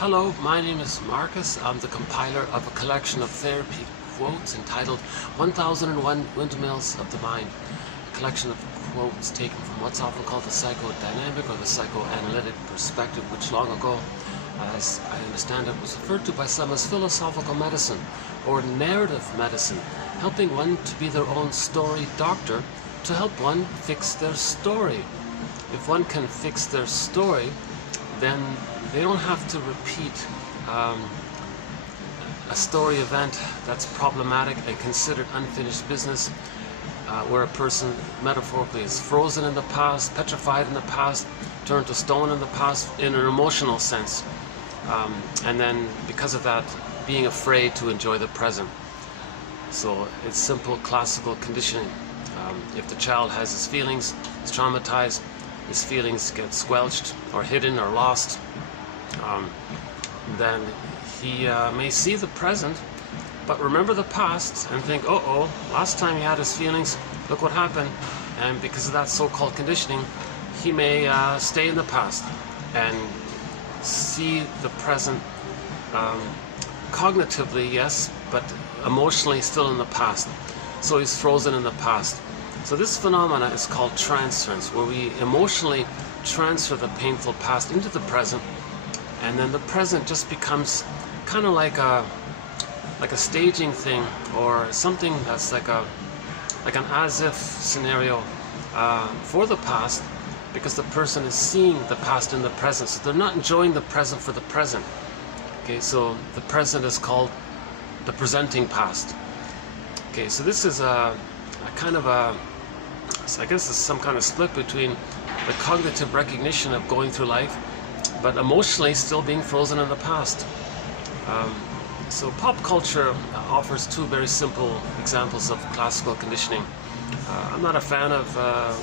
Hello, my name is Marcus. I'm the compiler of a collection of therapy quotes entitled 1001 Windmills of the Mind. A collection of quotes taken from what's often called the psychodynamic or the psychoanalytic perspective, which long ago, as I understand it, was referred to by some as philosophical medicine or narrative medicine, helping one to be their own story doctor to help one fix their story. If one can fix their story, then they don't have to repeat a story event that's problematic and considered unfinished business, where a person metaphorically is frozen in the past, petrified in the past, turned to stone in the past in an emotional sense, and then because of that being afraid to enjoy the present. So it's simple classical conditioning. If the child has his feelings, is traumatized, his feelings get squelched or hidden or lost, then he may see the present but remember the past and think, oh, last time he had his feelings, look what happened. And because of that so-called conditioning, he may stay in the past and see the present cognitively, yes, but emotionally still in the past. So he's frozen in the past. So this phenomena is called transference, where we emotionally transfer the painful past into the present, and then the present just becomes kind of like a staging thing, or something that's like an as-if scenario for the past, because the person is seeing the past in the present, so they're not enjoying the present for the present. Okay, so the present is called the presenting past. Okay, so this is a kind of I guess it's some kind of split between the cognitive recognition of going through life, but emotionally still being frozen in the past. So pop culture offers two very simple examples of classical conditioning. I'm not a fan of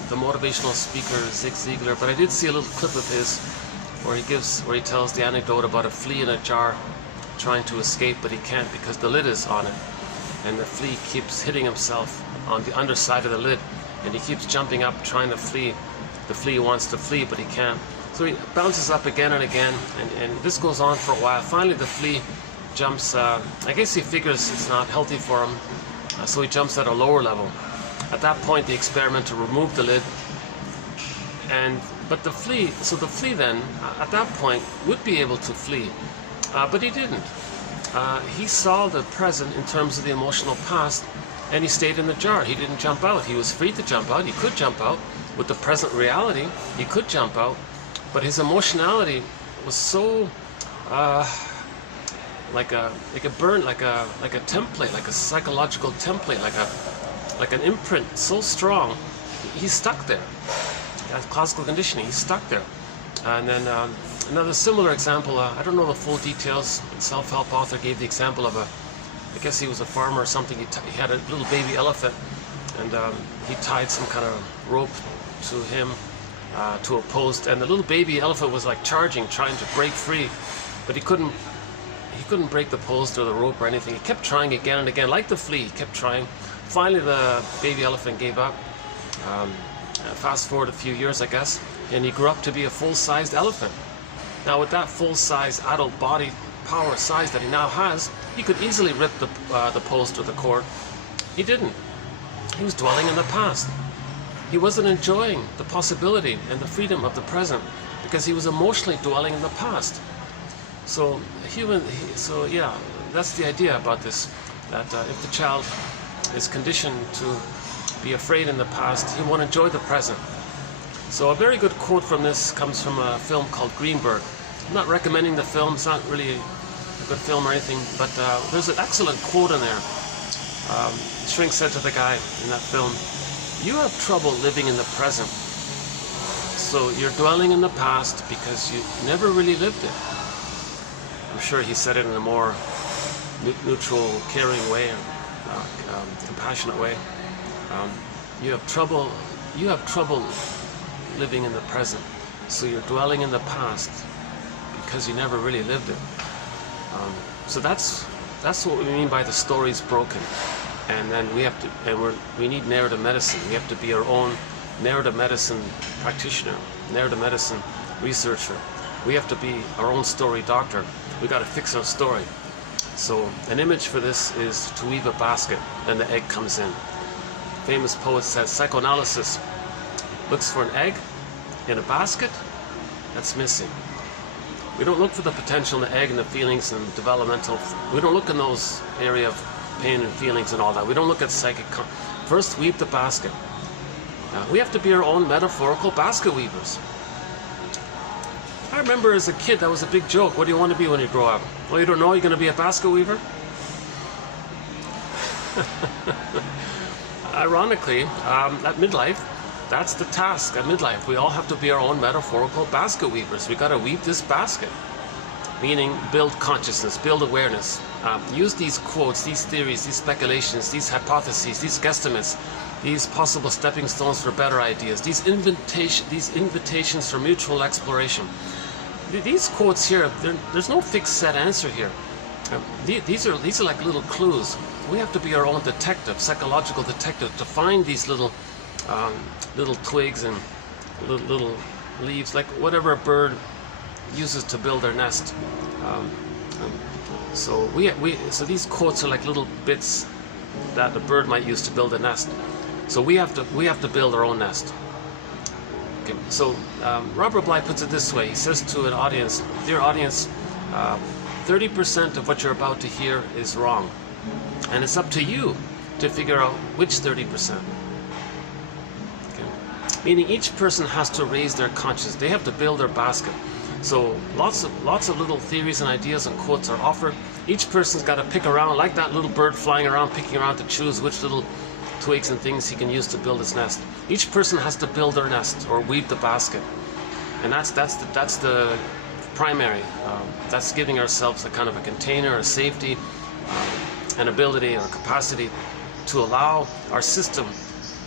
the motivational speaker Zig Ziglar, but I did see a little clip of his where he tells the anecdote about a flea in a jar trying to escape, but he can't because the lid is on it, and the flea keeps hitting himself on the underside of the lid, and he keeps jumping up trying to flee. The flea wants to flee, but he can't. So he bounces up again and again, and this goes on for a while. Finally the flea jumps, I guess he figures it's not healthy for him, so he jumps at a lower level. At that point the experimenter removed the lid, but the flea then, at that point, would be able to flee, but he didn't. He saw the present in terms of the emotional past, and he stayed in the jar. He didn't jump out. He was free to jump out. He could jump out. With the present reality, he could jump out, but his emotionality was so like a template, like a psychological template, like an imprint so strong, he's stuck there. That's classical conditioning. He's stuck there. And then another similar example, I don't know the full details. The self-help author gave the example of I guess he was a farmer or something. He had a little baby elephant, and he tied some kind of rope to him to a post, and the little baby elephant was like charging, trying to break free, but he couldn't break the post or the rope or anything. He kept trying again and again, like the flea. He kept trying. Finally the baby elephant gave up. Fast forward a few years, I guess, and he grew up to be a full-sized elephant. Now with that full-size adult body power size that he now has, he could easily rip the post or the cord. He didn't. He was dwelling in the past. He wasn't enjoying the possibility and the freedom of the present because he was emotionally dwelling in the past. So yeah, that's the idea about this, that if the child is conditioned to be afraid in the past, he won't enjoy the present. So a very good quote from this comes from a film called Greenberg. I'm not recommending the film, it's not really a good film or anything, but there's an excellent quote in there. Shrink said to the guy in that film, "You have trouble living in the present. So you're dwelling in the past because you never really lived it." I'm sure he said it in a more neutral, caring way, compassionate way. You have trouble living in the present. So you're dwelling in the past because you never really lived it. So that's what we mean by the story's broken. And then we need narrative medicine. We have to be our own narrative medicine practitioner, narrative medicine researcher, We have to be our own story doctor. We got to fix our story. So an image for this is to weave a basket, and the egg comes in. Famous poet says psychoanalysis looks for an egg in a basket that's missing. We don't look for the potential in the egg and the feelings and developmental. We don't look in those area of pain and feelings and all that. We don't look at psychic. First, weave the basket. We have to be our own metaphorical basket weavers. I remember as a kid, that was a big joke. What do you want to be when you grow up? Well, you don't know, you're going to be a basket weaver? Ironically, at midlife, that's the task at midlife. We all have to be our own metaphorical basket weavers. We got to weave this basket, meaning build consciousness, build awareness. Use these quotes, these theories, these speculations, these hypotheses, these guesstimates, these possible stepping stones for better ideas, these invitations for mutual exploration. These quotes here, there's no fixed set answer here. These are like little clues. We have to be our own detective, psychological detective, to find these little twigs and little leaves, like whatever a bird uses to build their nest. So so these quotes are like little bits that a bird might use to build a nest. So we have to build our own nest. Okay. So Robert Bly puts it this way. He says to an audience, "Dear audience, 30% of what you're about to hear is wrong, and it's up to you to figure out which 30%." Okay. Meaning each person has to raise their consciousness. They have to build their basket. So lots of little theories and ideas and quotes are offered. Each person's got to pick around, like that little bird flying around, picking around to choose which little twigs and things he can use to build his nest. Each person has to build their nest or weave the basket, and that's the primary. That's giving ourselves a kind of a container, a safety, an ability or capacity to allow our system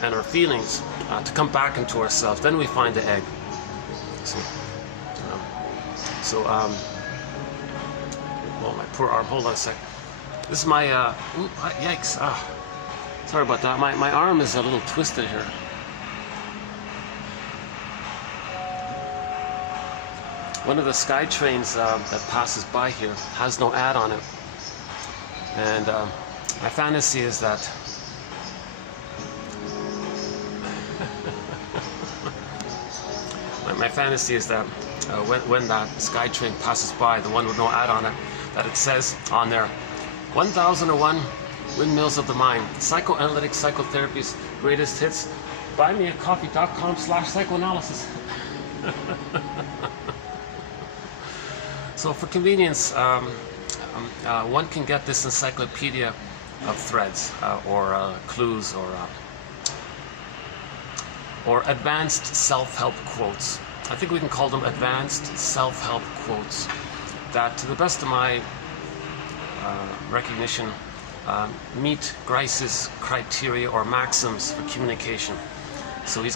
and our feelings to come back into ourselves. Then we find the egg. Well, my poor arm. Hold on a sec. This is my. Yikes! Sorry about that. My arm is a little twisted here. One of the sky trains that passes by here has no ad on it, and my fantasy is that my fantasy is that when that sky train passes by, the one with no ad on it, that it says on there, 1001 Windmills of the Mind, Psychoanalytic Psychotherapies, Greatest Hits, buymeacoffee.com/psychoanalysis. So for convenience, one can get this encyclopedia of threads or clues or advanced self-help quotes. I think we can call them advanced self-help quotes that, to the best of my recognition, meet Grice's criteria or maxims for communication. So he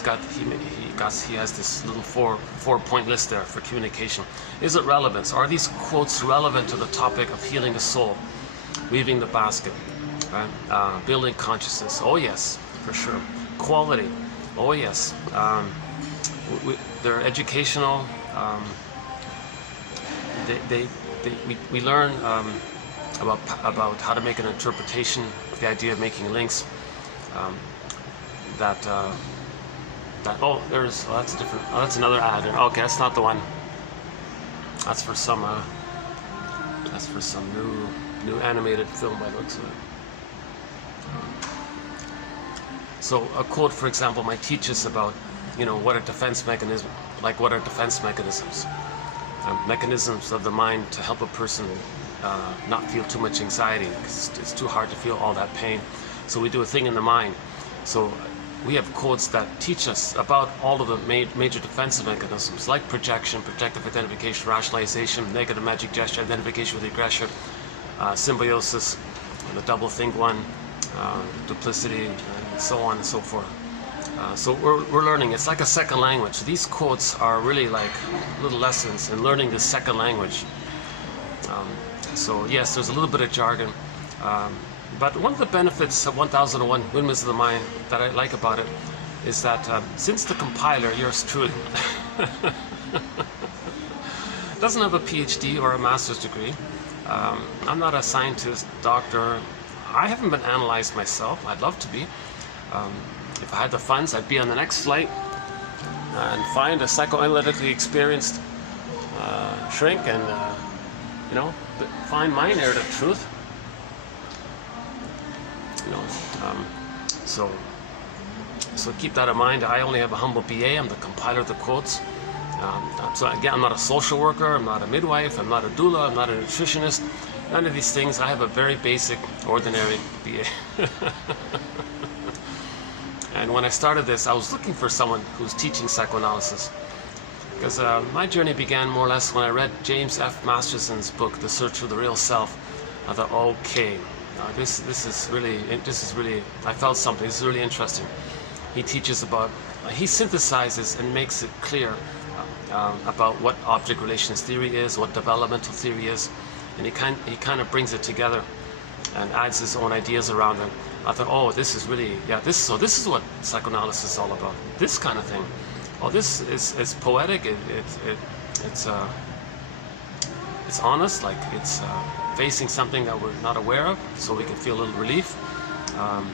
has this little four-point list there for communication. Is it relevance? Are these quotes relevant to the topic of healing the soul, weaving the basket, right? Building consciousness? Oh yes, for sure. Quality? Oh yes. They're educational. We learn about how to make an interpretation of the idea of making links. That's another ad. Okay, that's not the one. That's for some new animated film by the looks of it. So a quote, for example, might teach us about, what are defense mechanisms, mechanisms of the mind to help a person not feel too much anxiety, because it's too hard to feel all that pain. So we do a thing in the mind. So we have quotes that teach us about all of the major defensive mechanisms, like projection, projective identification, rationalization, negative magic gesture, identification with the aggressor, symbiosis, the double think one, duplicity, and so on and so forth. So we're learning. It's like a second language. These quotes are really like little lessons in learning the second language. So yes, there's a little bit of jargon. But one of the benefits of 1001 Windmills of the Mind that I like about it is that since the compiler, yours truly, doesn't have a PhD or a master's degree. I'm not a scientist, doctor. I haven't been analyzed myself. I'd love to be. If I had the funds, I'd be on the next flight and find a psychoanalytically experienced shrink and, you know, find my narrative truth. You know, so keep that in mind. I only have a humble BA. I'm the compiler of the quotes. So again, I'm not a social worker. I'm not a midwife. I'm not a doula. I'm not a nutritionist. None of these things. I have a very basic, ordinary BA. And when I started this, I was looking for someone who's teaching psychoanalysis. Because my journey began more or less when I read James F. Masterson's book, The Search for the Real Self. I thought, okay, this is really, I felt something. This is really interesting. He teaches about, he synthesizes and makes it clear about what object relations theory is, what developmental theory is, and he kind of brings it together and adds his own ideas around it. I thought, oh, this is really, yeah, this is what psychoanalysis is all about. This kind of thing. Oh, this is poetic. It's honest. Like it's facing something that we're not aware of, so we can feel a little relief. And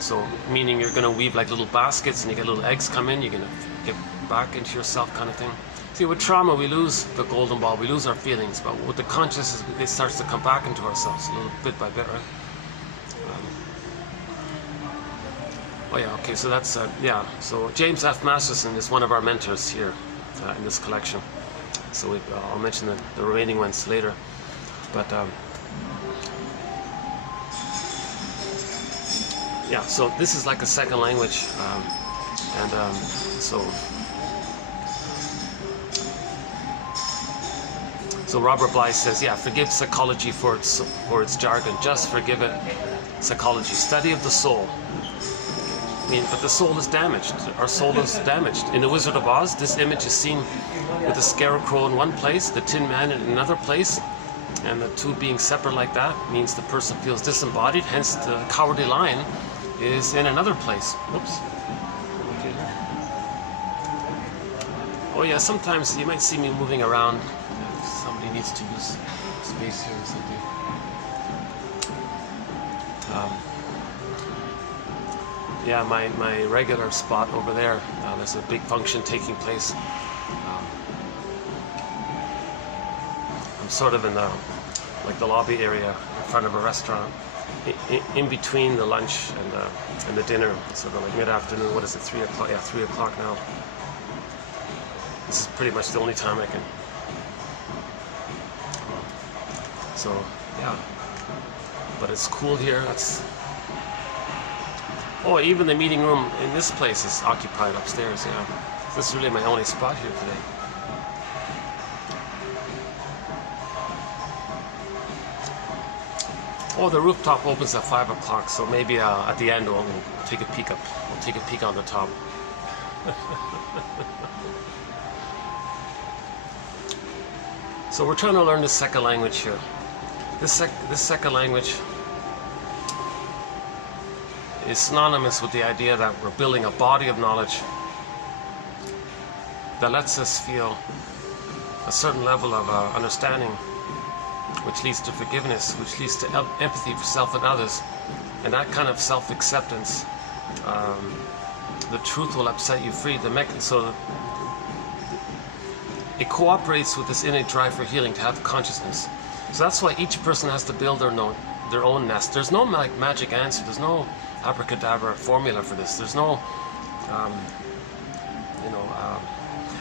so, meaning you're going to weave like little baskets, and you get little eggs come in. You're going to get back into yourself, kind of thing. See, with trauma, we lose the golden ball. We lose our feelings, but with the consciousness, it starts to come back into ourselves a little bit by bit, right? Oh yeah, okay, so that's, yeah, so James F. Masterson is one of our mentors here in this collection. So I'll mention the remaining ones later. But, yeah, so this is like a second language, so Robert Bly says, yeah, forgive psychology for its jargon, just forgive it, psychology, study of the soul. I mean, but the soul is damaged. Our soul is damaged. In The Wizard of Oz, this image is seen with the scarecrow in one place, the Tin Man in another place, and the two being separate like that means the person feels disembodied, hence the cowardly lion is in another place. Oops. Okay. Oh yeah, sometimes you might see me moving around if somebody needs to use space here or something. Yeah, my regular spot over there, there's a big function taking place. I'm sort of in the lobby area in front of a restaurant, in between the lunch and the dinner, sort of like mid-afternoon. What is it, 3 o'clock? Yeah, 3 o'clock now. This is pretty much the only time I can. So yeah, but it's cool here. Oh, even the meeting room in this place is occupied upstairs, yeah. This is really my only spot here today. Oh, the rooftop opens at 5 o'clock, so maybe at the end we'll take a peek up. We'll take a peek on the top. So we're trying to learn the second language here. This second language is synonymous with the idea that we're building a body of knowledge that lets us feel a certain level of understanding, which leads to forgiveness, which leads to empathy for self and others. And that kind of self-acceptance, the truth will set you free. So it cooperates with this innate drive for healing to have consciousness. So that's why each person has to build their own nest. There's no magic answer. There's no abracadabra formula for this. There's no,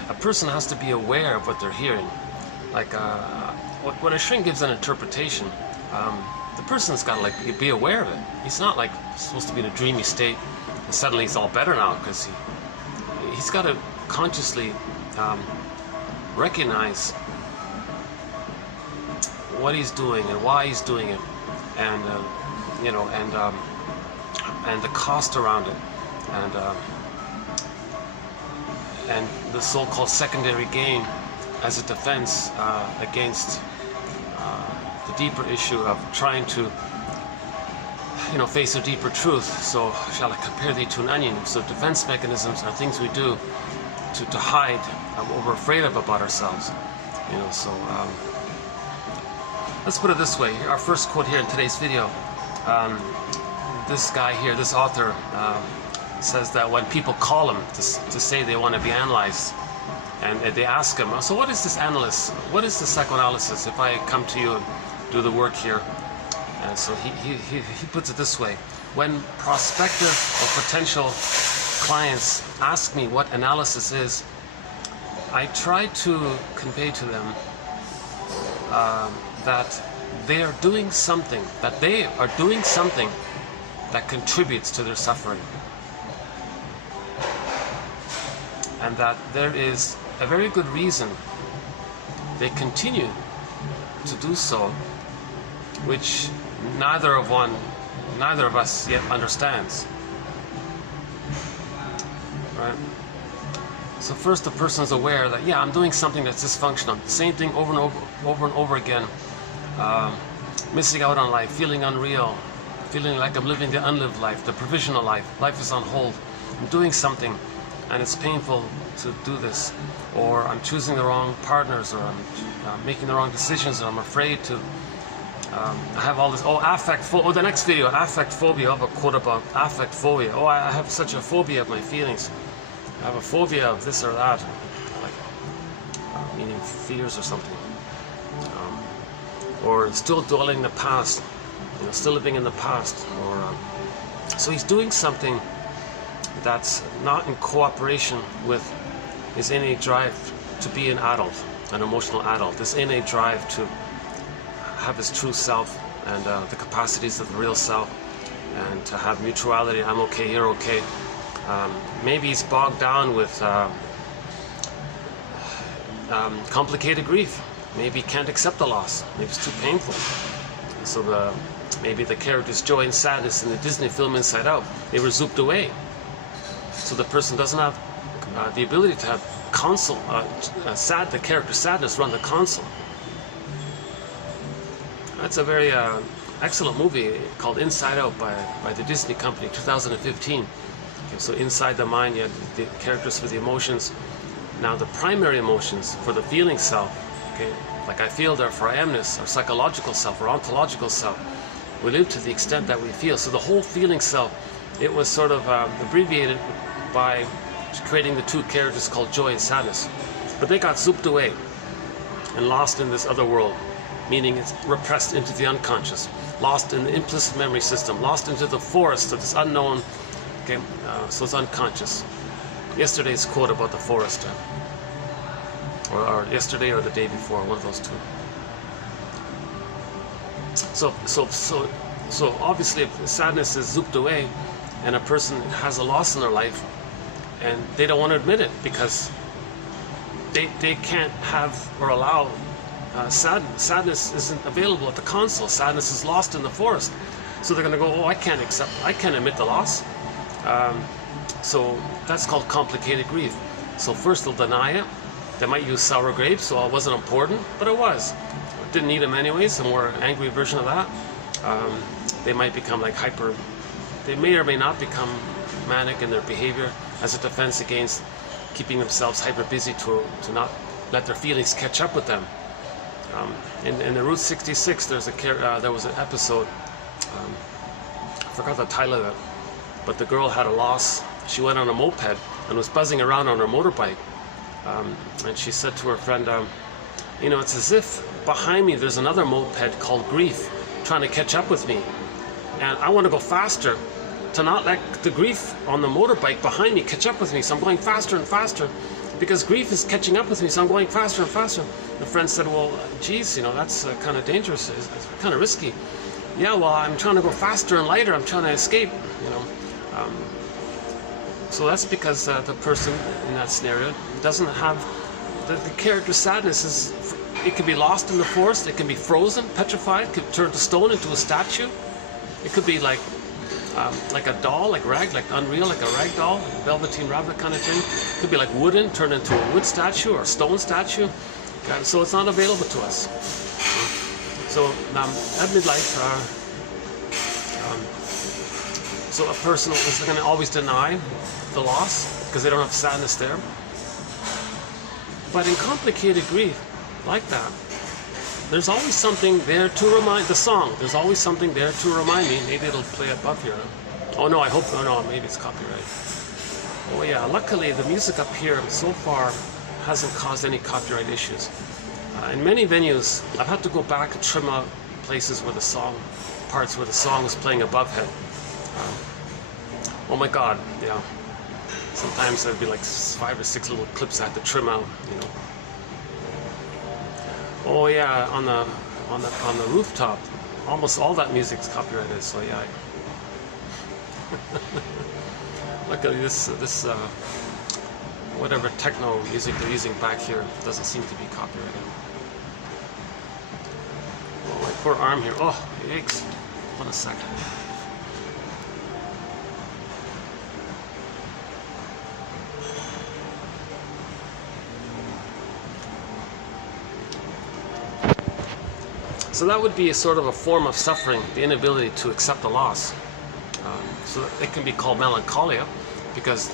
a person has to be aware of what they're hearing. Like when a shrink gives an interpretation, the person's got to be aware of it. He's not supposed to be in a dreamy state and suddenly he's all better now, because he's got to consciously recognize what he's doing and why he's doing it, and and the cost around it, and the so-called secondary gain as a defense against the deeper issue of trying to, face a deeper truth. So, shall I compare thee to an onion? So defense mechanisms are things we do to hide what we're afraid of about ourselves. You know, so let's put it this way. Our first quote here in today's video. This guy here, this author, says that when people call him to say they want to be analyzed, and they ask him, so what is this analyst? What is the psychoanalysis if I come to you and do the work here? And so he puts it this way. When prospective or potential clients ask me what analysis is, I try to convey to them that they are doing something, that contributes to their suffering. And that there is a very good reason they continue to do so, which neither of us yet understands. Right? So first the person is aware that, yeah, I'm doing something that's dysfunctional. Same thing over and over again. Missing out on life, feeling unreal, feeling like I'm living the unlived life, the provisional life. Life is on hold. I'm doing something and it's painful to do this. Or I'm choosing the wrong partners, or I'm making the wrong decisions, and I'm afraid to. I have all this. Oh, the next video, affect phobia. I have a quote about affect phobia. Oh, I have such a phobia of my feelings. I have a phobia of this or that, like meaning fears or something. Or still dwelling in the past, you know, still living in the past. Or so he's doing something that's not in cooperation with his innate drive to be an adult, an emotional adult. This innate drive to have his true self and the capacities of the real self, and to have mutuality. I'm okay, you're okay. Maybe he's bogged down with complicated grief. Maybe he can't accept the loss. Maybe it's too painful. So maybe the characters Joy and Sadness in the Disney film Inside Out, they were zooped away. So the person doesn't have the ability to have console, the character Sadness run the console. That's a very excellent movie called Inside Out by the Disney company, 2015. Okay, so inside the mind, you have the characters for the emotions. Now the primary emotions for the feeling self, okay, like I feel there for I amness, or psychological self, or ontological self, we live to the extent that we feel. So the whole feeling self, it was sort of abbreviated by creating the two characters called Joy and Sadness. But they got zooped away and lost in this other world, meaning it's repressed into the unconscious, lost in the implicit memory system, lost into the forest of this unknown, okay, so it's unconscious. Yesterday's quote about the forest, or yesterday or the day before, one of those two. So obviously if sadness is zooped away and a person has a loss in their life, and they don't want to admit it because they can't have or allow sadness. Sadness isn't available at the console. Sadness is lost in the forest. So they're going to go, oh, I can't admit the loss. So that's called complicated grief. So first they'll deny it. They might use sour grapes, so it wasn't important, but it was. Didn't need them anyways, a more angry version of that. They might become like they may or may not become manic in their behavior as a defense against keeping themselves hyper busy to not let their feelings catch up with them. In the Route 66, there was an episode, I forgot the title of it, but the girl had a loss. She went on a moped and was buzzing around on her motorbike. And she said to her friend, you know, it's as if behind me there's another moped called grief trying to catch up with me. And I want to go faster to not let the grief on the motorbike behind me catch up with me. So I'm going faster and faster because grief is catching up with me. So I'm going faster and faster. The friend said, well, geez, you know, that's kind of dangerous. It's kind of risky. Yeah, well, I'm trying to go faster and lighter. I'm trying to escape, you know. So that's because the person in that scenario doesn't have the character sadness. It can be lost in the forest. It can be frozen, petrified. It could turn to stone into a statue. It could be like a doll, like unreal, like a rag doll, velveteen rabbit kind of thing. It could be like wooden, turned into a wood statue or a stone statue. So it's not available to us. So at midlife, so a person is going to always deny the loss because they don't have sadness there. But in complicated grief, like that. There's always something there to remind the song. There's always something there to remind me. Maybe it'll play above here. Oh no, I hope no. Maybe it's copyright. Oh yeah. Luckily, the music up here so far hasn't caused any copyright issues. In many venues, I've had to go back and trim out places where the song parts where the song was playing above head. Oh my God, yeah. Sometimes there'd be like 5 or 6 little clips I had to trim out, you know. Oh yeah, on the rooftop, almost all that music's copyrighted. So yeah. Luckily, this whatever techno music they're using back here doesn't seem to be copyrighted. Oh, my poor arm here. Oh, it aches. Hold on a second. So that would be a sort of a form of suffering, the inability to accept a loss. So it can be called melancholia, because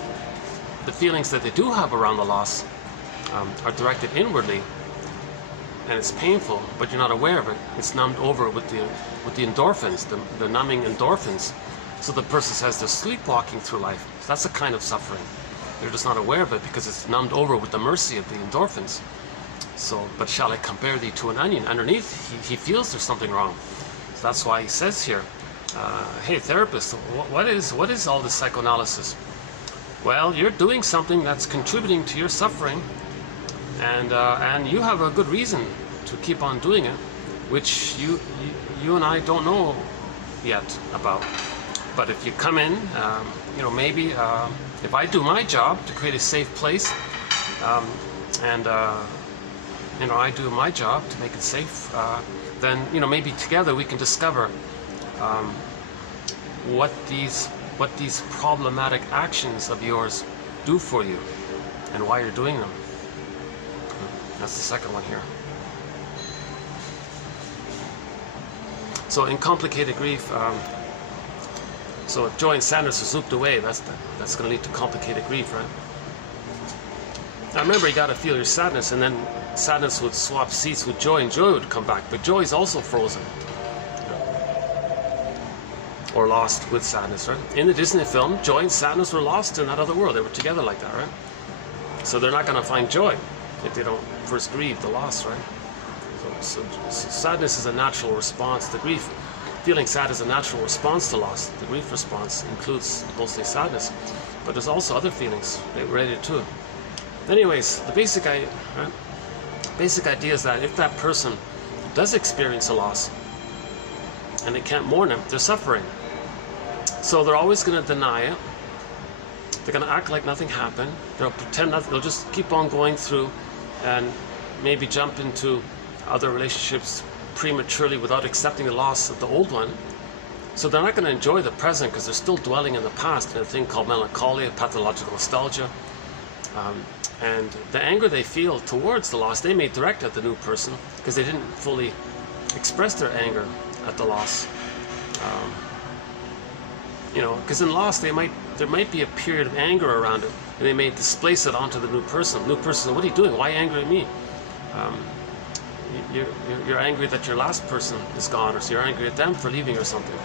the feelings that they do have around the loss are directed inwardly, and it's painful, but you're not aware of it. It's numbed over with the endorphins, the numbing endorphins. So the person says they're sleepwalking through life. So that's a kind of suffering. They're just not aware of it because it's numbed over with the mercy of the endorphins. So, but shall I compare thee to an onion? Underneath, he feels there's something wrong. So that's why he says here, hey therapist, what is all this psychoanalysis? Well, you're doing something that's contributing to your suffering, and you have a good reason to keep on doing it, which you and I don't know yet about. But if you come in, you know, maybe if I do my job to create a safe place, and you know, I do my job to make it safe, then, you know, maybe together we can discover what these problematic actions of yours do for you and why you're doing them. That's the second one here. So in complicated grief, so if joy and sadness are zooped away, that's going to lead to complicated grief, right? Now remember, you got to feel your sadness, and then sadness would swap seats with joy, and joy would come back. But joy is also frozen, or lost with sadness, right? In the Disney film, joy and sadness were lost in that other world. They were together like that, right? So they're not going to find joy if they don't first grieve the loss, right? So sadness is a natural response to grief. Feeling sad is a natural response to loss. The grief response includes mostly sadness, but there's also other feelings related to it. Anyways, the basic idea is that if that person does experience a loss and they can't mourn it, they're suffering. So they're always going to deny it. They're going to act like nothing happened. They'll pretend nothing. They'll just keep on going through and maybe jump into other relationships prematurely without accepting the loss of the old one. So they're not going to enjoy the present because they're still dwelling in the past in a thing called melancholia, pathological nostalgia. And the anger they feel towards the loss, they may direct at the new person because they didn't fully express their anger at the loss. You know, because in loss there might be a period of anger around it, and they may displace it onto the new person. The new person, what are you doing? Why angry at me? You're angry that your last person is gone, or so you're angry at them for leaving or something.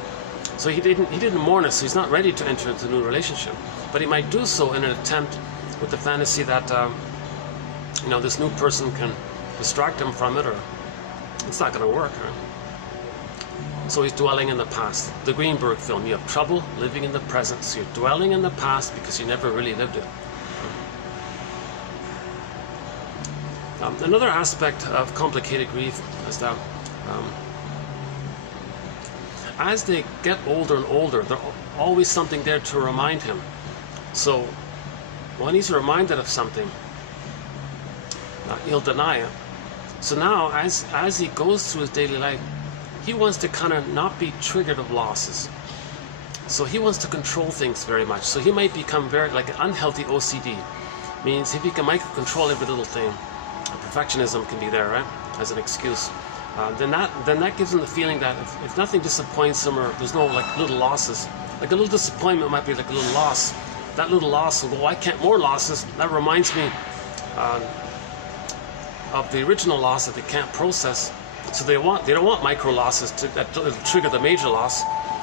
So he didn't mourn it, so he's not ready to enter into a new relationship. But he might do so in an attempt with the fantasy that you know, this new person can distract him from it, or it's not going to work. Right? So he's dwelling in the past. The Greenberg film, you have trouble living in the present, so you're dwelling in the past because you never really lived it. Another aspect of complicated grief is that as they get older and older, there's always something there to remind him. So when he's reminded of something, he'll deny it. So now, as he goes through his daily life, he wants to kind of not be triggered of losses. So he wants to control things very much. So he might become very like an unhealthy OCD. Means if he can microcontrol every little thing, perfectionism can be there, right, as an excuse. Then that gives him the feeling that if nothing disappoints him, or there's no like little losses, like a little disappointment might be like a little loss. That little loss will go, I can't more losses. That reminds me of the original loss that they can't process. So they don't want micro losses that trigger the major loss.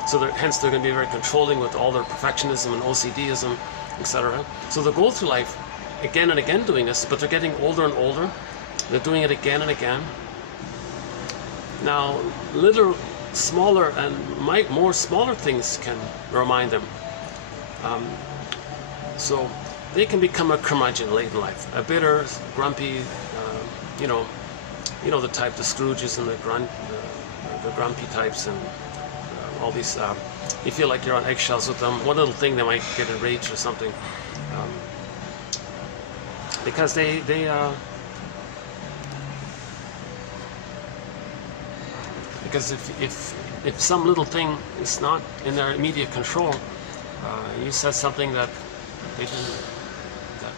So hence they're going to be very controlling with all their perfectionism and OCDism, etc. So they'll go through life again and again doing this, but they're getting older and older. They're doing it again and again. Now, little smaller and more smaller things can remind them. So they can become a curmudgeon late in life, a bitter, grumpy, you know the type, the Scrooges and the grumpy types, and all these. You feel like you're on eggshells with them. One little thing they might get enraged or something, because because if some little thing is not in their immediate control, you said something that they didn't,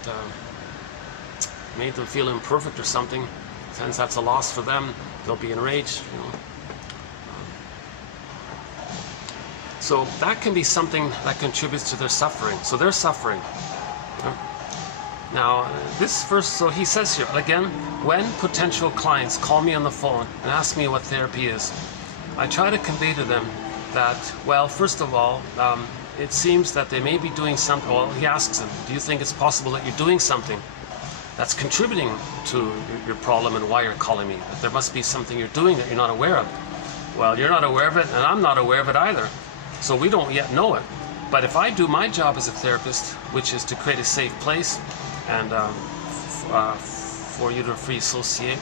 that made them feel imperfect or something. Since that's a loss for them, they'll be enraged. So that can be something that contributes to their suffering. So they're suffering. Now, this first, so he says here, again, when potential clients call me on the phone and ask me what therapy is, I try to convey to them that, well, first of all, it seems that they may be doing something. Well, he asks them, do you think it's possible that you're doing something that's contributing to your problem and why you're calling me? That there must be something you're doing that you're not aware of. Well, you're not aware of it, and I'm not aware of it either. So we don't yet know it. But if I do my job as a therapist, which is to create a safe place and for you to free associate,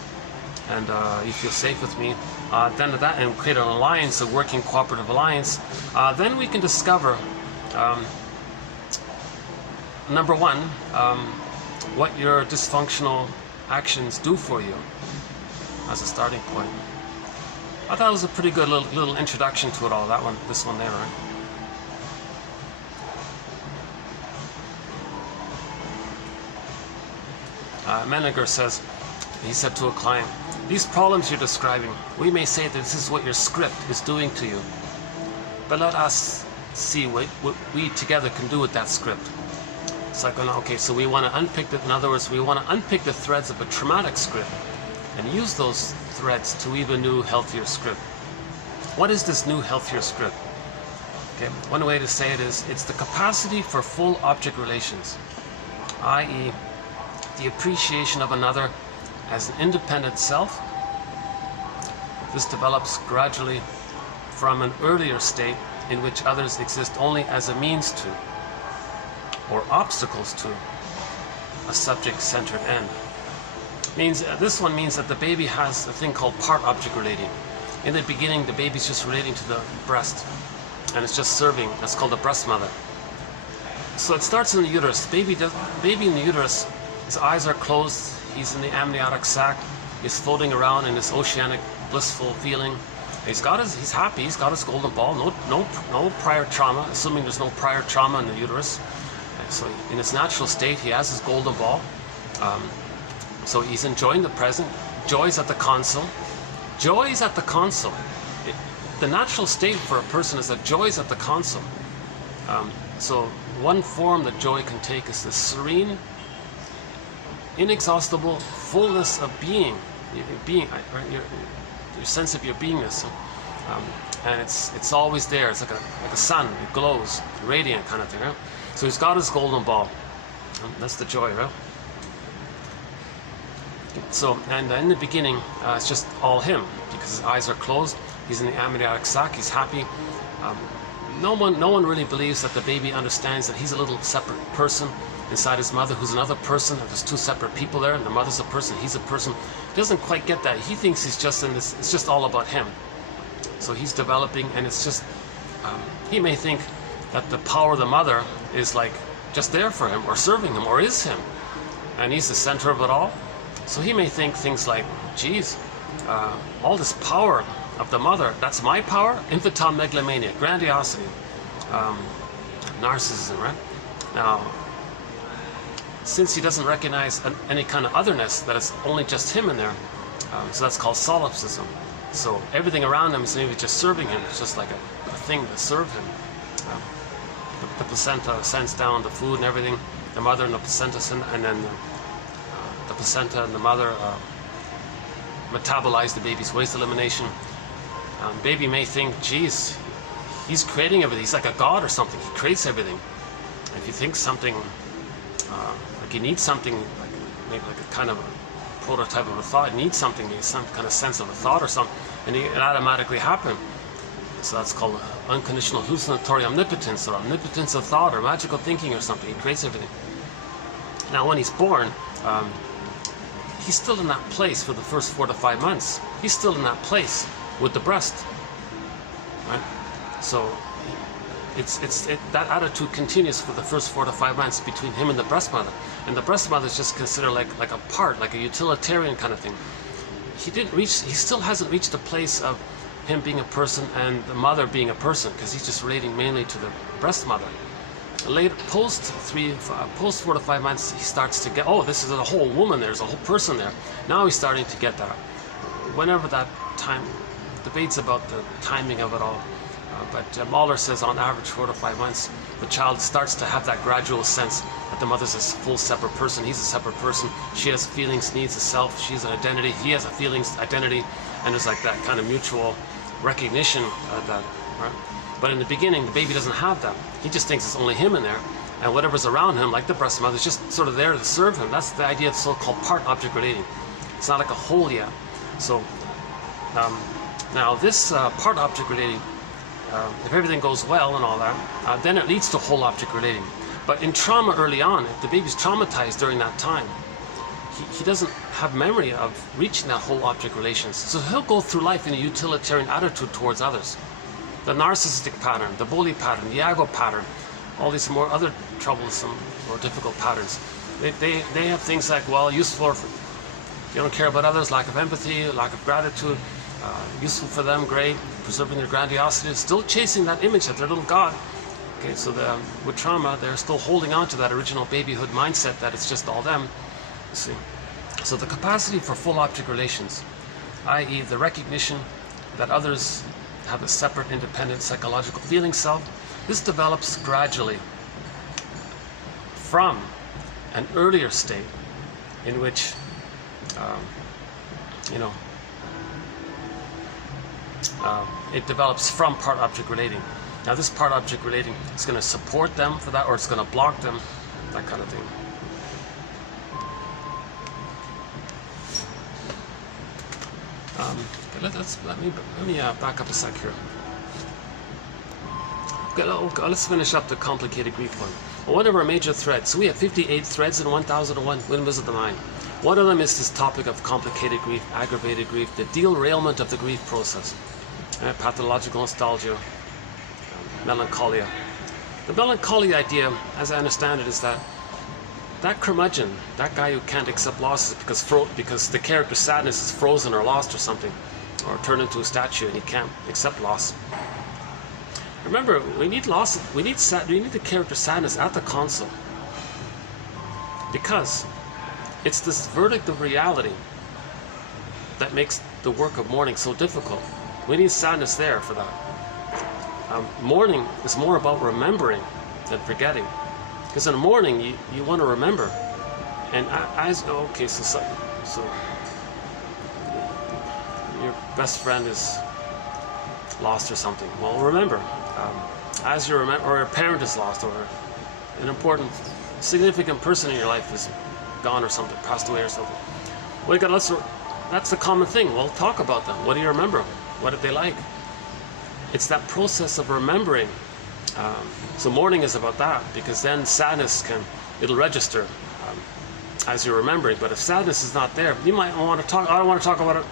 and you feel safe with me, then that, and create an alliance, a working cooperative alliance, then we can discover, number one, what your dysfunctional actions do for you as a starting point. I thought it was a pretty good little introduction to it all, that one, this one there, right? Menninger says, he said to a client, these problems you're describing, we may say that this is what your script is doing to you, but let us see what we together can do with that script. It's like, okay, so we want to unpick it. In other words, we want to unpick the threads of a traumatic script and use those threads to weave a new, healthier script. What is this new, healthier script? Okay, one way to say it is, it's the capacity for full object relations, i.e., the appreciation of another as an independent self. This develops gradually from an earlier state in which others exist only as a means to, or obstacles to, a subject-centered end. This one means that the baby has a thing called part-object relating. In the beginning, the baby's just relating to the breast, and it's just serving. That's called the breast mother. So it starts in the uterus. Baby in the uterus, his eyes are closed. He's in the amniotic sac. He's floating around in this oceanic, blissful feeling. He's happy. He's got his golden ball. No prior trauma. Assuming there's no prior trauma in the uterus. So in its natural state, he has his golden ball. So he's enjoying the present. Joy's at the console. Joy's at the console. The natural state for a person is that joy's at the console. So one form that joy can take is this serene, inexhaustible fullness of being, your sense of your beingness, and it's always there. It's like a sun. It glows, radiant kind of thing. Right? So he's got his golden ball. That's the joy, right? So, and in the beginning, it's just all him because his eyes are closed. He's in the amniotic sac. He's happy. No one really believes that the baby understands that he's a little separate person inside his mother, who's another person. And there's two separate people there, and the mother's a person, he's a person. He doesn't quite get that. He thinks he's just in this. It's just all about him. So he's developing, and it's just. He may think that the power of the mother is like just there for him, or serving him, or is him, and he's the center of it all. So he may think things like, geez, all this power of the mother, that's my power? Infantile megalomania, grandiosity, narcissism, right? Now, since he doesn't recognize any kind of otherness, that it's only just him in there, so that's called solipsism. So everything around him is maybe just serving him. It's just like a thing to serve him. The placenta sends down the food and everything. The mother and the placenta send, and then the placenta and the mother metabolize the baby's waste elimination. Baby may think, geez, he's creating everything. He's like a god or something. He creates everything. If you think something, like you need something, like maybe like a kind of a prototype of a thought, you need something, some kind of sense of a thought or something, and it automatically happen. So that's called unconditional hallucinatory omnipotence, or omnipotence of thought, or magical thinking or something. He creates everything. Now when he's born, he's still in that place for the first 4 to 5 months. He's still in that place with the breast, right? So that attitude continues for the first 4 to 5 months between him and the breast mother. And the breast mother is just considered like a part, like a utilitarian kind of thing. He still hasn't reached the place of him being a person and the mother being a person, because he's just relating mainly to the breast mother. Later, post 4 to 5 months, he starts to get, oh, this is a whole woman, there's a whole person there. Now he's starting to get that. Whenever that time, debates about the timing of it all. But Mahler says on average 4 to 5 months, the child starts to have that gradual sense that the mother's a full separate person, he's a separate person, she has feelings, needs, a self, she has an identity, he has a feelings, identity, and there's like that kind of mutual recognition of that, right? But in the beginning, the baby doesn't have that. He just thinks it's only him in there, and whatever's around him, like the breast mother, is just sort of there to serve him. That's the idea of so-called part-object relating. It's not like a whole yet. So now this part-object relating, if everything goes well and all that, then it leads to whole object relating. But in trauma early on, if the baby's traumatized during that time, he doesn't have memory of reaching that whole object relations. So he'll go through life in a utilitarian attitude towards others. The narcissistic pattern, the bully pattern, the ego pattern, all these more other troublesome or difficult patterns. They have things like, well, useful for, you don't care about others, lack of empathy, lack of gratitude, useful for them, great, preserving their grandiosity, still chasing that image of their little god. Okay, so with trauma, they're still holding on to that original babyhood mindset that it's just all them. You see. So the capacity for full object relations, i.e. the recognition that others have a separate, independent, psychological feeling self, this develops gradually from an earlier state in which, it develops from part-object relating. Now this part-object relating is going to support them for that, or it's going to block them, that kind of thing. Let me back up a sec here. Okay, let's finish up the complicated grief one. One of our major threads. So we have 58 threads in 1001 Windmills of the Mind. One of them is this topic of complicated grief, aggravated grief, the derailment of the grief process, pathological nostalgia, melancholia. The melancholia idea, as I understand it, is that curmudgeon, that guy who can't accept losses because the character sadness is frozen or lost or something, or turned into a statue and he can't accept loss. Remember, we need loss. We need the character sadness at the console, because it's this verdict of reality that makes the work of mourning so difficult. We need sadness there for that. Mourning is more about remembering than forgetting. Because in mourning, you want to remember. And so your best friend is lost or something. Well, remember, as you remember, or a parent is lost, or an important, significant person in your life is gone or something, passed away or something. Well, that's the common thing. Well, talk about them. What do you remember? What did they like? It's that process of remembering. So mourning is about that, because then sadness it'll register as you're remembering. But if sadness is not there, you might want to talk. I don't want to talk about it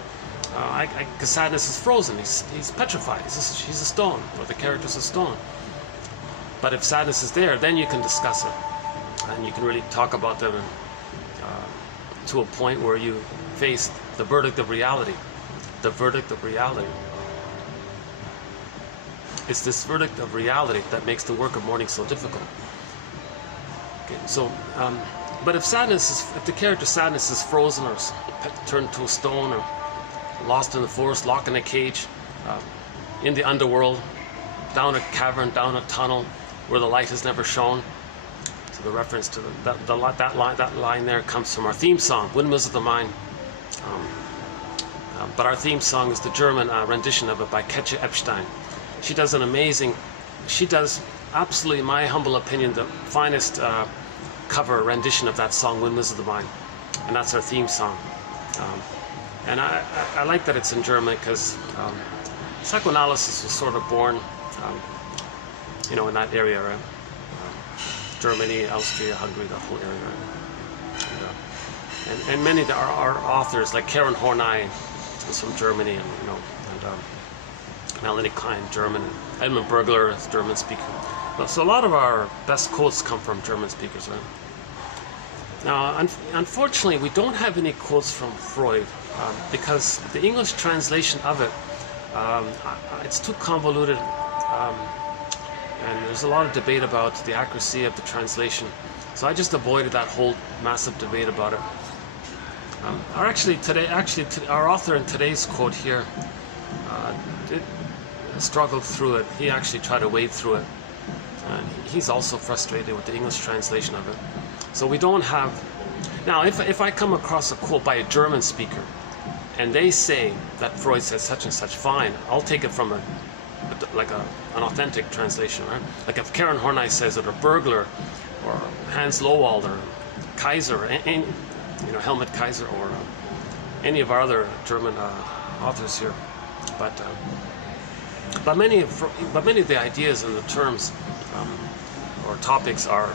because sadness is frozen. He's petrified. He's a stone, or the character's a stone. But if sadness is there, then you can discuss it, and you can really talk about them to a point where you face the verdict of reality. The verdict of reality. It's this verdict of reality that makes the work of mourning so difficult. Okay, so, but if the character sadness is frozen or turned to a stone, or lost in the forest, locked in a cage, in the underworld, down a cavern, down a tunnel where the light has never shone. So the reference to that line there comes from our theme song, Windmills of the Mind. But our theme song is the German rendition of it by Katja Epstein. She does absolutely, in my humble opinion, the finest cover rendition of that song, Windmills of the Mind. And that's our theme song. And I like that it's in German because psychoanalysis was sort of born, in that area, right? Germany, Austria, Hungary, that whole area, right? And many of our authors, like Karen Horney, is from Germany, and Melanie Klein, German, Edmund Bergler is German speaker. So a lot of our best quotes come from German speakers, right? Now, unfortunately, we don't have any quotes from Freud because the English translation of it, it's too convoluted, and there's a lot of debate about the accuracy of the translation. So I just avoided that whole massive debate about it. Our author in today's quote here did struggle through it. He actually tried to wade through it. And he's also frustrated with the English translation of it. So we don't have... Now, if I come across a quote by a German speaker, and they say that Freud said such and such, fine, I'll take it from an authentic translation, right? Like if Karen Horney says it, or Bergler, or Hans Lowald, or Kaiser, Helmut Kaiser, or any of our other German authors here. But many of the ideas and the terms or topics are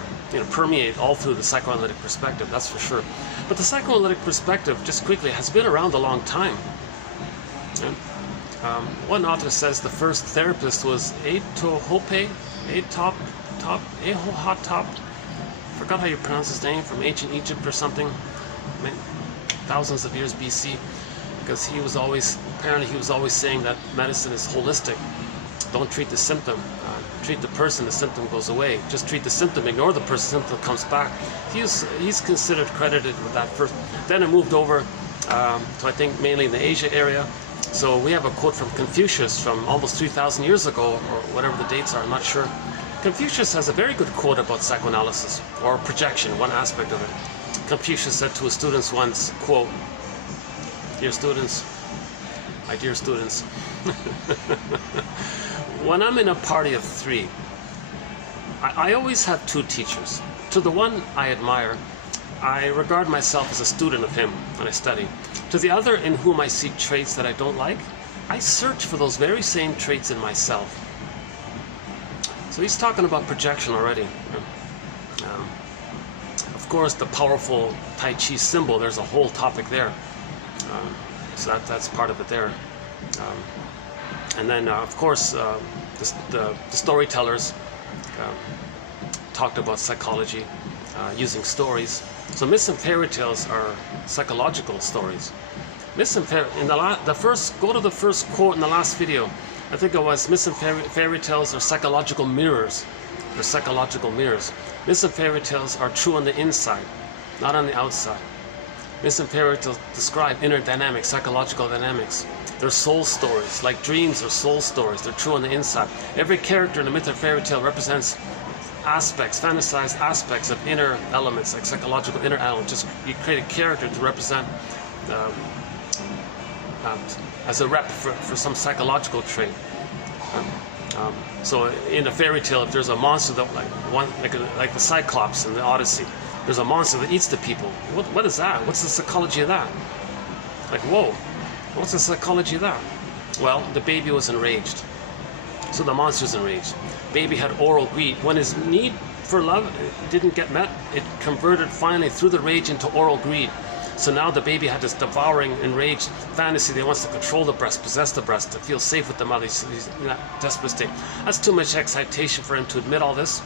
permeate all through the psychoanalytic perspective. That's for sure. But the psychoanalytic perspective, just quickly, has been around a long time. And, one author says the first therapist was Ehohatop. Forgot how you pronounce his name, from ancient Egypt or something, thousands of years BC, because he was always saying that medicine is holistic. Don't treat the symptom, treat the person, the symptom goes away. Just treat the symptom, ignore the person, symptom comes back. He's considered credited with that first. Then it moved over to, I think, mainly in the Asia area. So we have a quote from Confucius from almost 3,000 years ago, or whatever the dates are, I'm not sure. Confucius has a very good quote about psychoanalysis, or projection, one aspect of it. Confucius said to his students once, quote, "Dear students, my dear students, when I'm in a party of three, I always have two teachers. To the one I admire, I regard myself as a student of him and I study. To the other, in whom I see traits that I don't like, I search for those very same traits in myself." So he's talking about projection already. Of course, the powerful Tai Chi symbol, there's a whole topic there. So that's part of it there. And then, of course, the storytellers talked about psychology using stories. So myths and fairy tales are psychological stories. Myths and go to the first quote in the last video. I think it was, myths and fairy tales are psychological mirrors. They're psychological mirrors. Myths and fairy tales are true on the inside, not on the outside. Myths and fairy tales describe inner dynamics, psychological dynamics. They're soul stories, like dreams are soul stories. They're true on the inside. Every character in a myth or fairy tale represents aspects, fantasized aspects of inner elements, like psychological inner elements. Just you create a character to represent as a rep for some psychological trait. So in a fairy tale, if there's a monster that like the Cyclops in the Odyssey, there's a monster that eats the people. What is that? What's the psychology of that? Like, whoa, what's the psychology of that? Well, the baby was enraged, so the monster's enraged. Baby had oral greed. When his need for love didn't get met, it converted finally through the rage into oral greed. So now the baby had this devouring, enraged fantasy that he wants to control the breast, possess the breast, to feel safe with the mother. He's in that desperate state. That's too much excitation for him to admit all this.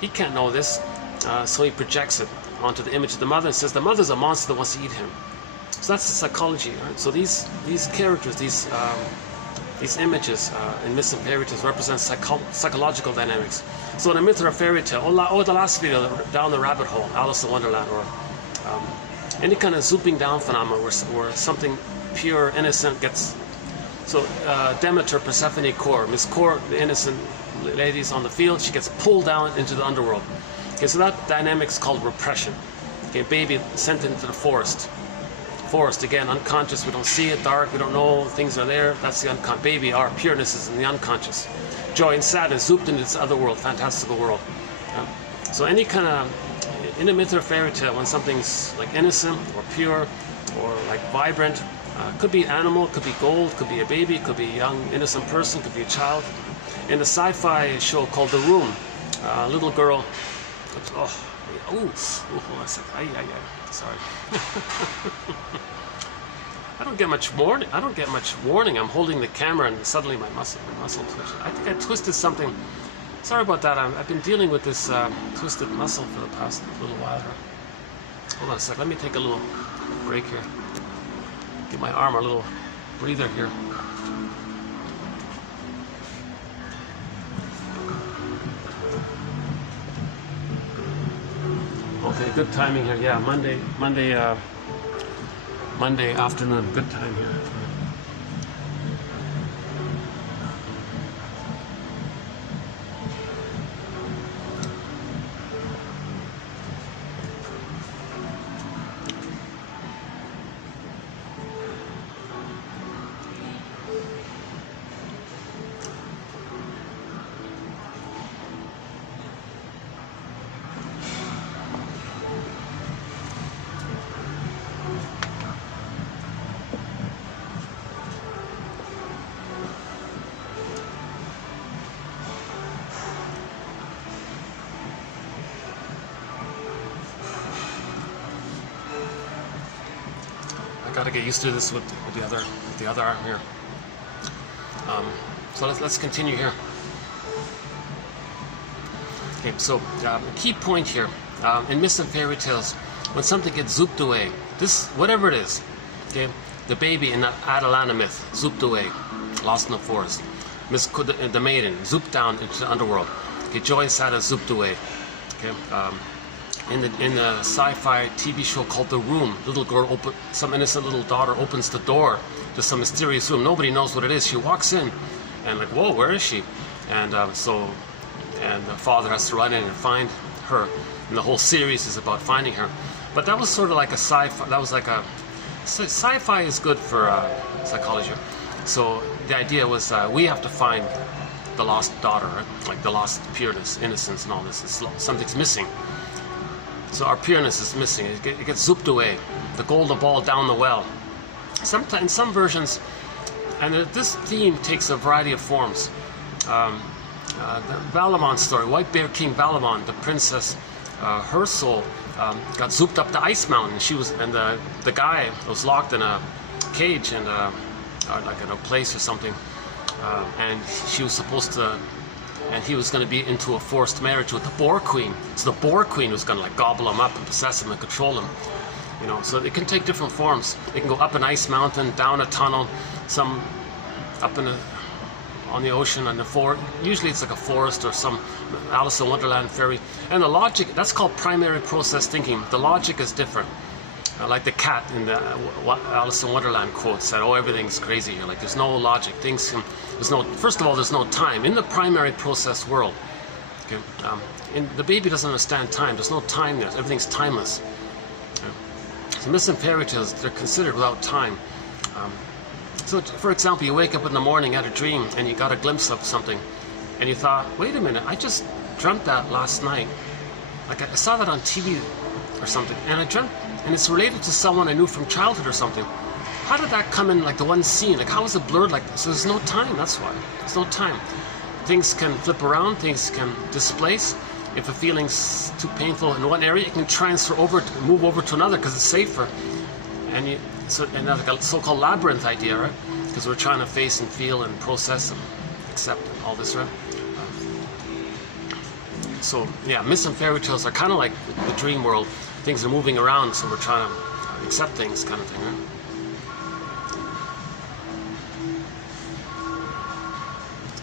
He can't know this, so he projects it onto the image of the mother and says the mother's a monster that wants to eat him. So that's the psychology, right? So these characters, these images in myths and fairy tales represent psychological dynamics. So in a myth or a fairy tale, the last video, down the rabbit hole, Alice in Wonderland, or any kind of zooping down phenomenon where something pure, innocent gets... So Demeter, Persephone, Kore. Miss Kore, the innocent lady's on the field, she gets pulled down into the underworld. Okay, so that dynamic's called repression. Okay, baby sent into the forest forest. Again, unconscious, we don't see it, dark, we don't know things are there. That's the unconscious. Baby, our pureness is in the unconscious. Joy and sadness zooped into this other world, fantastical world. So any kind of, in a myth or fairy tale, when something's like innocent or pure or like vibrant, could be animal, could be gold, could be a baby, could be a young innocent person, could be a child. In the sci-fi show called The Room, a little girl, hold on a second, sorry. I don't get much warning. I'm holding the camera and suddenly my muscle twitched. I think I twisted something. Sorry about that. I've been dealing with this twisted muscle for the past little while here. Hold on a sec. Let me take a little break here. Give my arm a little breather here. Okay, good timing here. Yeah, Monday afternoon. Good time here. Gotta get used to this with the other arm here. So let's continue here. Okay, so a key point here in myths and fairy tales, when something gets zooped away, this whatever it is, okay, the baby in that Atalanta myth zooped away, lost in the forest. The maiden zooped down into the underworld. Okay, joy and sadness zooped away. Okay. In the sci-fi TV show called The Room, little girl, some innocent little daughter opens the door to some mysterious room. Nobody knows what it is. She walks in, and like, whoa, where is she? And the father has to run in and find her. And the whole series is about finding her. But that was sort of like a sci-fi. That was like a sci-fi is good for psychology. So the idea was we have to find the lost daughter, right? Like the lost pureness, innocence, and all this. Something's missing. So our pureness is missing. It gets zooped away. The golden ball down the well. Sometimes in some versions, and this theme takes a variety of forms. The Valamon story, White Bear King Valamon, the princess, her soul got zooped up the ice mountain. The guy was locked in a cage and like in a place or something, and she was supposed to. And he was going to be into a forced marriage with the Boar Queen. So the Boar Queen was going to like gobble him up and possess him and control him. You know, so it can take different forms. It can go up an ice mountain, down a tunnel, some up on the ocean and the forest. Usually it's like a forest or some Alice in Wonderland fairy. And the logic, that's called primary process thinking. The logic is different. Like the cat in the Alice in Wonderland quote said, "Oh, everything's crazy here. Like there's no logic. First of all, there's no time in the primary process world. Okay, the baby doesn't understand time. There's no time there. Everything's timeless. Okay. So myths and fairy tales, they're considered without time. So, for example, you wake up in the morning, had a dream, and you got a glimpse of something, and you thought, wait a minute, I just dreamt that last night. Like I saw that on TV or something, and I dreamt. And it's related to someone I knew from childhood or something. How did that come in like the one scene? Like how is it blurred like this? So there's no time, that's why. There's no time. Things can flip around, things can displace. If a feeling's too painful in one area, it can transfer over, move over to another because it's safer. And that's like a so-called labyrinth idea, right? Because we're trying to face and feel and process and accept all this, right? So yeah, myths and fairy tales are kind of like the dream world. Things are moving around, so we're trying to accept things, kind of thing, right?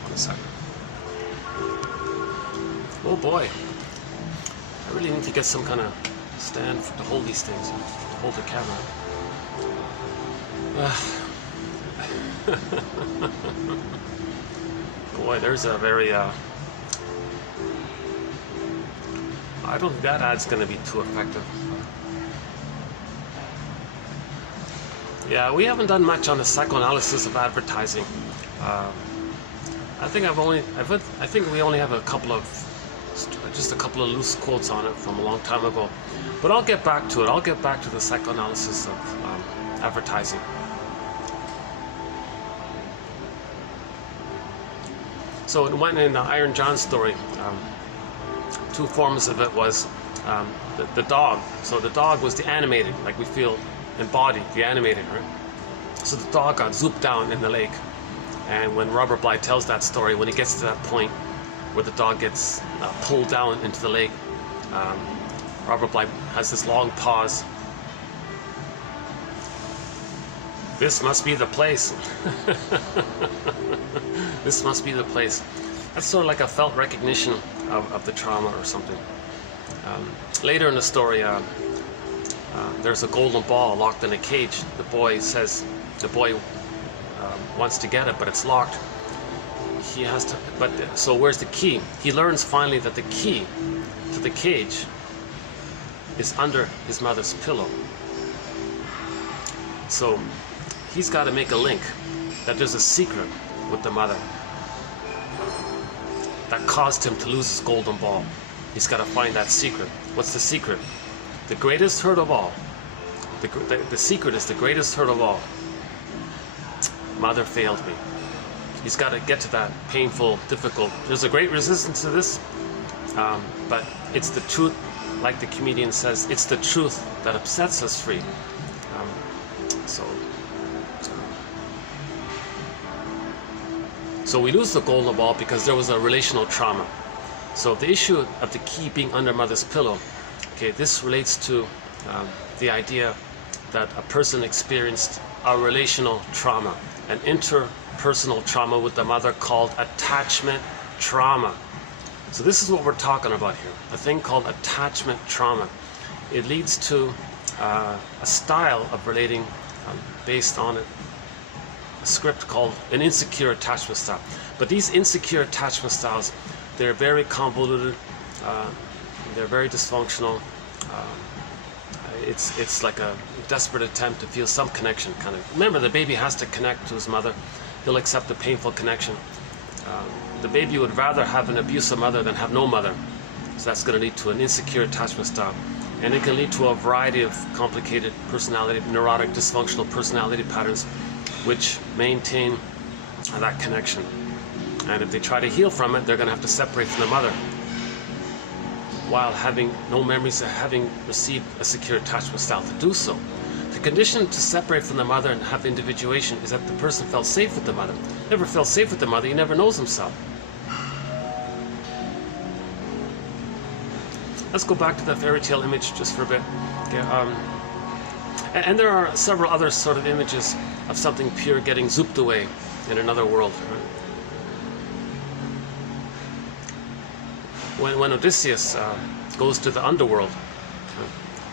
One second. Oh boy, I really need to get some kind of stand to hold these things, to hold the camera. Boy, there's a very I don't think that ad's going to be too effective. Yeah, we haven't done much on the psychoanalysis of advertising. I think we only have just a couple of loose quotes on it from a long time ago. But I'll get back to it. I'll get back to the psychoanalysis of advertising. So it went in the Iron John story. Two forms of it was the dog. So the dog was the animated, like we feel embodied, the animated, right? So the dog got zooped down in the lake. And when Robert Bly tells that story, when he gets to that point where the dog gets pulled down into the lake, Robert Bly has this long pause. This must be the place. This must be the place. That's sort of like a felt recognition of the trauma or something. Later in the story, there's a golden ball locked in a cage. The boy wants to get it, but it's locked. He has to. So where's the key? He learns finally that the key to the cage is under his mother's pillow. So he's got to make a link that there's a secret with the mother that caused him to lose his golden ball. He's got to find that secret. What's the secret? The greatest hurt of all. The secret is the greatest hurt of all. Mother failed me. He's got to get to that painful, difficult. There's a great resistance to this, but it's the truth, like the comedian says, it's the truth that sets us free. So we lose the golden ball because there was a relational trauma. So the issue of the key being under mother's pillow, okay, this relates to the idea that a person experienced a relational trauma, an interpersonal trauma with the mother called attachment trauma. So this is what we're talking about here, a thing called attachment trauma. It leads to a style of relating based on a script called an insecure attachment style. But these insecure attachment styles, they're very convoluted, they're very dysfunctional. It's like a desperate attempt to feel some connection, kind of. Remember, the baby has to connect to his mother. He'll accept the painful connection. The baby would rather have an abusive mother than have no mother. So that's going to lead to an insecure attachment style. And it can lead to a variety of complicated personality, neurotic, dysfunctional personality patterns, which maintain that connection. And if they try to heal from it, they're going to have to separate from the mother, while having no memories of having received a secure attachment style to do so. The condition to separate from the mother and have individuation is that the person felt safe with the mother. Never felt safe with the mother, he never knows himself. Let's go back to the fairy tale image just for a bit. Okay, and there are several other sort of images of something pure getting zooped away in another world. When Odysseus goes to the underworld,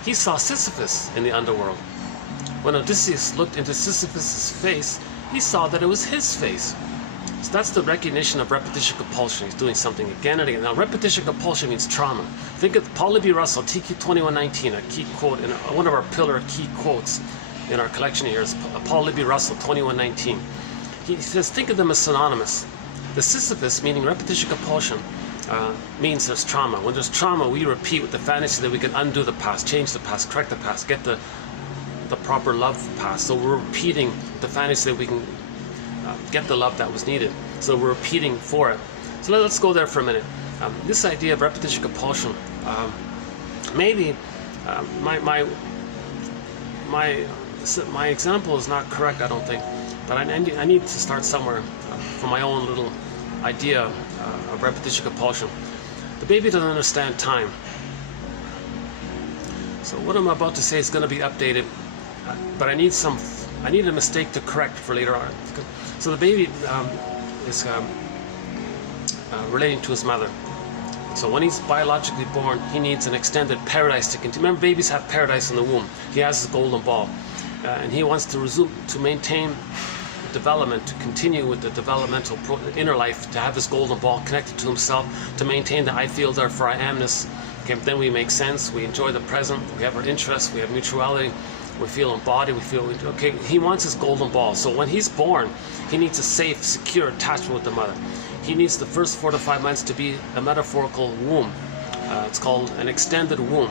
he saw Sisyphus in the underworld. When Odysseus looked into Sisyphus' face, he saw that it was his face. So that's the recognition of repetition compulsion. He's doing something again and again. Now, repetition compulsion means trauma. Think of Paul Libby Russell, TQ 2119, a key quote, in one of our pillar key quotes in our collection here is Paul Libby Russell, 2119. He says, think of them as synonymous. The Sisyphus, meaning repetition compulsion, means there's trauma. When there's trauma, we repeat with the fantasy that we can undo the past, change the past, correct the past, get the proper love past. So we're repeating the fantasy that we can get the love that was needed. So we're repeating for it. So let's go there for a minute. This idea of repetition compulsion, maybe my example is not correct, I don't think, but I need to start somewhere for my own little idea of repetition compulsion. The baby doesn't understand time. So what I'm about to say is going to be updated, but I need a mistake to correct for later on. So the baby is relating to his mother. So when he's biologically born, he needs an extended paradise to continue. Remember, babies have paradise in the womb. He has his golden ball, and he wants to maintain development, to continue with the developmental inner life, to have this golden ball connected to himself, to maintain the I feel therefore I amness. Okay, then we make sense, we enjoy the present, we have our interests, we have mutuality, we feel embodied, we feel, okay, he wants his golden ball. So when he's born, he needs a safe, secure attachment with the mother. He needs the first 4 to 5 months to be a metaphorical womb. It's called an extended womb.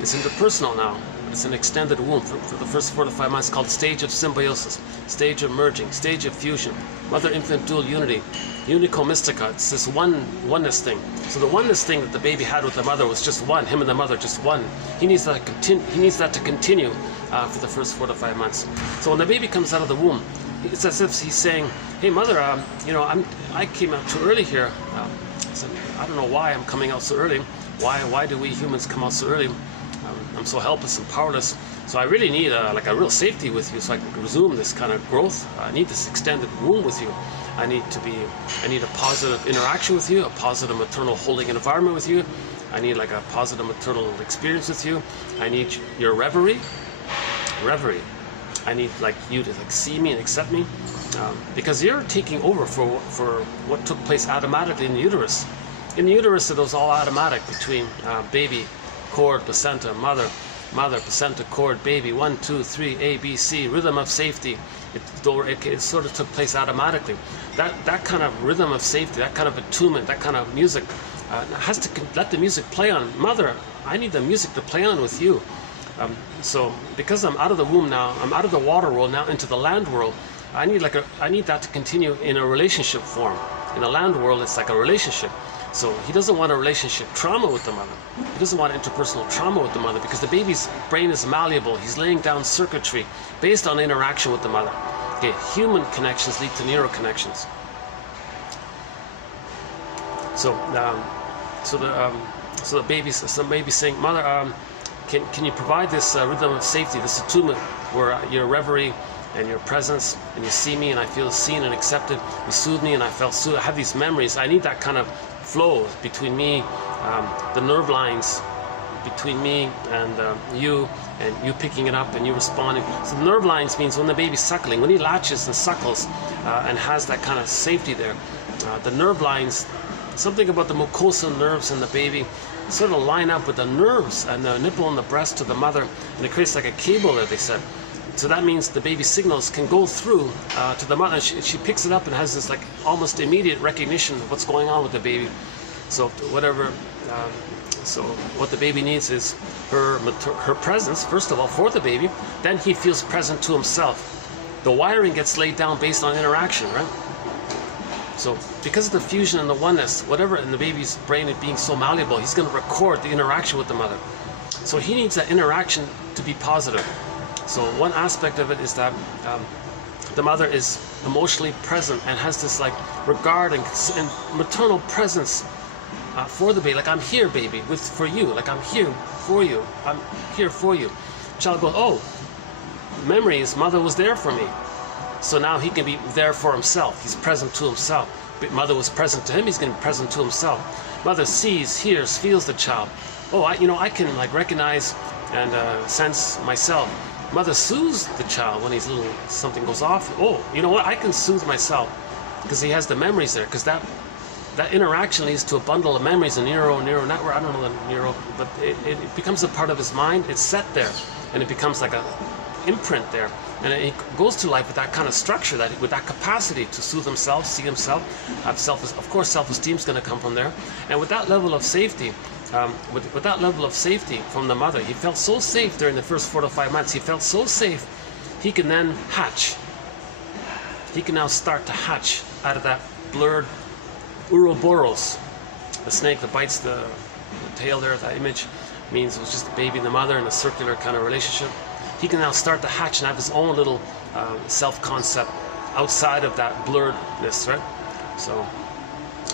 It's interpersonal now. It's an extended womb for the first 4 to 5 months, called stage of symbiosis, stage of merging, stage of fusion, mother-infant dual unity, unico mystica. It's this oneness thing. So the oneness thing that the baby had with the mother was just one, him and the mother, just one. He needs that to continue for the first 4 to 5 months. So when the baby comes out of the womb, it's as if he's saying, hey mother, I came out too early here. I don't know why I'm coming out so early. Why do we humans come out so early? I'm so helpless and powerless. So I really need like a real safety with you so I can resume this kind of growth. I need this extended womb with you. I need a positive interaction with you, a positive maternal holding environment with you. I need like a positive maternal experience with you. I need your reverie. I need like you to like see me and accept me, because you're taking over for what took place automatically in the uterus. In the uterus, it was all automatic between baby, cord, placenta, mother, placenta, cord, baby, 1, 2, 3, A, B, C, rhythm of safety. It sort of took place automatically. That kind of rhythm of safety, that kind of attunement, that kind of music has to let the music play on. Mother, I need the music to play on with you. So because I'm out of the womb now, I'm out of the water world now into the land world. I need that to continue in a relationship form. In the land world, it's like a relationship. So he doesn't want a relationship trauma with the mother. He doesn't want interpersonal trauma with the mother because the baby's brain is malleable. He's laying down circuitry based on interaction with the mother. Okay, human connections lead to neural connections. So the baby's saying, mother, can you provide this rhythm of safety, this attunement, where your reverie and your presence, and you see me and I feel seen and accepted. You soothe me and I felt soothed. I have these memories. I need that kind of flow between me, the nerve lines between me and you picking it up and you responding. So the nerve lines means when the baby's suckling, when he latches and suckles and has that kind of safety there. The nerve lines, something about the mucosal nerves in the baby sort of line up with the nerves and the nipple and the breast to the mother, and it creates like a cable there, they said. So that means the baby signals can go through to the mother. She picks it up and has this like almost immediate recognition of what's going on with the baby. So so what the baby needs is her presence, first of all, for the baby. Then he feels present to himself. The wiring gets laid down based on interaction, right? So because of the fusion and the oneness, whatever in the baby's brain is being so malleable, he's going to record the interaction with the mother. So he needs that interaction to be positive. So one aspect of it is that the mother is emotionally present and has this like regard and maternal presence for the baby. Like, I'm here, baby, for you. Like, I'm here for you. I'm here for you. Child goes, oh, memories, mother was there for me. So now he can be there for himself. He's present to himself. Mother was present to him. He's going to be present to himself. Mother sees, hears, feels the child. Oh, I can like recognize and sense myself. Mother soothes the child when he's little, something goes off. Oh, you know what? I can soothe myself because he has the memories there. Because that interaction leads to a bundle of memories, a neural network. I don't know the neural, but it becomes a part of his mind. It's set there, and it becomes like a imprint there. And he goes through life with that kind of structure, with that capacity to soothe himself, see himself, have of course, self-esteem is going to come from there. And with that level of safety, with that level of safety from the mother, he felt so safe during the first 4 to 5 months. He felt so safe, he can then hatch. He can now start to hatch out of that blurred Ouroboros, the snake that bites the tail there. That image means it was just the baby and the mother in a circular kind of relationship. He can now start to hatch and have his own little self-concept outside of that blurredness, right? So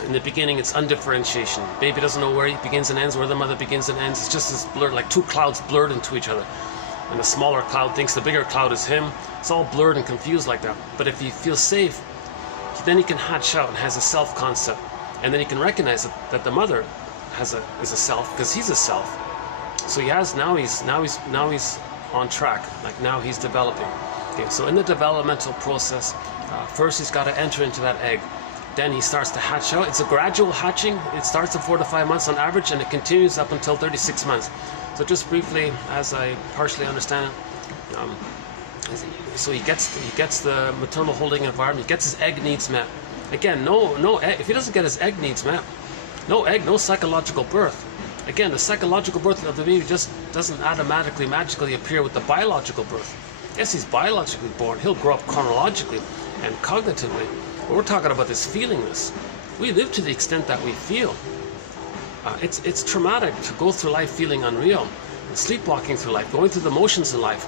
in the beginning, it's undifferentiation. Baby doesn't know where he begins and ends, where the mother begins and ends. It's just this blurred, like two clouds blurred into each other. And the smaller cloud thinks the bigger cloud is him. It's all blurred and confused like that. But if he feels safe, then he can hatch out and has a self-concept. And then he can recognize that the mother is a self, because he's a self. So now he's on track. Like, now he's developing. Okay, so in the developmental process, first he's got to enter into that egg. Then he starts to hatch out. It's a gradual hatching. It starts at 4 to 5 months on average, and it continues up until 36 months. So just briefly, as I partially understand it, Um, so he gets the maternal holding environment. He gets his egg needs met. Again, no egg. If he doesn't get his egg needs met, no egg, no psychological birth. Again, the psychological birth of the baby just doesn't automatically, magically appear with the biological birth. Yes, he's biologically born. He'll grow up chronologically and cognitively. But we're talking about this feelingness. We live to the extent that we feel. It's traumatic to go through life feeling unreal, sleepwalking through life, going through the motions in life.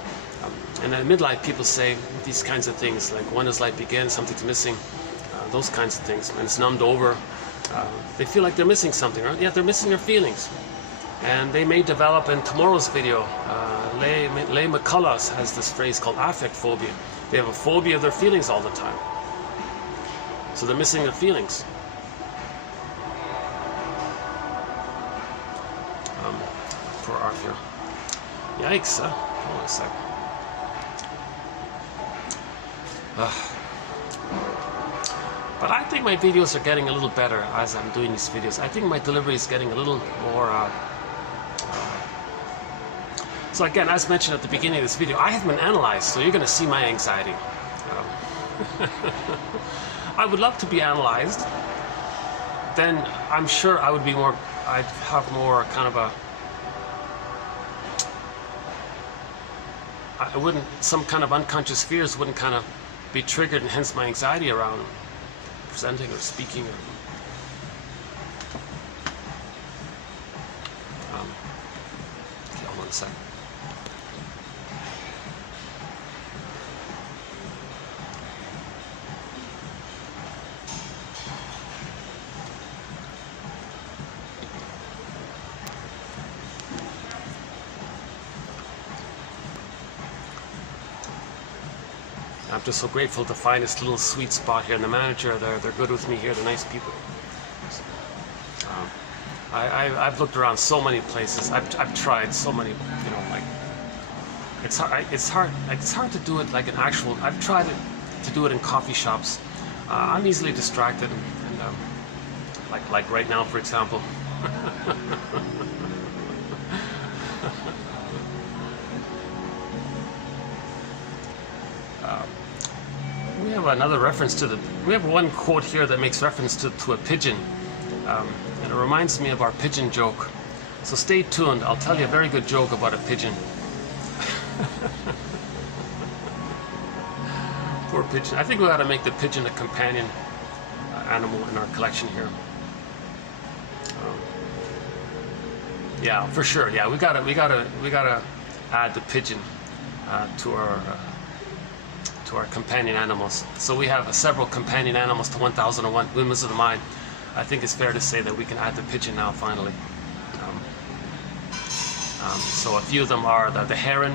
And at midlife, people say these kinds of things like, when does life begin? Something's missing. Those kinds of things. And it's numbed over. They feel like they're missing something, right? Yeah, they're missing their feelings. And they may develop, in tomorrow's video, Leigh McCullough has this phrase called affect phobia. They have a phobia of their feelings all the time. So they're missing their feelings. Poor Arthur. Yikes, huh? Hold on a sec. But I think my videos are getting a little better as I'm doing these videos. I think my delivery is getting a little more... So again, as mentioned at the beginning of this video, I have been analyzed, so you're going to see my anxiety. I would love to be analyzed. Then I'm sure I would be more... I'd have more kind of a... I wouldn't... Some kind of unconscious fears wouldn't kind of be triggered, and hence my anxiety around presenting or speaking. Okay, hold on a second. I'm just so grateful to find this little sweet spot here, and the manager, they're good with me here, they're nice people. I've looked around so many places. I've tried so many, you know, like it's hard to do it like an actual. I've tried to do it in coffee shops. I'm easily distracted, and like right now, for example. We have another reference to the... We have one quote here that makes reference to a pigeon. And it reminds me of our pigeon joke. So stay tuned. I'll tell you a very good joke about a pigeon. Poor pigeon. I think we ought to make the pigeon a companion animal in our collection here. Yeah, for sure. Yeah, we gotta add the pigeon to our companion animals. So we have several companion animals to 1001 Windmills of the Mind. I think it's fair to say that we can add the pigeon now, finally. So a few of them are the heron,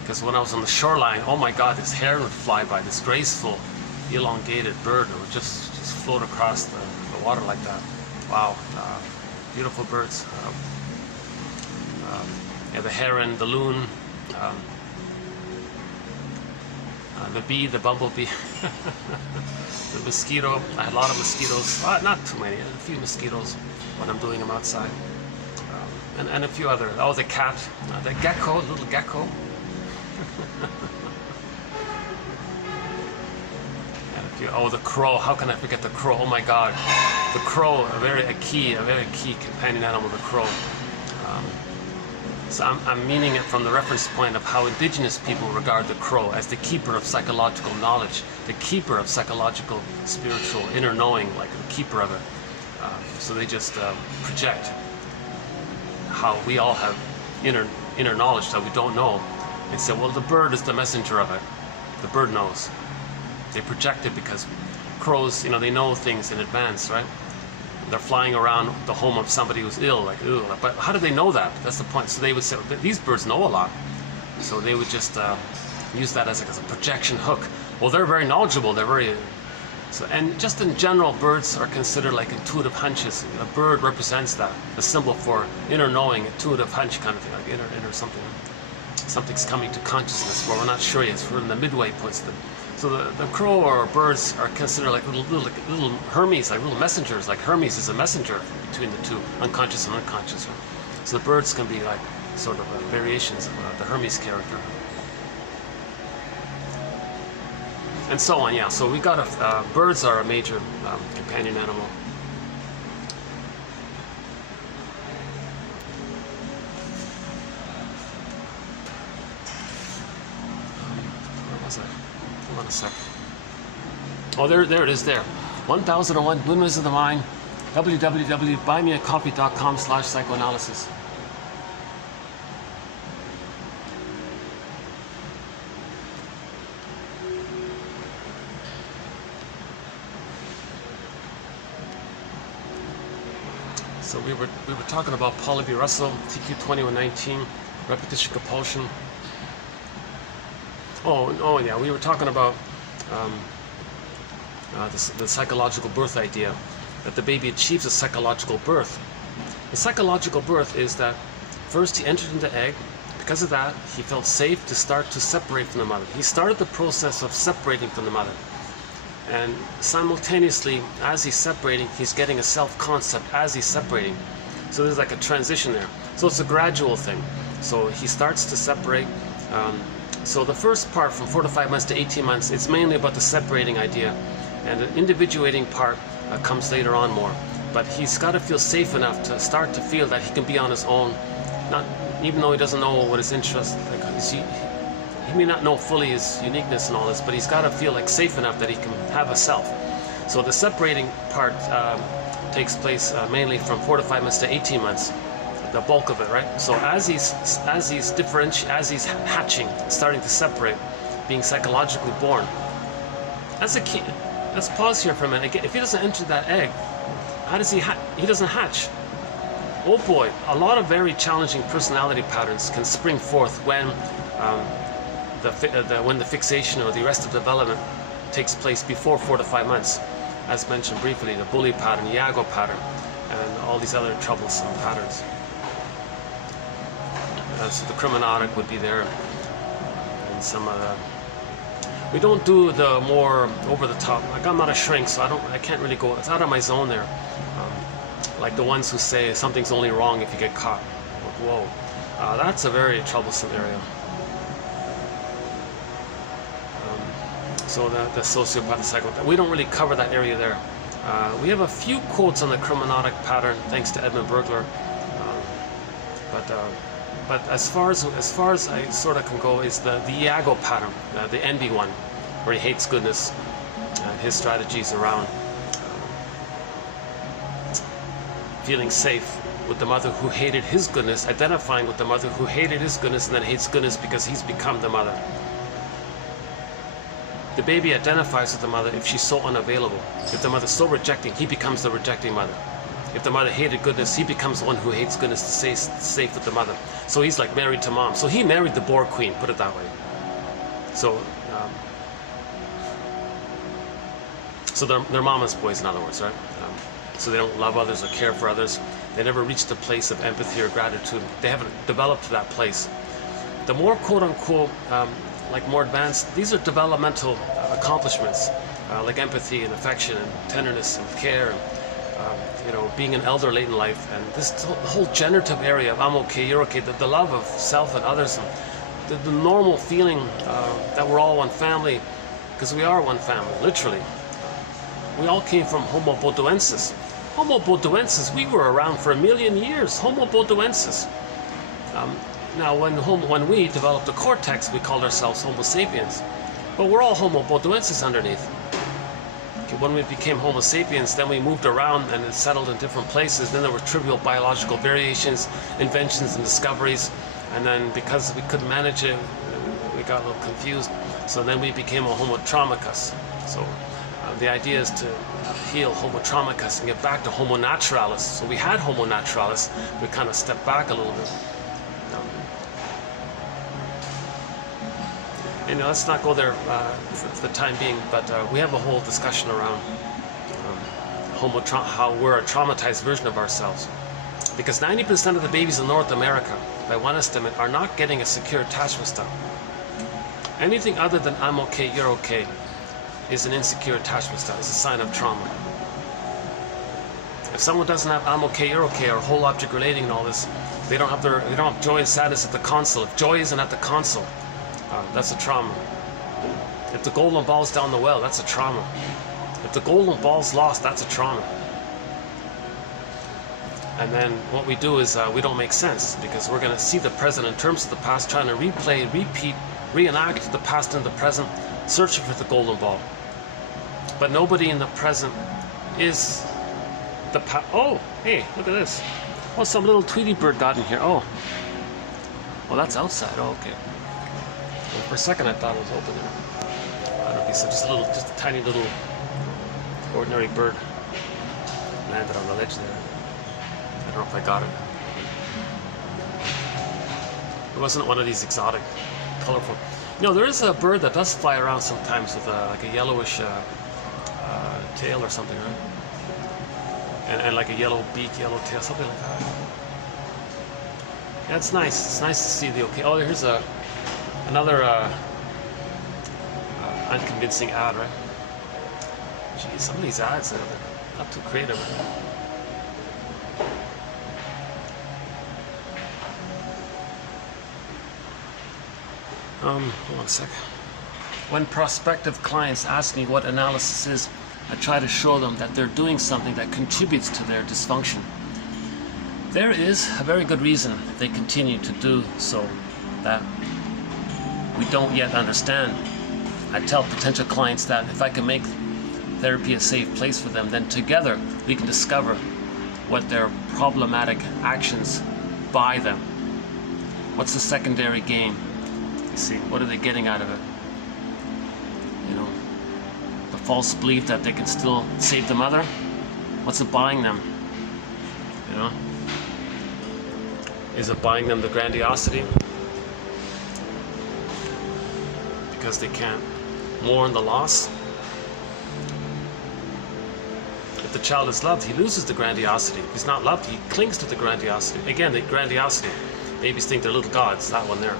because when I was on the shoreline, oh my God, this heron would fly by, this graceful, elongated bird that would just float across the water like that. Wow, beautiful birds. Yeah, the heron, the loon, the bee, the bumblebee, the mosquito. I had a lot of mosquitoes, not too many, a few mosquitoes when I'm doing them outside. And a few other, oh, the cat, the gecko, little gecko. And a few, oh, the crow, how can I forget the crow? Oh my God, the crow, a very key companion animal, the crow. So I'm meaning it from the reference point of how indigenous people regard the crow as the keeper of psychological knowledge, the keeper of psychological, spiritual, inner knowing, like the keeper of it. So they just project how we all have inner knowledge that we don't know. They say, well, the bird is the messenger of it. The bird knows. They project it because crows, you know, they know things in advance, right? They're flying around the home of somebody who's ill, like, ew. But how do they know that? That's the point. So they would say, these birds know a lot. So they would just use that as a projection hook. Well, they're very knowledgeable. They're very... So, and just in general, birds are considered like intuitive hunches. A bird represents that, a symbol for inner knowing, intuitive hunch kind of thing, like inner something. Something's coming to consciousness where we're not sure yet. We're in the midway points. So the crow or birds are considered like little Hermes, like little messengers. Like Hermes is a messenger between the two, unconscious and unconscious. Right? So the birds can be like sort of variations of the Hermes character. and so on. Yeah, so we got birds are a major companion animal. Where was I? Hold on a sec. Oh, there it is there. 1001 Windmills of the Mind, www.buymeacoffee.com/psychoanalysis. So we were talking about Paula B. Russell, TQ 2119, repetition compulsion. Oh yeah, we were talking about the psychological birth idea, that the baby achieves a psychological birth. The psychological birth is that first he entered into the egg. Because of that, he felt safe to start to separate from the mother. He started the process of separating from the mother. And simultaneously, as he's separating, he's getting a self-concept as he's separating. So there's like a transition there. So it's a gradual thing. So he starts to separate. So the first part, from 4 to 5 months to 18 months, it's mainly about the separating idea. And the individuating part comes later on more. But he's got to feel safe enough to start to feel that he can be on his own, not even though he doesn't know what his interest. He may not know fully his uniqueness and all this, but he's got to feel like safe enough that he can have a self. So the separating part takes place mainly from 4 to 5 months to 18 months, the bulk of it, right? So as he's hatching, starting to separate, being psychologically born. That's a key. Let's pause here for a minute. If he doesn't enter that egg, how does he doesn't hatch? Oh boy, a lot of very challenging personality patterns can spring forth when when the fixation or the arrested development takes place before 4 to 5 months. As mentioned briefly, the bully pattern, Iago pattern, and all these other troublesome patterns. So the criminalic would be there, and some of the. We don't do the more over the top. Like, I'm not a shrink, so I can't really go. It's out of my zone there. Like the ones who say something's only wrong if you get caught. Whoa, that's a very troublesome area. So the sociopath, the psychopath, we don't really cover that area there. We have a few quotes on the criminalic pattern, thanks to Edmund Burglar. But as far as I sort of can go is the Iago pattern, the envy one, where he hates goodness, and his strategies around feeling safe with the mother who hated his goodness, identifying with the mother who hated his goodness and then hates goodness because he's become the mother. The baby identifies with the mother if she's so unavailable. If the mother's so rejecting, he becomes the rejecting mother. If the mother hated goodness, he becomes the one who hates goodness to stay safe with the mother. So he's like married to mom. So he married the boar queen, put it that way. So they're mama's boys, in other words, right? So they don't love others or care for others. They never reached a place of empathy or gratitude. They haven't developed to that place. The more quote-unquote, like more advanced, these are developmental accomplishments, like empathy and affection and tenderness and care, and being an elder late in life, and this whole generative area of I'm okay, you're okay, the love of self and others, and the normal feeling that we're all one family, because we are one family, literally. We all came from Homo bodoensis. Homo bodoensis, we were around for 1 million years. Homo bodoensis. Now, when we developed the cortex, we called ourselves Homo sapiens. But we're all Homo bodoensis underneath. Okay, when we became Homo sapiens, then we moved around and it settled in different places. Then there were trivial biological variations, inventions and discoveries. And then because we couldn't manage it, we got a little confused. So then we became a Homo traumicus. So the idea is to heal Homo traumicus and get back to Homo naturalis. So we had Homo naturalis. We kind of stepped back a little bit. Let's not go there for the time being, but we have a whole discussion around how we're a traumatized version of ourselves. Because 90% of the babies in North America, by one estimate, are not getting a secure attachment style. Anything other than I'm okay, you're okay, is an insecure attachment style. It's a sign of trauma. If someone doesn't have I'm okay, you're okay, or whole object relating and all this, they don't have joy and sadness at the console. If joy isn't at the console, that's a trauma. If the golden ball's down the well, that's a trauma. If the golden ball's lost, that's a trauma. And then what we do is we don't make sense, because we're going to see the present in terms of the past, trying to replay, repeat, reenact the past and the present, searching for the golden ball. But nobody in the present is the past. Oh, hey, look at this. Oh, some little Tweety bird got in here. Oh, well, that's outside. Oh, okay. Well, for a second, I thought it was open there. I don't know, so just a tiny little ordinary bird landed on the ledge there. I don't know if I got it. It wasn't one of these exotic, colorful. You know, there is a bird that does fly around sometimes with like a yellowish tail or something, right? And like a yellow beak, yellow tail, something like that. Yeah, it's nice. It's nice to see the okay. Oh, here's another unconvincing ad, right? Geez, some of these ads are not too creative. Hold on a second. When prospective clients ask me what analysis is, I try to show them that they're doing something that contributes to their dysfunction. There is a very good reason they continue to do so that we don't yet understand. I tell potential clients that if I can make therapy a safe place for them, then together we can discover what their problematic actions buy them. What's the secondary gain? You see, what are they getting out of it? You know, the false belief that they can still save the mother. What's it buying them? You know, is it buying them the grandiosity? Because they can't mourn the loss. If the child is loved, he loses the grandiosity. If he's not loved, he clings to the grandiosity. Again, the grandiosity. Babies think they're little gods. That one there.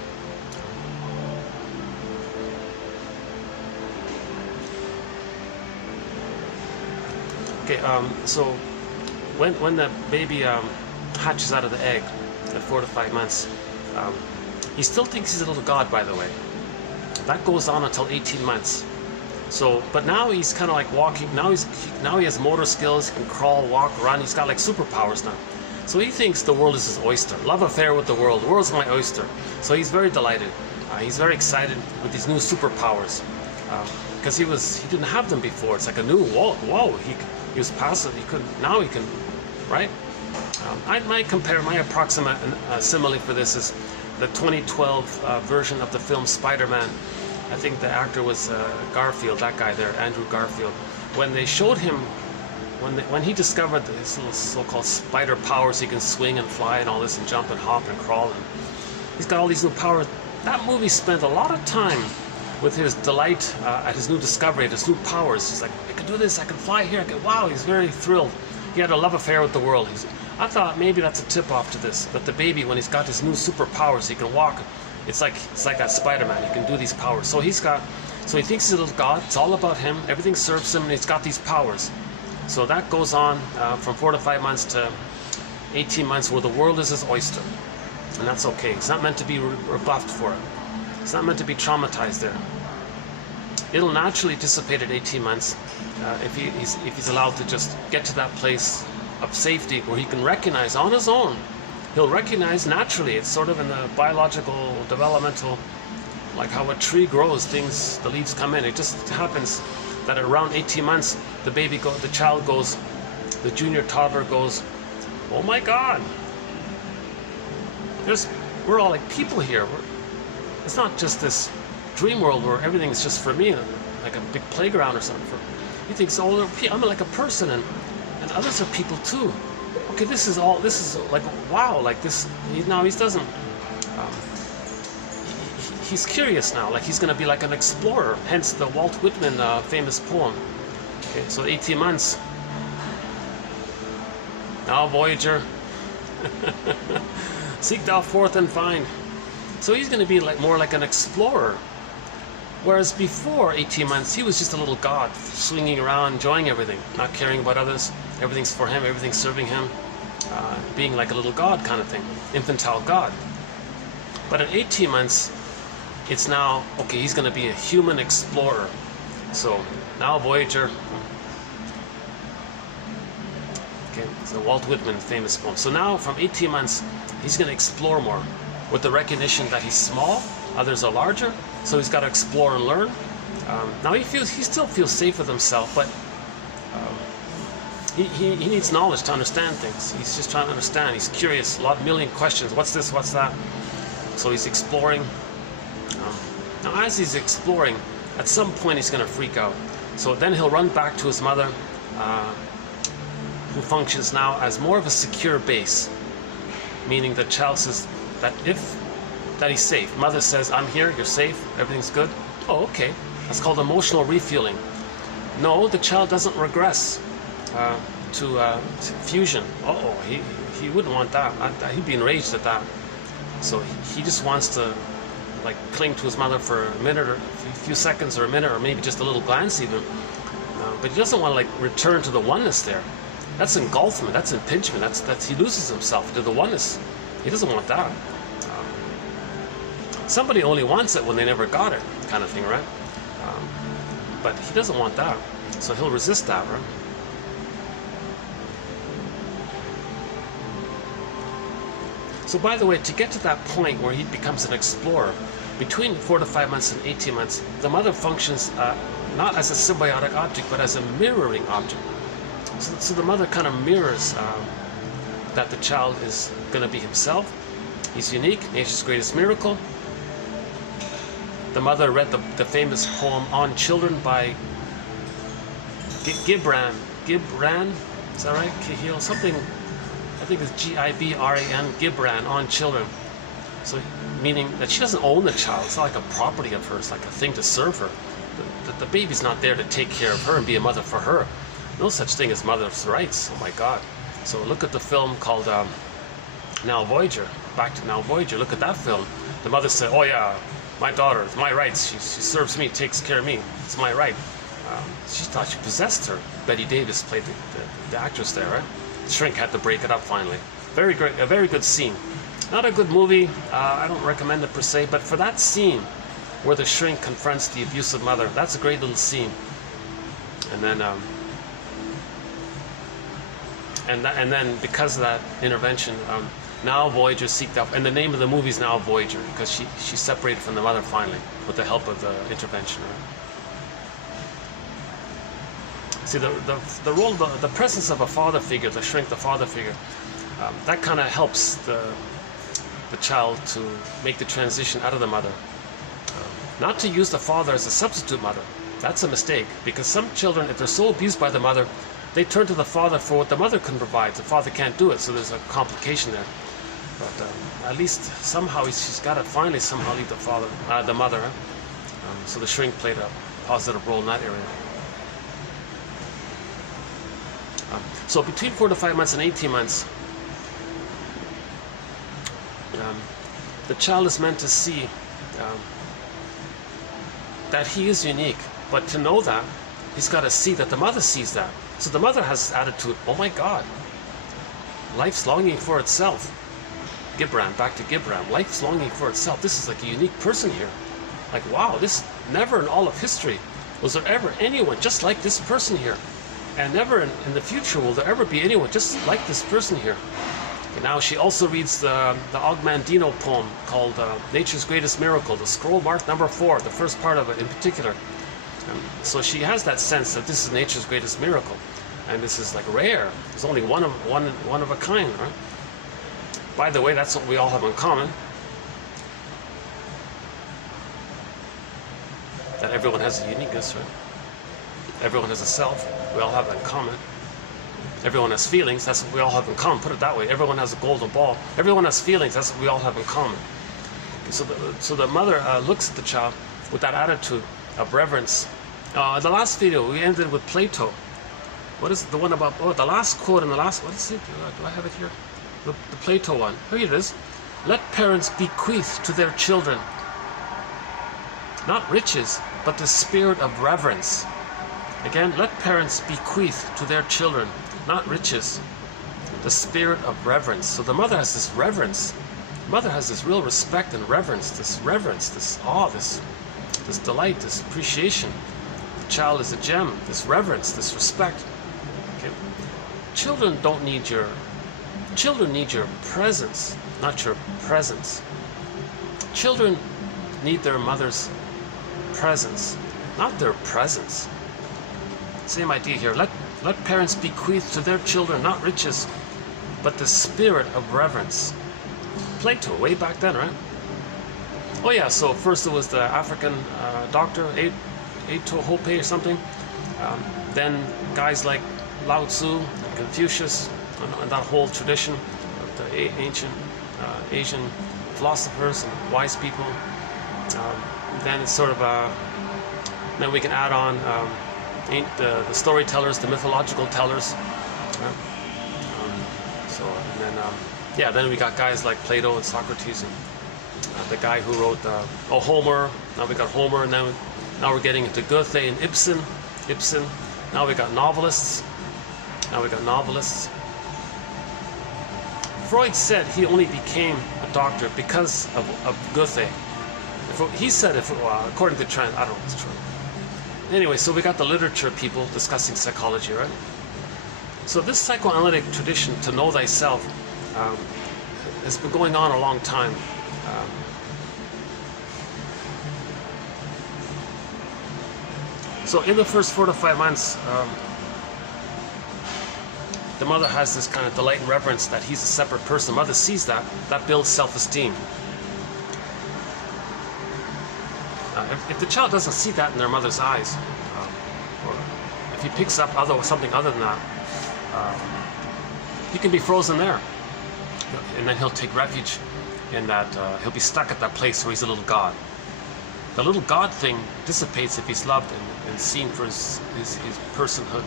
Okay, so when the baby hatches out of the egg at 4 to 5 months, he still thinks he's a little god, by the way. That goes on until 18 months. So, but now he's kind of like walking. Now he has motor skills. He can crawl, walk, run. He's got like superpowers now. So he thinks the world is his oyster. Love affair with the world. The world's my oyster. So he's very delighted. He's very excited with these new superpowers because he didn't have them before. It's like a new whoa. He was passive. He couldn't. Now he can, right? I might compare my approximate simile for this is the 2012 version of the film Spider-Man. I think the actor was Garfield, that guy there, Andrew Garfield. When they showed him, when he discovered his little so-called spider powers, he can swing and fly and all this and jump and hop and crawl, and he's got all these new powers. That movie spent a lot of time with his delight at his new discovery, at his new powers. He's like, I can do this, I can fly here, wow, he's very thrilled. He had a love affair with the world. I thought maybe that's a tip-off to this, that the baby, when he's got his new superpowers, he can walk. It's like that Spider-Man. He can do these powers. So he thinks he's a little god. It's all about him. Everything serves him, and he's got these powers. So that goes on from 4 to 5 months to 18 months, where the world is his oyster, and that's okay. It's not meant to be rebuffed for it. It's not meant to be traumatized there. It'll naturally dissipate at 18 months if he's allowed to just get to that place of safety where he can recognize on his own. He'll recognize naturally. It's sort of in the biological, developmental, like how a tree grows, the leaves come in. It just happens that at around 18 months, the child goes, the junior toddler goes, oh my God, we're all like people here. It's not just this dream world where everything's just for me, like a big playground or something. He thinks, oh, I'm like a person, and others are people too. Okay, this is like, wow, like this. He doesn't. He's curious now. Like he's going to be like an explorer. Hence the Walt Whitman famous poem. Okay, so 18 months. Now, Voyager, seek thou forth and find. So he's going to be like more like an explorer. Whereas before 18 months, he was just a little god, swinging around, enjoying everything, not caring about others. Everything's for him, everything's serving him, being like a little god kind of thing, infantile god. But at 18 months, it's now, okay, he's going to be a human explorer. So now Voyager, okay, it's the Walt Whitman famous poem. So now from 18 months, he's going to explore more with the recognition that he's small, others are larger, so he's got to explore and learn. Now he still feels safe with himself, but he needs knowledge to understand things. He's just trying to understand. He's curious, million questions. What's this? What's that? So he's exploring. Now as he's exploring, at some point he's going to freak out. So then he'll run back to his mother, who functions now as more of a secure base, meaning the child says that he's safe. Mother says, I'm here, you're safe, everything's good. Oh, okay. That's called emotional refueling. No, the child doesn't regress to fusion. He wouldn't want that. He'd be enraged at that. So he just wants to like cling to his mother for a minute or a few seconds or a minute or maybe just a little glance even. But he doesn't want to like return to the oneness there. That's engulfment, that's impingement, that's he loses himself to the oneness. He doesn't want that. Somebody only wants it when they never got it, kind of thing, right? But he doesn't want that, so he'll resist that, right? So by the way, to get to that point where he becomes an explorer, between 4 to 5 months and 18 months, the mother functions not as a symbiotic object, but as a mirroring object. So the mother kind of mirrors that the child is going to be himself. He's unique, nature's greatest miracle. The mother read the famous poem On Children by Gibran. Gibran, is that right? Cahill, something, I think it's Gibran, Gibran, On Children. So meaning that she doesn't own the child. It's not like a property of hers, like a thing to serve her. The baby's not there to take care of her and be a mother for her. No such thing as mother's rights. Oh my God. So look at the film called Now Voyager. Back to Now Voyager. Look at that film. The mother said, oh yeah, my daughter, it's my rights. She serves me, takes care of me. It's my right. She thought she possessed her. Betty Davis played the actress there, right? The shrink had to break it up finally. Very great, a very good scene. Not a good movie. I don't recommend it per se, but for that scene where the shrink confronts the abusive mother, that's a great little scene. And then, and then because of that intervention, now Voyager seeked out, and the name of the movie is Now Voyager, because she separated from the mother finally with the help of the intervention. Right? See, the role, the presence of a father figure, the shrink, the father figure, that kind of helps the child to make the transition out of the mother. Not to use the father as a substitute mother. That's a mistake, because some children, if they're so abused by the mother, they turn to the father for what the mother can provide. The father can't do it, so there's a complication there. But at least somehow she's got to finally somehow leave the mother. So the shrink played a positive role in that area. So between 4 to 5 months and 18 months, the child is meant to see that he is unique. But to know that, he's got to see that the mother sees that. So the mother has this attitude, oh my God, life's longing for itself. Gibran, back to Gibran, life's longing for itself. This is like a unique person here. Like, wow, this never in all of history was there ever anyone just like this person here. And never in the future will there ever be anyone just like this person here. Okay, now she also reads the Ogmandino poem called Nature's Greatest Miracle, the scroll mark number 4, the first part of it in particular. So she has that sense that this is nature's greatest miracle, and this is like rare. There's only one of a kind, right? By the way, that's what we all have in common. That everyone has a uniqueness, right? Everyone has a self. We all have that in common. Everyone has feelings. That's what we all have in common. Put it that way. Everyone has a golden ball. Everyone has feelings. That's what we all have in common. So the mother looks at the child with that attitude of reverence. The last video we ended with Plato. What is the one about? Oh, the last quote in the last. What is it? Do I have it here? The Plato one. Here it is. Let parents bequeath to their children not riches, but the spirit of reverence. Again, let parents bequeath to their children not riches, the spirit of reverence. So the mother has this reverence, Mother has this real respect and reverence, this awe, this delight, this appreciation. The child is a gem, this reverence, this respect. Okay? Children need your presence, not your presence. Children need their mother's presence, not their presence. Same idea here. Let parents bequeath to their children not riches, but the spirit of reverence. Plato, way back then, right? Oh yeah, so first it was the African doctor, Hope or something. Then guys like Lao Tzu, Confucius, and that whole tradition of the ancient Asian philosophers and wise people. Then it's sort of then we can add on the storytellers, the mythological tellers. Then we got guys like Plato and Socrates, and the guy who wrote Homer. Now we got Homer, and now we're getting into Goethe and Ibsen. Now we got novelists. Freud said he only became a doctor because of Goethe. He said, according to trend, I don't know if it's true. Anyway, so we got the literature people discussing psychology, right? So this psychoanalytic tradition, to know thyself, has been going on a long time. So in the first 4 to 5 months, the mother has this kind of delight and reverence that he's a separate person. The mother sees that builds self-esteem. If the child doesn't see that in their mother's eyes, or if he picks up something other than that, he can be frozen there. And then he'll take refuge in that, he'll be stuck at that place where he's a little god. The little god thing dissipates if he's loved and seen for his personhood,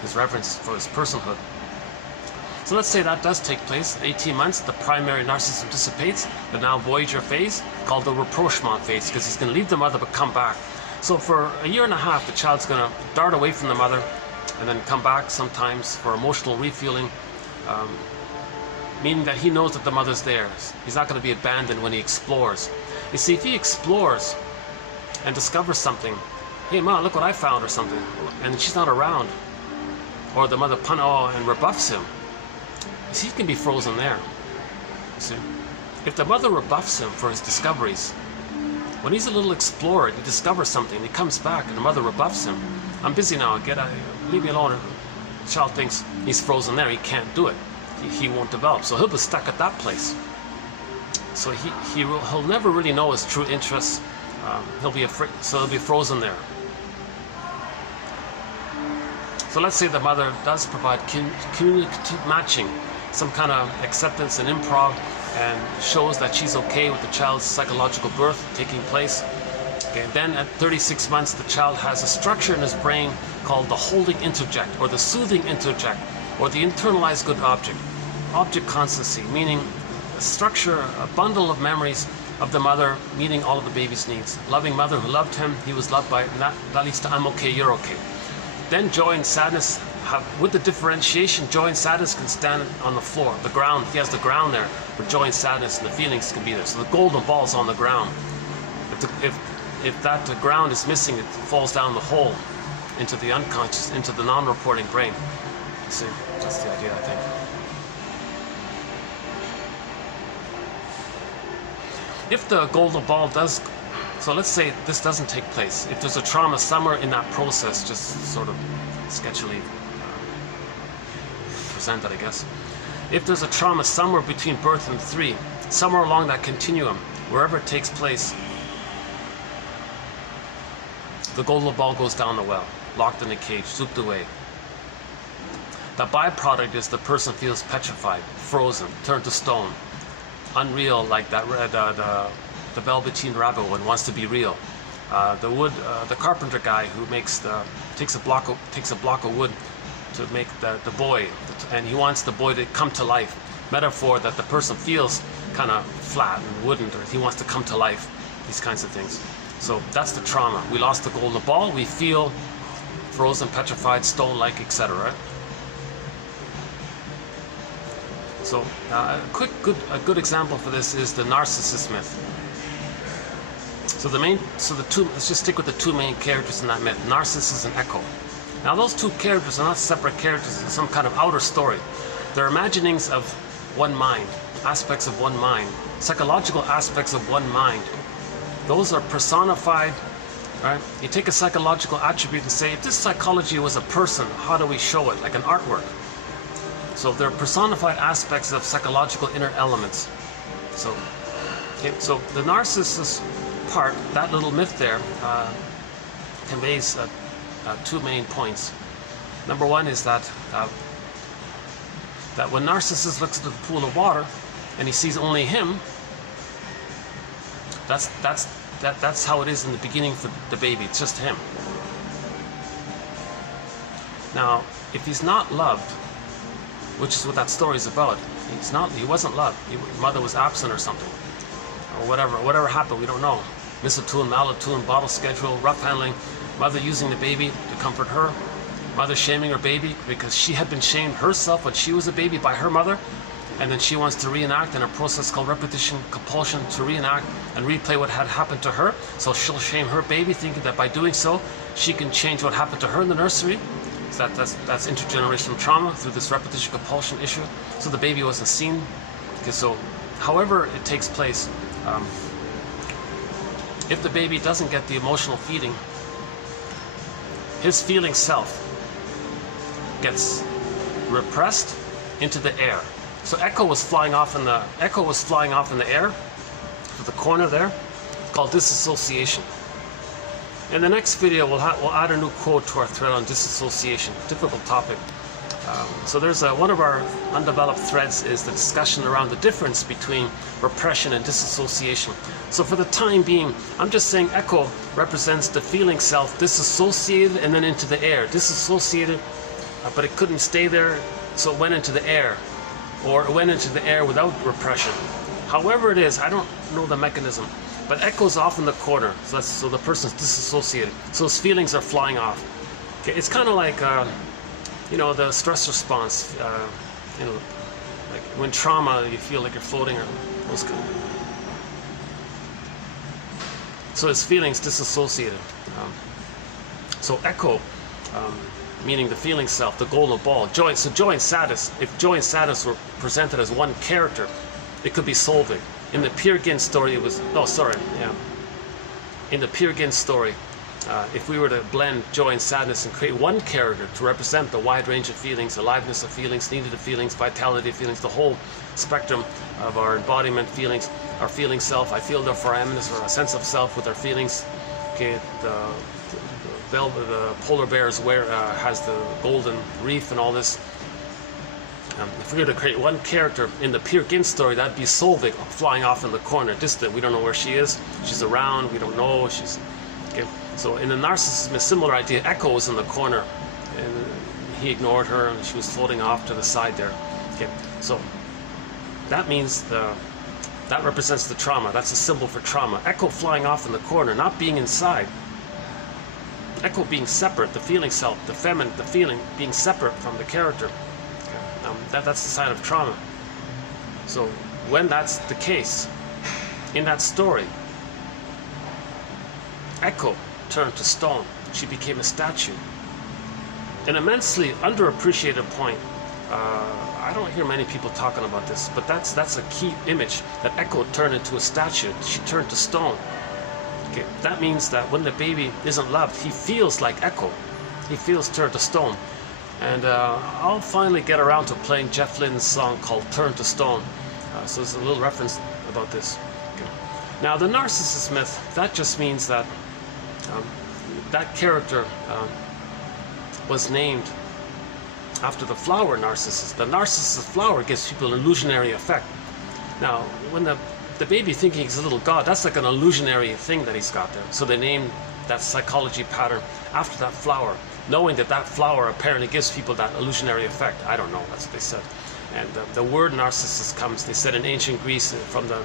his reverence for his personhood. So let's say that does take place. 18 months, the primary narcissism dissipates. The now Voyager phase, called the rapprochement phase, because he's going to leave the mother but come back. So for 1.5 years, the child's going to dart away from the mother and then come back sometimes for emotional refueling, meaning that he knows that the mother's there. He's not going to be abandoned when he explores. You see, if he explores and discovers something, hey ma, look what I found, or something, and she's not around, or the mother and rebuffs him, you see, he can be frozen there. You see, if the mother rebuffs him for his discoveries, when he's a little explorer, he discovers something, he comes back, and the mother rebuffs him. I'm busy now, leave me alone. The child thinks he's frozen there, he can't do it. He won't develop, so he'll be stuck at that place. So he'll never really know his true interests. He'll be afraid, so he'll be frozen there. So let's say the mother does provide communicative matching, some kind of acceptance and improv, and shows that she's okay with the child's psychological birth taking place. Okay, then at 36 months, the child has a structure in his brain called the holding interject, or the soothing interject, or the internalized good object. Object constancy, meaning a structure, a bundle of memories of the mother meeting all of the baby's needs. Loving mother who loved him, he was loved by, and that leads to I'm okay, you're okay. Then joy and sadness, with the differentiation, joy and sadness can stand on the floor, the ground. He has the ground there, where joy and sadness and the feelings can be there. So the golden ball's on the ground. If that ground is missing, it falls down the hole into the unconscious, into the non-reporting brain. You see, that's the idea, I think. If the golden ball does, so let's say this doesn't take place. If there's a trauma somewhere in that process, just sort of sketchily presented, I guess. If there's a trauma somewhere between birth and 3, somewhere along that continuum, wherever it takes place, the golden ball goes down the well, locked in a cage, zooped away. The byproduct is the person feels petrified, frozen, turned to stone, unreal, like that the Velveteen Rabbit one wants to be real. The carpenter guy who takes a block of wood to make the boy, and he wants the boy to come to life. Metaphor that the person feels kind of flat and wooden, or he wants to come to life. These kinds of things. So that's the trauma. We lost the golden ball. We feel frozen, petrified, stone-like, etc. So a good example for this is the narcissist myth. Let's just stick with the two main characters in that myth, Narcissus and Echo. Now those two characters are not separate characters in some kind of outer story. They're imaginings of one mind, aspects of one mind, psychological aspects of one mind. Those are personified, right? You take a psychological attribute and say, if this psychology was a person, how do we show it? Like an artwork. So they're personified aspects of psychological inner elements. So the narcissist part, that little myth there, conveys two main points. Number one is that when Narcissus looks at the pool of water and he sees only him, that's how it is in the beginning for the baby. It's just him. Now, if he's not loved, which is what that story is about, he wasn't loved. Mother was absent or something, or whatever happened, we don't know. Mistletoe, malatoon, bottle schedule, rough handling, mother using the baby to comfort her, mother shaming her baby because she had been shamed herself when she was a baby by her mother, and then she wants to reenact in a process called repetition compulsion to reenact and replay what had happened to her. So she'll shame her baby, thinking that by doing so she can change what happened to her in the nursery. So that's intergenerational trauma through this repetition compulsion issue. So the baby wasn't seen. Okay, so however it takes place, if the baby doesn't get the emotional feeding, his feeling self gets repressed into the air. So Echo was flying off in the air to the corner there. It's called disassociation. In the next video, we'll add a new quote to our thread on disassociation. Difficult topic. So there's one of our undeveloped threads is the discussion around the difference between repression and disassociation. So for the time being, I'm just saying Echo represents the feeling self disassociated and then into the air. Disassociated, but it couldn't stay there, so it went into the air. Or it went into the air without repression. However it is, I don't know the mechanism, but Echo's off in the corner, so the person's disassociated. So his feelings are flying off. Okay, it's kind of like the stress response, like when trauma, you feel like you're floating or those kind of. So his feelings disassociated. So Echo, meaning the feeling self, the golden ball, joy. So joy and sadness. If joy and sadness were presented as one character, it could be Solvig. In the Peer Gynt story, it was in the Peer Gynt story, if we were to blend joy and sadness and create one character to represent the wide range of feelings, aliveness of feelings, needed of feelings, vitality of feelings, the whole spectrum of our embodiment feelings, our feeling self, I feel therefore I am, or a sense of self with our feelings. Okay, the polar bears has the golden reef and all this. If we were to create one character in the Peer Gynt story, that'd be Solvig flying off in the corner, distant. We don't know where she is. She's around. We don't know. She's okay. So in the narcissism, a similar idea. Echo was in the corner, and he ignored her, and she was floating off to the side there. Okay. So that means that represents the trauma. That's a symbol for trauma. Echo flying off in the corner, not being inside. Echo being separate, the feeling self, the feminine, the feeling being separate from the character. That's the sign of trauma. So when that's the case, in that story, Echo turned to stone. She became a statue. An immensely underappreciated point. I don't hear many people talking about this, but that's a key image, that Echo turned into a statue. She turned to stone. Okay, that means that when the baby isn't loved, he feels like Echo. He feels turned to stone. And I'll finally get around to playing Jeff Lynne's song called Turn to Stone. So there's a little reference about this. Okay. Now the narcissist myth, that just means that that character was named after the flower Narcissus. The Narcissus flower gives people an illusionary effect. Now when the baby thinking he's a little god, that's like an illusionary thing that he's got there. So they named that psychology pattern after that flower, knowing that that flower apparently gives people that illusionary effect. I don't know, that's what they said. And the word narcissus comes, they said in ancient Greece, from the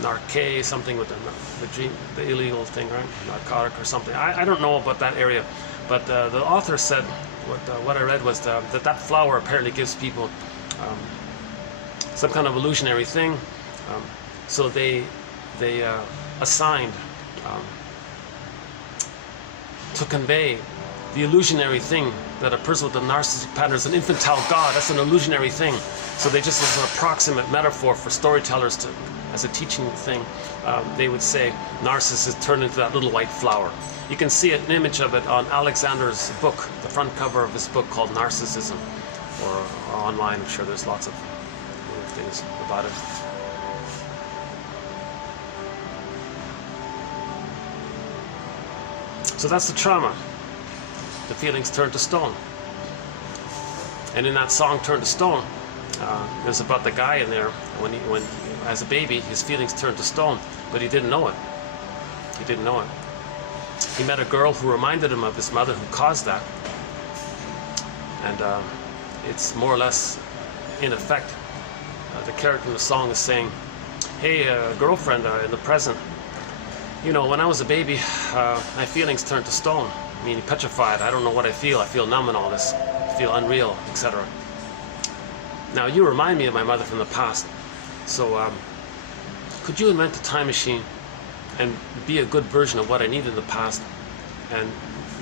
narke, something with the illegal thing, right? Narcotic or something. I don't know about that area, but the author said, what I read was that flower apparently gives people some kind of illusionary thing. So they assigned to convey the illusionary thing that a person with a narcissistic pattern is an infantile god. That's an illusionary thing. So they just, as an approximate metaphor for storytellers to, as a teaching thing, they would say Narcissus turned into that little white flower. You can see an image of it on Alexander's book, the front cover of his book called Narcissism, or online. I'm sure there's lots of things about it. So that's the trauma. The feelings turn to stone. And in that song, Turn to Stone, there's about the guy in there, when as a baby, his feelings turned to stone, but he didn't know it. He didn't know it. He met a girl who reminded him of his mother who caused that. And it's more or less, in effect, the character in the song is saying, hey, girlfriend, in the present, you know, when I was a baby, my feelings turned to stone. I mean, petrified. I don't know what I feel numb and all this. I feel unreal, etc. Now, you remind me of my mother from the past. So, could you invent a time machine and be a good version of what I needed in the past and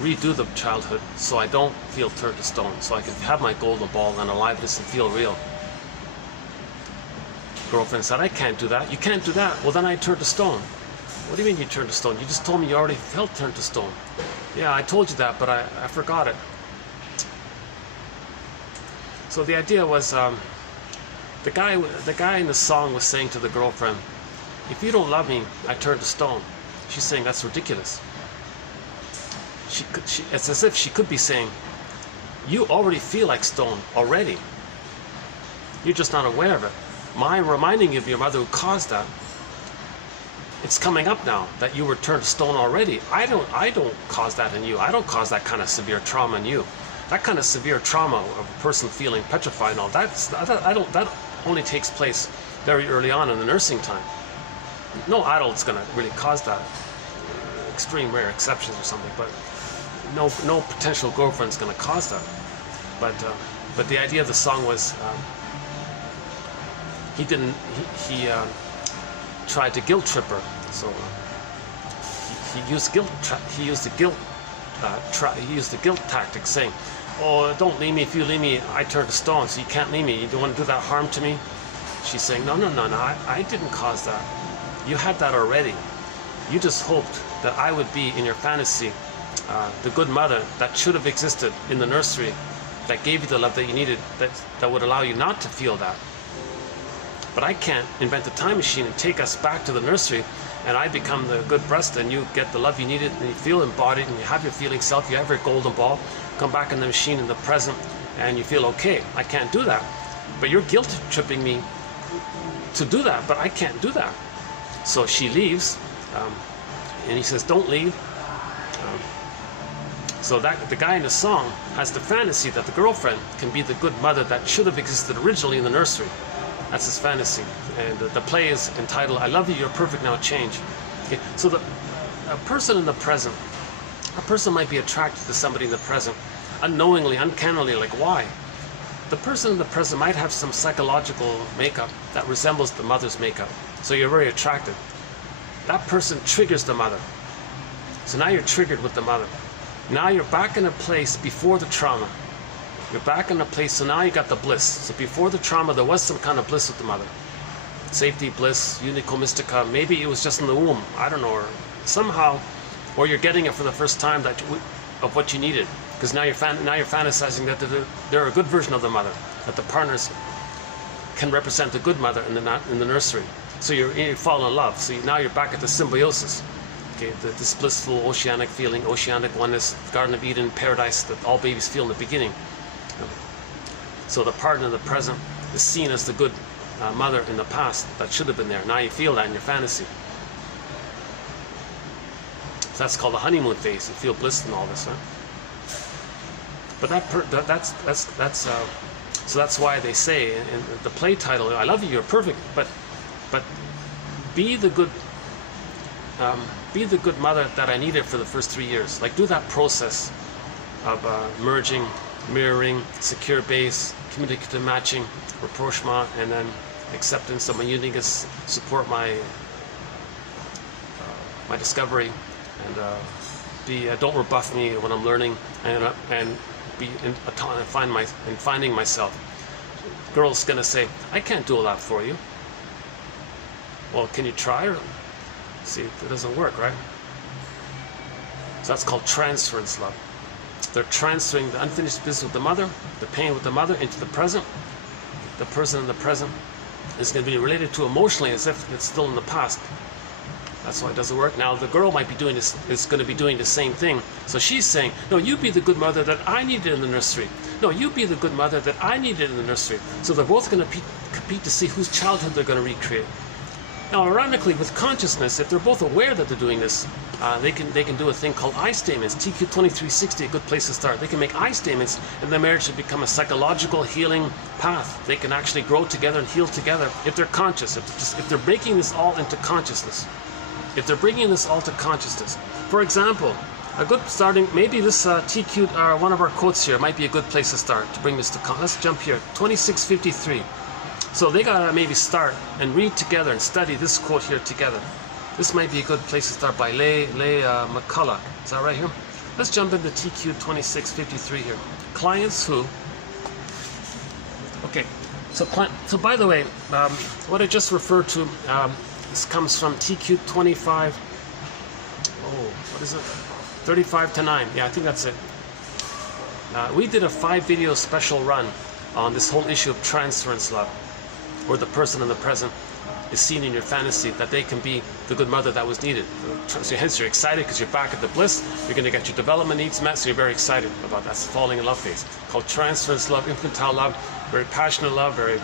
redo the childhood so I don't feel turned to stone, so I can have my golden ball and aliveness and feel real? Girlfriend said, I can't do that. You can't do that. Well, then I turned to stone. What do you mean you turned to stone? You just told me you already felt turned to stone. Yeah, I told you that, but I forgot it. So the idea was, the guy in the song was saying to the girlfriend, if you don't love me, I turn to stone. She's saying that's ridiculous. It's as if she could be saying, you already feel like stone already. You're just not aware of it. My reminding you of your mother who caused that, it's coming up now that you were turned to stone already. I don't cause that in you. I don't cause that kind of severe trauma in you. That kind of severe trauma of a person feeling petrified and all that only takes place very early on in the nursing time. No adult's going to really cause that. Extreme rare exceptions or something, but no potential girlfriend's going to cause that. But the idea of the song was he tried to guilt trip her. So he used guilt. He used the guilt tactic, saying, "Oh, don't leave me. If you leave me, I turn to stone. So you can't leave me. You don't want to do that harm to me." She's saying, "No. I didn't cause that. You had that already. You just hoped that I would be in your fantasy, the good mother that should have existed in the nursery, that gave you the love that you needed, that would allow you not to feel that. But I can't invent a time machine and take us back to the nursery, and I become the good breast, and you get the love you needed, and you feel embodied, and you have your feeling self, you have your golden ball, come back in the machine in the present, and you feel okay. I can't do that. But you're guilt tripping me to do that, but I can't do that." So she leaves, and he says, "Don't leave." So that the guy in the song has the fantasy that the girlfriend can be the good mother that should have existed originally in the nursery. That's his fantasy. And the play is entitled, "I Love You, You're Perfect, Now Change." Okay, so a person in the present, a person might be attracted to somebody in the present, unknowingly, uncannily, like why? The person in the present might have some psychological makeup that resembles the mother's makeup. So you're very attracted. That person triggers the mother. So now you're triggered with the mother. Now you're back in a place before the trauma. You're back in a place, so now you got the bliss. So before the trauma, there was some kind of bliss with the mother. Safety, bliss, unico mystica. Maybe it was just in the womb. I don't know. Or somehow, or you're getting it for the first time of what you needed. Because now you're fantasizing that they're a good version of the mother. That the partners can represent a good mother in the nursery. So you fall in love. So now you're back at the symbiosis. Okay, this blissful oceanic feeling, oceanic oneness, Garden of Eden, paradise that all babies feel in the beginning. So the partner in the present is seen as the good mother in the past that should have been there. Now you feel that in your fantasy. So that's called the honeymoon phase. You feel bliss and all this, right? But so that's why they say in the play title, "I love you, you're perfect," but be the good mother that I needed for the first 3 years. Like do that process of merging, mirroring, secure base, communicative matching, rapprochement, and then acceptance of my uniqueness, support my my discovery, and don't rebuff me when I'm learning, and be in finding myself. Girl's gonna say, I can't do a lot for you. Well, can you try? Or see, it doesn't work, right? So that's called transference love. They're transferring the unfinished business with the mother, the pain with the mother, into the present. The person in the present is going to be related to emotionally as if it's still in the past. That's why it doesn't work. Now the girl might be doing this, is going to be doing the same thing. So she's saying, no, you be the good mother that I needed in the nursery. No, you be the good mother that I needed in the nursery. So they're both going to compete to see whose childhood they're going to recreate. Now, ironically, with consciousness, if they're both aware that they're doing this, they can do a thing called I statements. TQ 2360, a good place to start. They can make I statements, and the marriage should become a psychological healing path. They can actually grow together and heal together if they're conscious. If they're making this all into consciousness. If they're bringing this all to consciousness. For example, a good starting, maybe this TQ, one of our quotes here might be a good place to start to bring this to let's jump here, 2653. So they gotta maybe start and read together and study this quote here together. This might be a good place to start by Leigh McCulloch. Is that right here? Let's jump into TQ 2653 here. Clients who, okay, so by the way, what I just referred to, this comes from TQ 25, what is it? 35 to 9, yeah, I think that's it. We did a 5-video special run on this whole issue of transference love, where the person in the present is seen in your fantasy that they can be the good mother that was needed. So hence you're excited because you're back at the bliss, you're going to get your development needs met, so you're very excited about that. That's falling in love phase. Called transference love, infantile love, very passionate love, very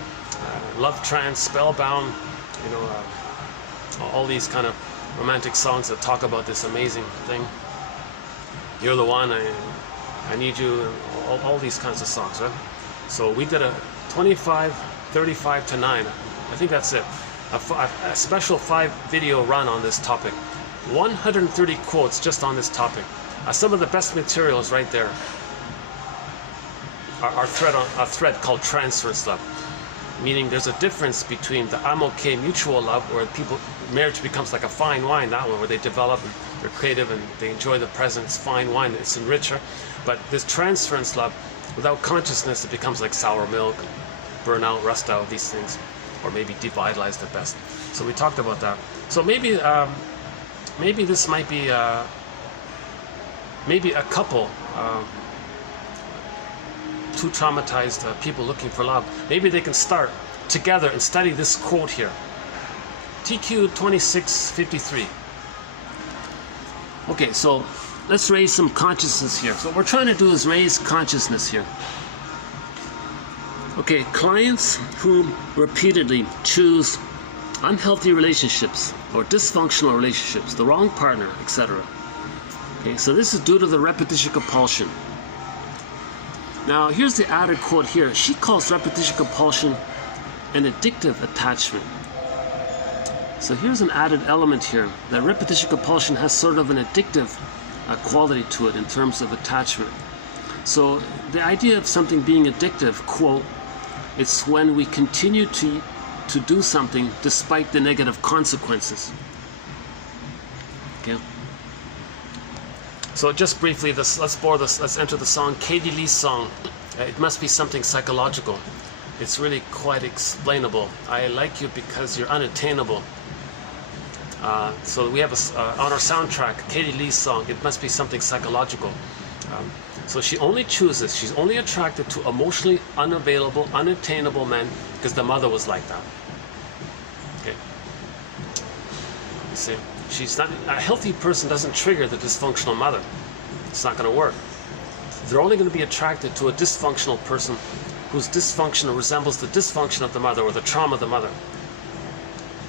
love trance, spellbound, you know, all these kind of romantic songs that talk about this amazing thing. You're the one, I need you, and all these kinds of songs, right? So we did a 25, 35 to 9, I think that's it. A special 5-video run on this topic. 130 quotes just on this topic. Some of the best materials right there. Our thread called transference love. Meaning there's a difference between the I'm okay mutual love, where marriage becomes like a fine wine, that one, where they develop and they're creative and they enjoy the present. It's fine wine, it's enricher. But this transference love, without consciousness, it becomes like sour milk, burn out, rust out, these things, or maybe devitalized at best. So we talked about that. So maybe this might be maybe a couple, two traumatized people looking for love. Maybe they can start together and study this quote here. TQ 2653. Okay, so let's raise some consciousness here. So what we're trying to do is raise consciousness here. Okay, clients who repeatedly choose unhealthy relationships or dysfunctional relationships, the wrong partner, etc. Okay, so this is due to the repetition compulsion. Now, here's the added quote here. She calls repetition compulsion an addictive attachment. So here's an added element here, that repetition compulsion has sort of an addictive quality to it in terms of attachment. So the idea of something being addictive, quote, it's when we continue to do something despite the negative consequences. Okay. So just briefly, let's enter the song, Katie Lee's song. It must be something psychological. It's really quite explainable. I like you because you're unattainable. So we have on our soundtrack, Katie Lee's song, It Must Be Something Psychological. So she only chooses, she's only attracted to emotionally unavailable, unattainable men because the mother was like that. Okay. You see, she's not, a healthy person doesn't trigger the dysfunctional mother. It's not going to work. They're only going to be attracted to a dysfunctional person whose dysfunction resembles the dysfunction of the mother or the trauma of the mother.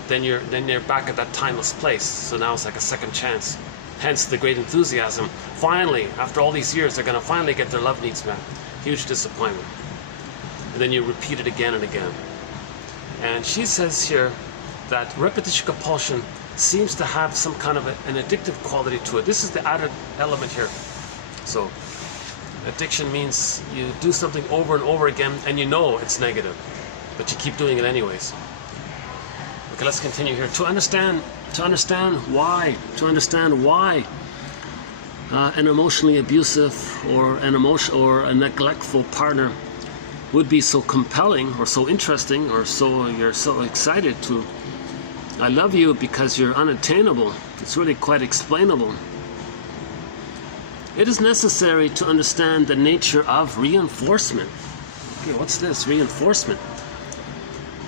Then you're back at that timeless place. So now it's like a second chance. Hence the great enthusiasm. Finally, after all these years, they're going to finally get their love needs met. Huge disappointment. And then you repeat it again and again. And she says here that repetition compulsion seems to have some kind of an addictive quality to it. This is the added element here. So addiction means you do something over and over again and you know it's negative, but you keep doing it anyways. Okay, let's continue here. To understand why an emotionally abusive or a neglectful partner would be so compelling or so interesting, or you're so excited to. I love you because you're unattainable. It's really quite explainable. It is necessary to understand the nature of reinforcement. Okay, what's this? Reinforcement.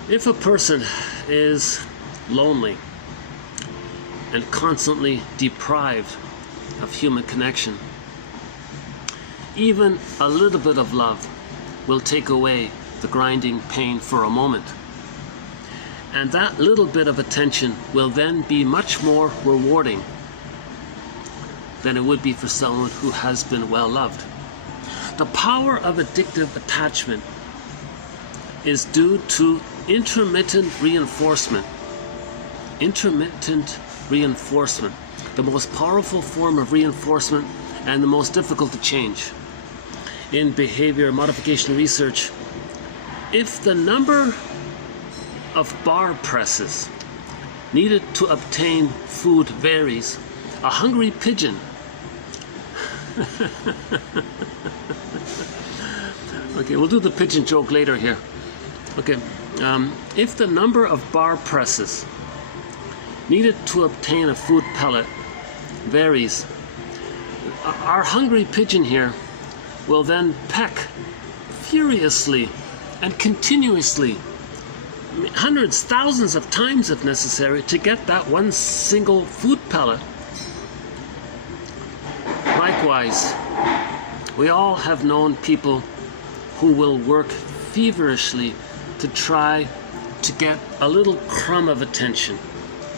If a person is lonely and constantly deprived of human connection, even a little bit of love will take away the grinding pain for a moment. And that little bit of attention will then be much more rewarding than it would be for someone who has been well loved. The power of addictive attachment is due to intermittent reinforcement. Intermittent reinforcement, the most powerful form of reinforcement and the most difficult to change. In behavior modification research, if the number of bar presses needed to obtain food varies, a hungry pigeon okay, we'll do the pigeon joke later here. Okay, if the number of bar presses needed to obtain a food pellet varies, our hungry pigeon here will then peck furiously and continuously, hundreds, thousands of times if necessary, to get that one single food pellet. Likewise, we all have known people who will work feverishly to try to get a little crumb of attention,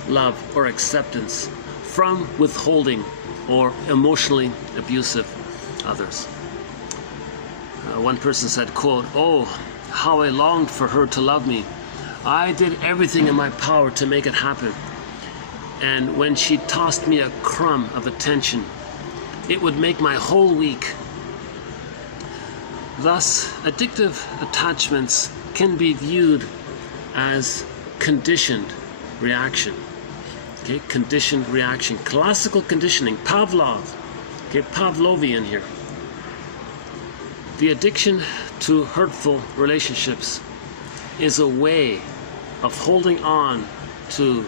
love, or acceptance from withholding or emotionally abusive others. One person said, quote, "Oh, how I longed for her to love me. I did everything in my power to make it happen. And when she tossed me a crumb of attention, it would make my whole week." Thus, addictive attachments can be viewed as conditioned reaction. Okay, conditioned reaction. Classical conditioning, Pavlov. Okay, Pavlovian here. The addiction to hurtful relationships is a way of holding on to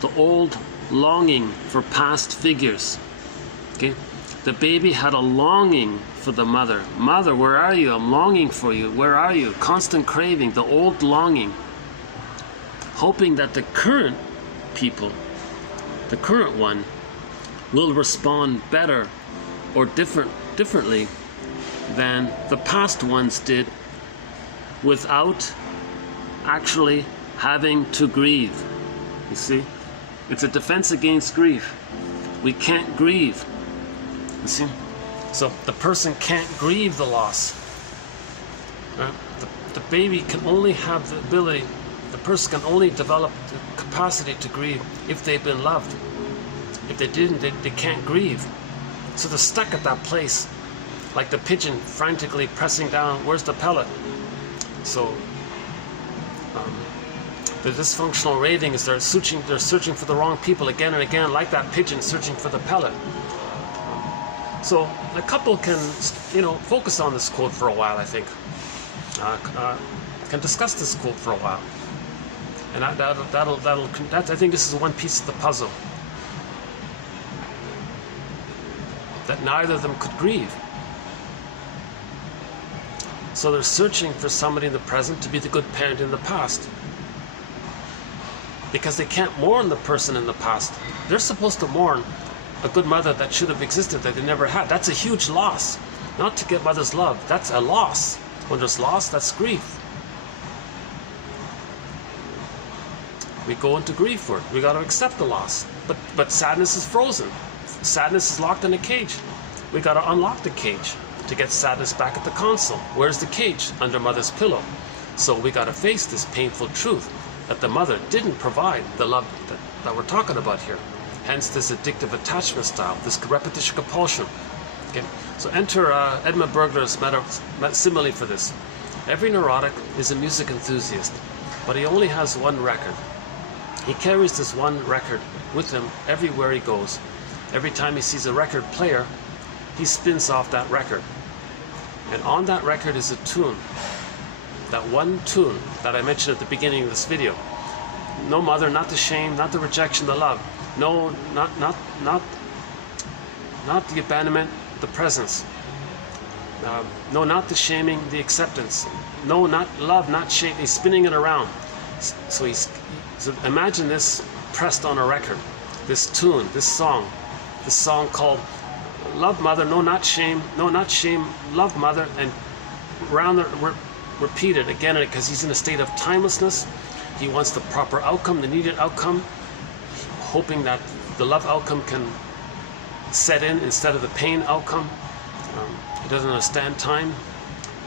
the old longing for past figures. Okay? The baby had a longing for the mother. Mother, where are you? I'm longing for you. Where are you? Constant craving, the old longing. Hoping that the current people, the current one, will respond better or differently than the past ones did, without actually having to grieve. You see? It's a defense against grief. We can't grieve. You see? So the person can't grieve the loss. Right? The baby can only have the ability, the person can only develop the capacity to grieve if they've been loved. If they didn't, they can't grieve. So they're stuck at that place, like the pigeon frantically pressing down, where's the pellet? So the dysfunctional raving is they're searching for the wrong people again and again, like that pigeon searching for the pellet. So the couple can, focus on this quote for a while, I think. Can discuss this quote for a while. And I think this is one piece of the puzzle. That neither of them could grieve. So they're searching for somebody in the present to be the good parent in the past. Because they can't mourn the person in the past. They're supposed to mourn a good mother that should have existed that they never had. That's a huge loss. Not to get mother's love, that's a loss. When there's loss, that's grief. We go into grief for it. We got to accept the loss. But sadness is frozen. Sadness is locked in a cage. We got to unlock the cage to get sadness back at the console. Where's the cage? Under mother's pillow. So we got to face this painful truth that the mother didn't provide the love that we're talking about here. Hence this addictive attachment style, this repetition compulsion. Okay? So enter Edmund Berger's simile for this. Every neurotic is a music enthusiast, but he only has one record. He carries this one record with him everywhere he goes. Every time he sees a record player, he spins off that record. And on that record is a tune. That one tune that I mentioned at the beginning of this video. No mother, not the shame, not the rejection, the love. No, not the abandonment, the presence. No, not the shaming, the acceptance. No, not love, not shame. He's spinning it around. So imagine this pressed on a record. This tune, this song called Love Mother, no, not shame, love Mother, and repeated again and because he's in a state of timelessness. He wants the proper outcome, the needed outcome, hoping that the love outcome can set in instead of the pain outcome. He doesn't understand time,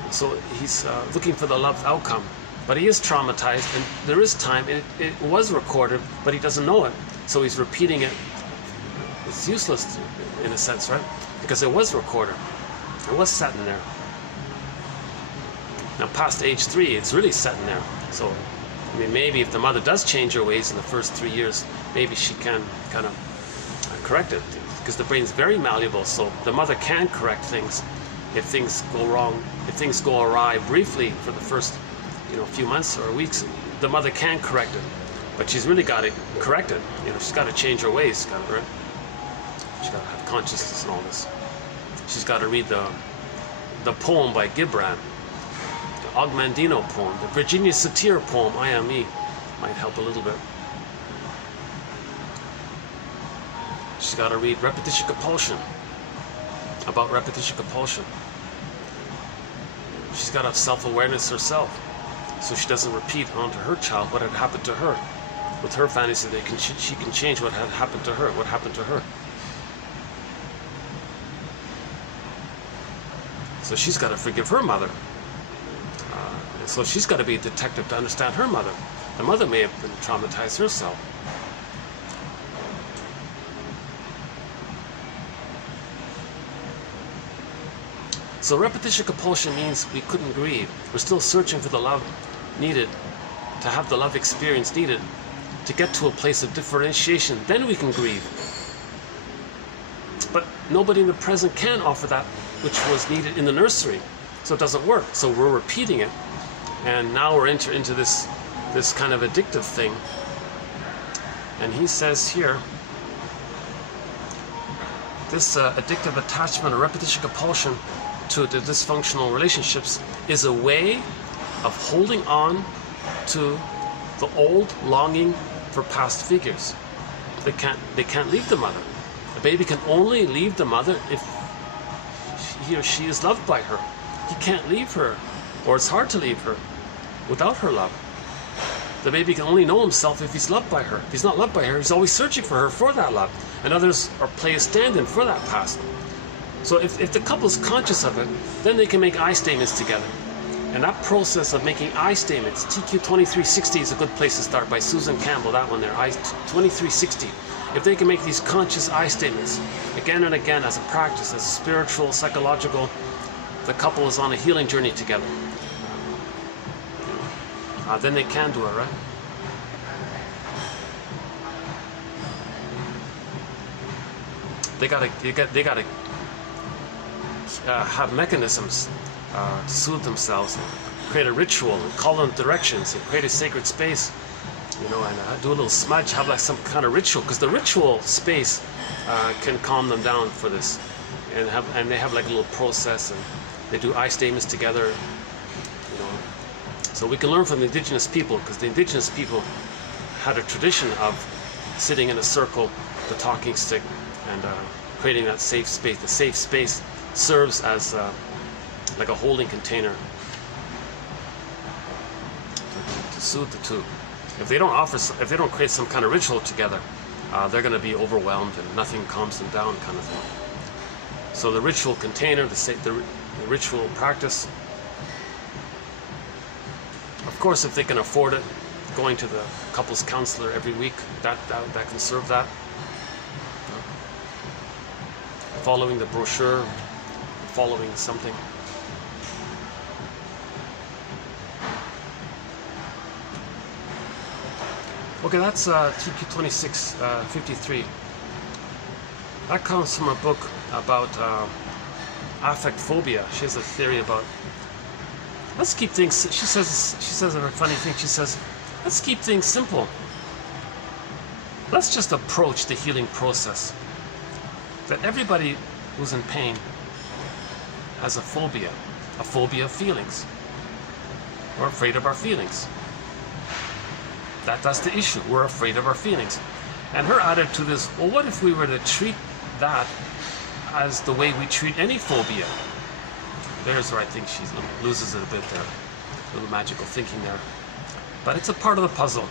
so he's looking for the love outcome. But he is traumatized, and there is time. It was recorded, but he doesn't know it, so he's repeating it. It's useless in a sense, right? Because it was recorded. It was set in there. Now, past age 3, it's really set in there. So, I mean, maybe if the mother does change her ways in the first 3 years, maybe she can kind of correct it, because the brain's very malleable. So the mother can correct things if things go wrong, if things go awry briefly for the first, few months or weeks. The mother can correct it, but she's really got to correct it. She's got to change her ways, right? She's got to have consciousness and all this. She's got to read the poem by Gibran, the Ogmandino poem, the Virginia Satir poem, I Am Me, might help a little bit. She's got to read Repetition Compulsion, about repetition compulsion. She's got to have self-awareness herself, so she doesn't repeat onto her child what had happened to her. With her fantasy, she can change what had happened to her, what happened to her. So she's got to forgive her mother. So she's got to be a detective to understand her mother. The mother may have been traumatized herself. So repetition compulsion means we couldn't grieve. We're still searching for the love needed, to have the love experience needed, to get to a place of differentiation. Then we can grieve. But nobody in the present can offer that which was needed in the nursery. So it doesn't work. So we're repeating it. And now we're into this kind of addictive thing. And he says here, this addictive attachment or repetition compulsion to the dysfunctional relationships is a way of holding on to the old longing for past figures. They can't leave the mother. A baby can only leave the mother if he or she is loved by her. He can't leave her, or it's hard to leave her without her love. The baby can only know himself if he's loved by her. If he's not loved by her, he's always searching for her for that love. And others play a stand-in for that past. So if the couple's conscious of it, then they can make I statements together. And that process of making I statements, TQ2360 is a good place to start, by Susan Campbell, that one there, I2360. If they can make these conscious I statements again and again as a practice, as a spiritual, psychological, the couple is on a healing journey together. Then they can do it, right? They gotta have mechanisms to soothe themselves, and create a ritual, and call them directions, and create a sacred space, and do a little smudge, have like some kind of ritual, because the ritual space can calm them down for this, and they have like a little process, and they do I statements together, So we can learn from the indigenous people, because the indigenous people had a tradition of sitting in a circle, the talking stick, and creating that safe space. The safe space serves as like a holding container to soothe the two. If they don't create some kind of ritual together, they're going to be overwhelmed and nothing calms them down, kind of thing. So the ritual container, the ritual practice. Of course, if they can afford it, going to the couples counselor every week, that can serve that. Following the brochure, following something. Okay, that's TQ26, 53. That comes from a book about affect phobia. She has a theory about, let's keep things, she says a funny thing, she says, let's keep things simple. Let's just approach the healing process. That everybody who's in pain has a phobia of feelings. We're afraid of our feelings. That's the issue. We're afraid of our feelings. And her attitude is, well, what if we were to treat that as the way we treat any phobia? There's where I think she loses it a bit there. A little magical thinking there. But it's a part of the puzzle.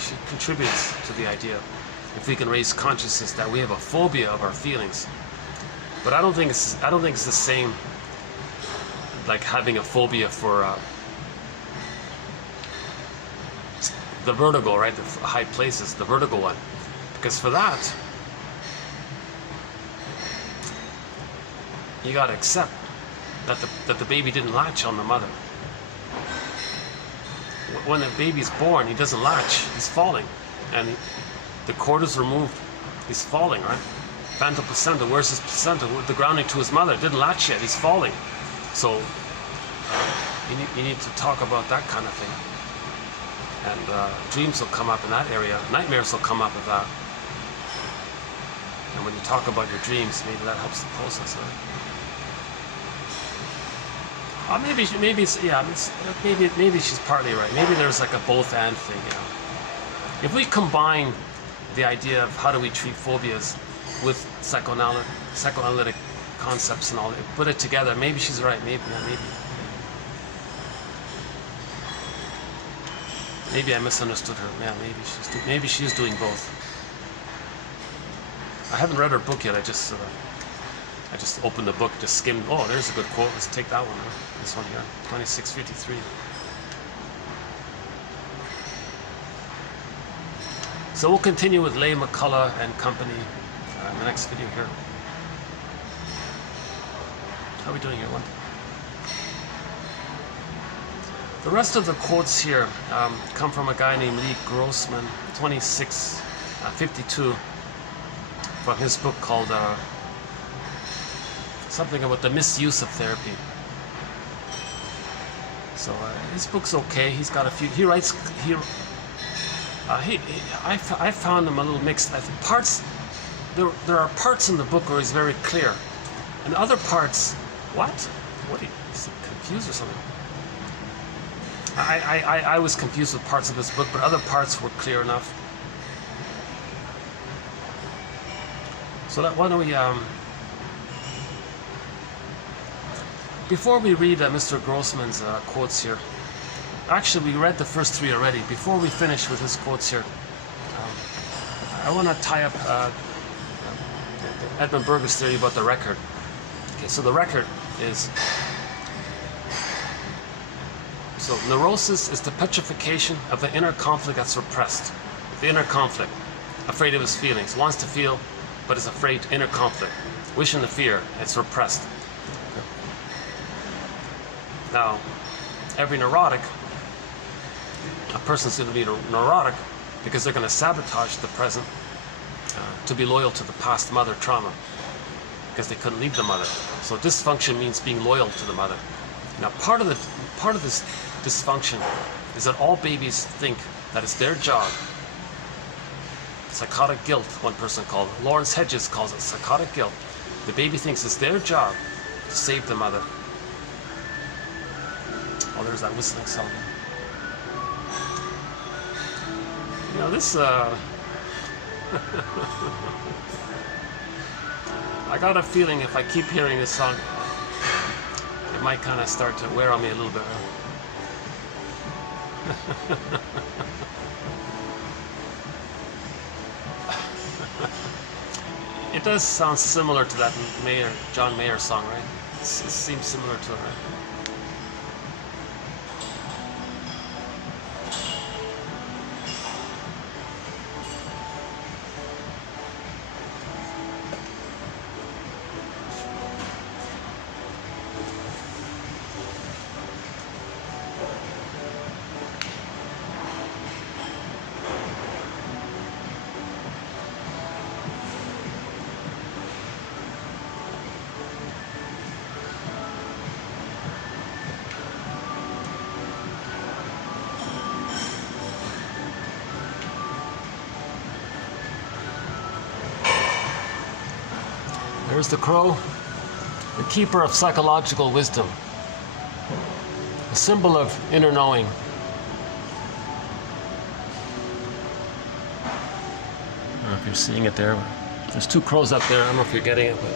She contributes to the idea. If we can raise consciousness that we have a phobia of our feelings. But I don't think it's the same like having a phobia for the vertigo, right? The high places, the vertigo one. Because for that, you got to accept that the baby didn't latch on the mother. When the baby's born, he doesn't latch, he's falling. And the cord is removed, he's falling, right? Phantom placenta, where's his placenta? The grounding to his mother, didn't latch yet, he's falling. So you need to talk about that kind of thing. And dreams will come up in that area, nightmares will come up with that. And when you talk about your dreams, maybe that helps the process of it. Maybe she's partly right. Maybe there's like a both and thing, you know. If we combine the idea of how do we treat phobias with psychoanalytic concepts and all, put it together, maybe she's right, maybe not, maybe I misunderstood her. Yeah, maybe she's doing both. I haven't read her book yet. I just opened the book, just skimmed. Oh, there's a good quote. Let's take that one. Huh? This one here, 2653. So we'll continue with Leigh McCullough and company in the next video here. How are we doing here? One. The rest of the quotes here come from a guy named Lee Grossman, 2652, from his book called something about the misuse of therapy. So his book's okay. He's got a few. He writes. I found him a little mixed. I think parts. There are parts in the book where he's very clear, and other parts. What? Is he confused or something? I was confused with parts of this book, but other parts were clear enough. So why don't we? Before we read Mr. Grossman's quotes here, actually we read the first three already. Before we finish with his quotes here, I want to tie up Edmund Burger's theory about the record. Okay, so the record is, so neurosis is the petrification of the inner conflict that's repressed. The inner conflict, afraid of his feelings, wants to feel, but is afraid, inner conflict. Wishing to fear, it's repressed. Now, every neurotic, a person's going to be neurotic because they're going to sabotage the present to be loyal to the past mother trauma because they couldn't leave the mother. So dysfunction means being loyal to the mother. Now, part of this dysfunction is that all babies think that it's their job. Psychotic guilt, one person called it. Lawrence Hedges calls it psychotic guilt. The baby thinks it's their job to save the mother. Oh, there's that whistling sound. You know, this, I got a feeling if I keep hearing this song, it might kind of start to wear on me a little bit. It does sound similar to that John Mayer song, right? It seems similar to it, right? There's the crow, the keeper of psychological wisdom, a symbol of inner knowing. I don't know if you're seeing it there. There's two crows up there. I don't know if you're getting it, but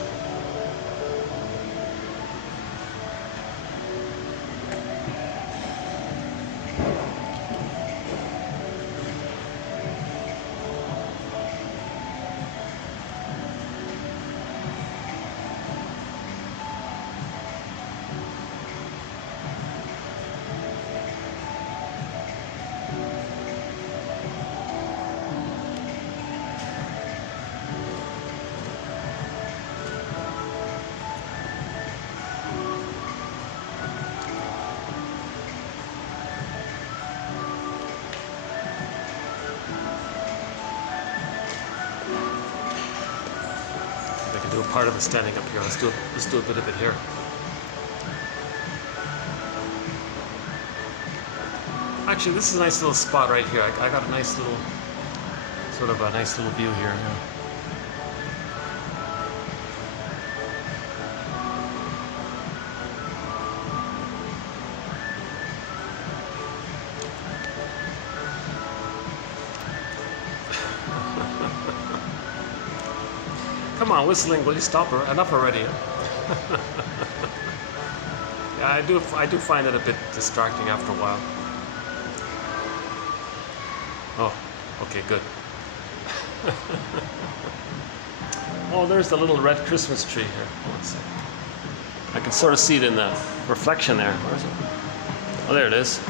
do a part of it standing up here. Let's do a bit of it here. Actually, this is a nice little spot right here. I got a nice little, sort of a nice little view here. Come on, whistling, will you stop her? Enough already. Yeah, I do find it a bit distracting after a while. Oh, okay, good. Oh, there's the little red Christmas tree here. Let's see. I can sort of see it in the reflection there. Where is it? Oh, there it is.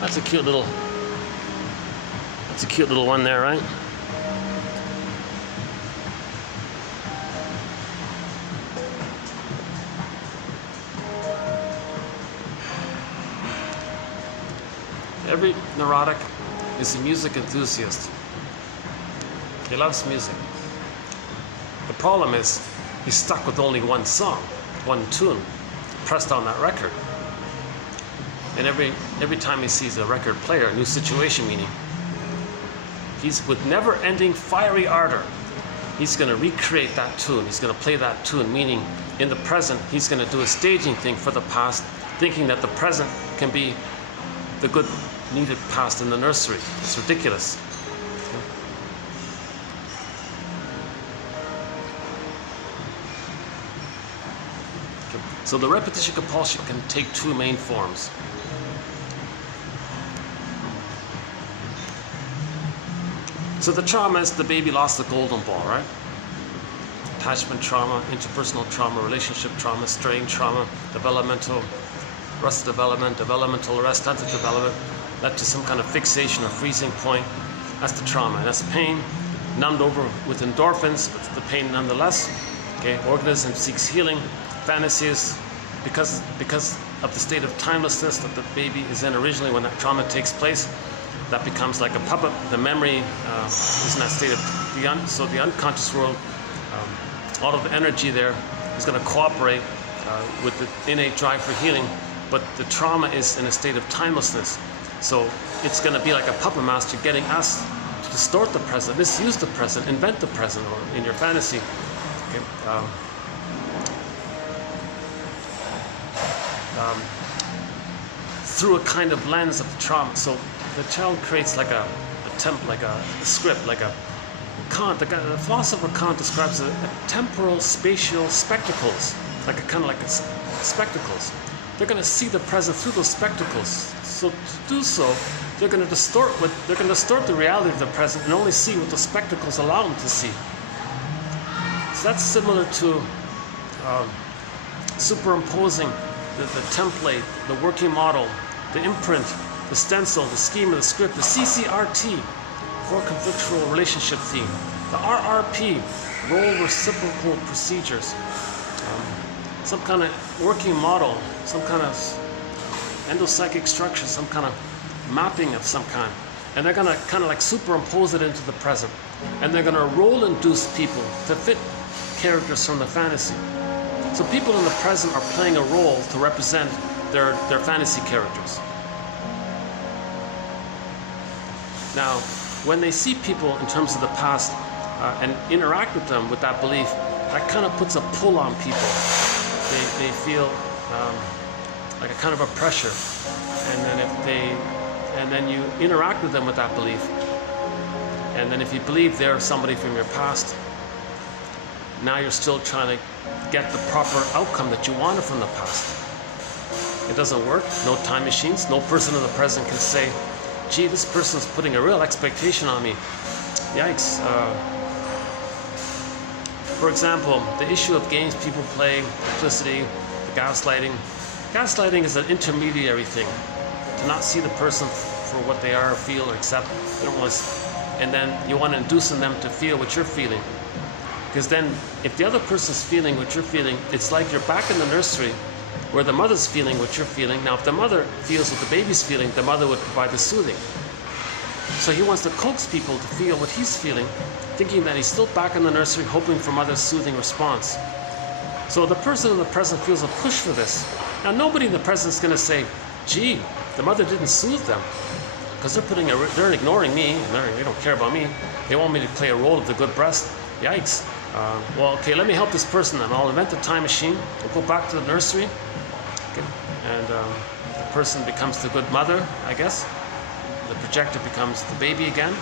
That's a cute little one there, right? Every neurotic is a music enthusiast. He loves music. The problem is he's stuck with only one song, one tune, pressed on that record. And every time he sees a record player, a new situation meaning, he's with never-ending fiery ardor. He's going to recreate that tune. He's going to play that tune, meaning in the present, he's going to do a staging thing for the past, thinking that the present can be the good needed past in the nursery. It's ridiculous. So the repetition compulsion can take two main forms. So the trauma is the baby lost the golden ball, right? Attachment trauma, interpersonal trauma, relationship trauma, strain trauma, developmental arrested development, developmental arrest, stunted development, led to some kind of fixation or freezing point. That's the trauma. And that's pain, numbed over with endorphins, but the pain nonetheless. Okay, organism seeks healing. Fantasies, because of the state of timelessness that the baby is in originally when that trauma takes place, that becomes like a puppet. The memory is in that state of so the unconscious world, all of the energy there is going to cooperate with the innate drive for healing, but the trauma is in a state of timelessness. So it's going to be like a puppet master getting us to distort the present, misuse the present, invent the present, or in your fantasy. Okay. Through a kind of lens of the trauma. So the child creates like a script, like a Kant, the philosopher Kant describes a temporal spatial spectacles, like a kind of like a spectacles. They're going to see the present through those spectacles. So to do so, they're going to distort the reality of the present and only see what the spectacles allow them to see. So that's similar to superimposing the template, the working model, the imprint, the stencil, the schema, the script, the CCRT, core conflictual relationship theme, the RRP, role reciprocal procedures, some kind of working model, some kind of endopsychic structure, some kind of mapping of some kind. And they're going to kind of like superimpose it into the present. And they're going to role-induce people to fit characters from the fantasy. So people in the present are playing a role to represent their fantasy characters. Now, when they see people in terms of the past and interact with them with that belief, that kind of puts a pull on people. They feel like a kind of a pressure, and then you interact with them with that belief, and then if you believe they're somebody from your past, now you're still trying to get the proper outcome that you wanted from the past. It doesn't work. No time machines. No person in the present can say, gee, this person's putting a real expectation on me. Yikes. For example, the issue of games people play, duplicity, gaslighting. Gaslighting is an intermediary thing. To not see the person for what they are, or feel, or accept. And then you want to induce in them to feel what you're feeling. Because then, if the other person's feeling what you're feeling, it's like you're back in the nursery where the mother's feeling what you're feeling. Now, if the mother feels what the baby's feeling, the mother would provide the soothing. So he wants to coax people to feel what he's feeling, thinking that he's still back in the nursery, hoping for mother's soothing response. So the person in the present feels a push for this. Now, nobody in the present is going to say, gee, the mother didn't soothe them, because they're ignoring me, and they don't care about me. They want me to play a role of the good breast. Yikes. Well, okay, let me help this person then. I'll invent a time machine. We'll go back to the nursery. Okay. And the person becomes the good mother, I guess. The projector becomes the baby again.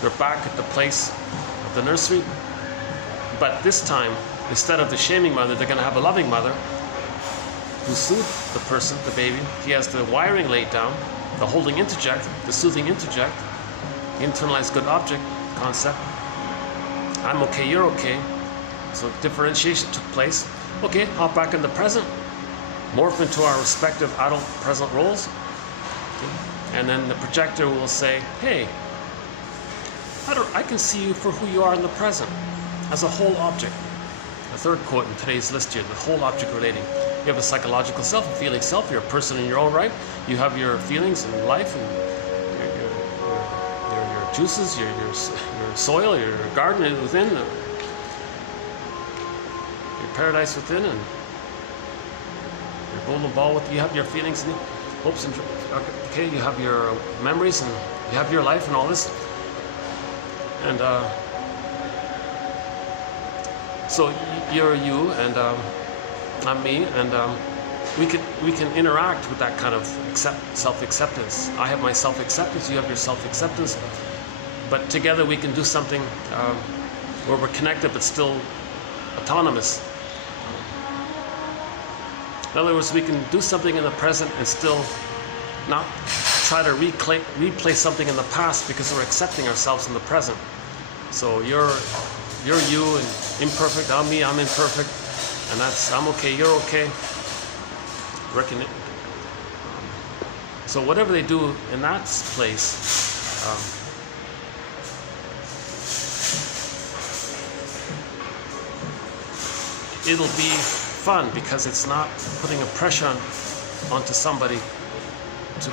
They're back at the place of the nursery. But this time, instead of the shaming mother, they're going to have a loving mother who soothes the person, the baby. He has the wiring laid down, the holding interject, the soothing interject, the internalized good object concept. I'm okay, you're okay. So differentiation took place. Okay, hop back in the present, morph into our respective adult present roles. Okay. And then the projector will say, hey, I can see you for who you are in the present, as a whole object. The third quote in today's list here, the whole object relating. You have a psychological self, a feeling self, you're a person in your own right. You have your feelings in life, and your juices, your soil, your garden within, your paradise within, and your golden ball with you have your feelings and hopes and okay, you have your memories and you have your life and all this. And so you're you and I'm me, and we can interact with that kind of self-acceptance. I have my self-acceptance, you have your self-acceptance, but together we can do something where we're connected but still autonomous. In other words, we can do something in the present and still not try to replay something in the past, because we're accepting ourselves in the present. So you're you and imperfect, I'm me, I'm imperfect, and that's I'm okay, you're okay. So whatever they do in that place, it'll be fun, because it's not putting a pressure onto somebody to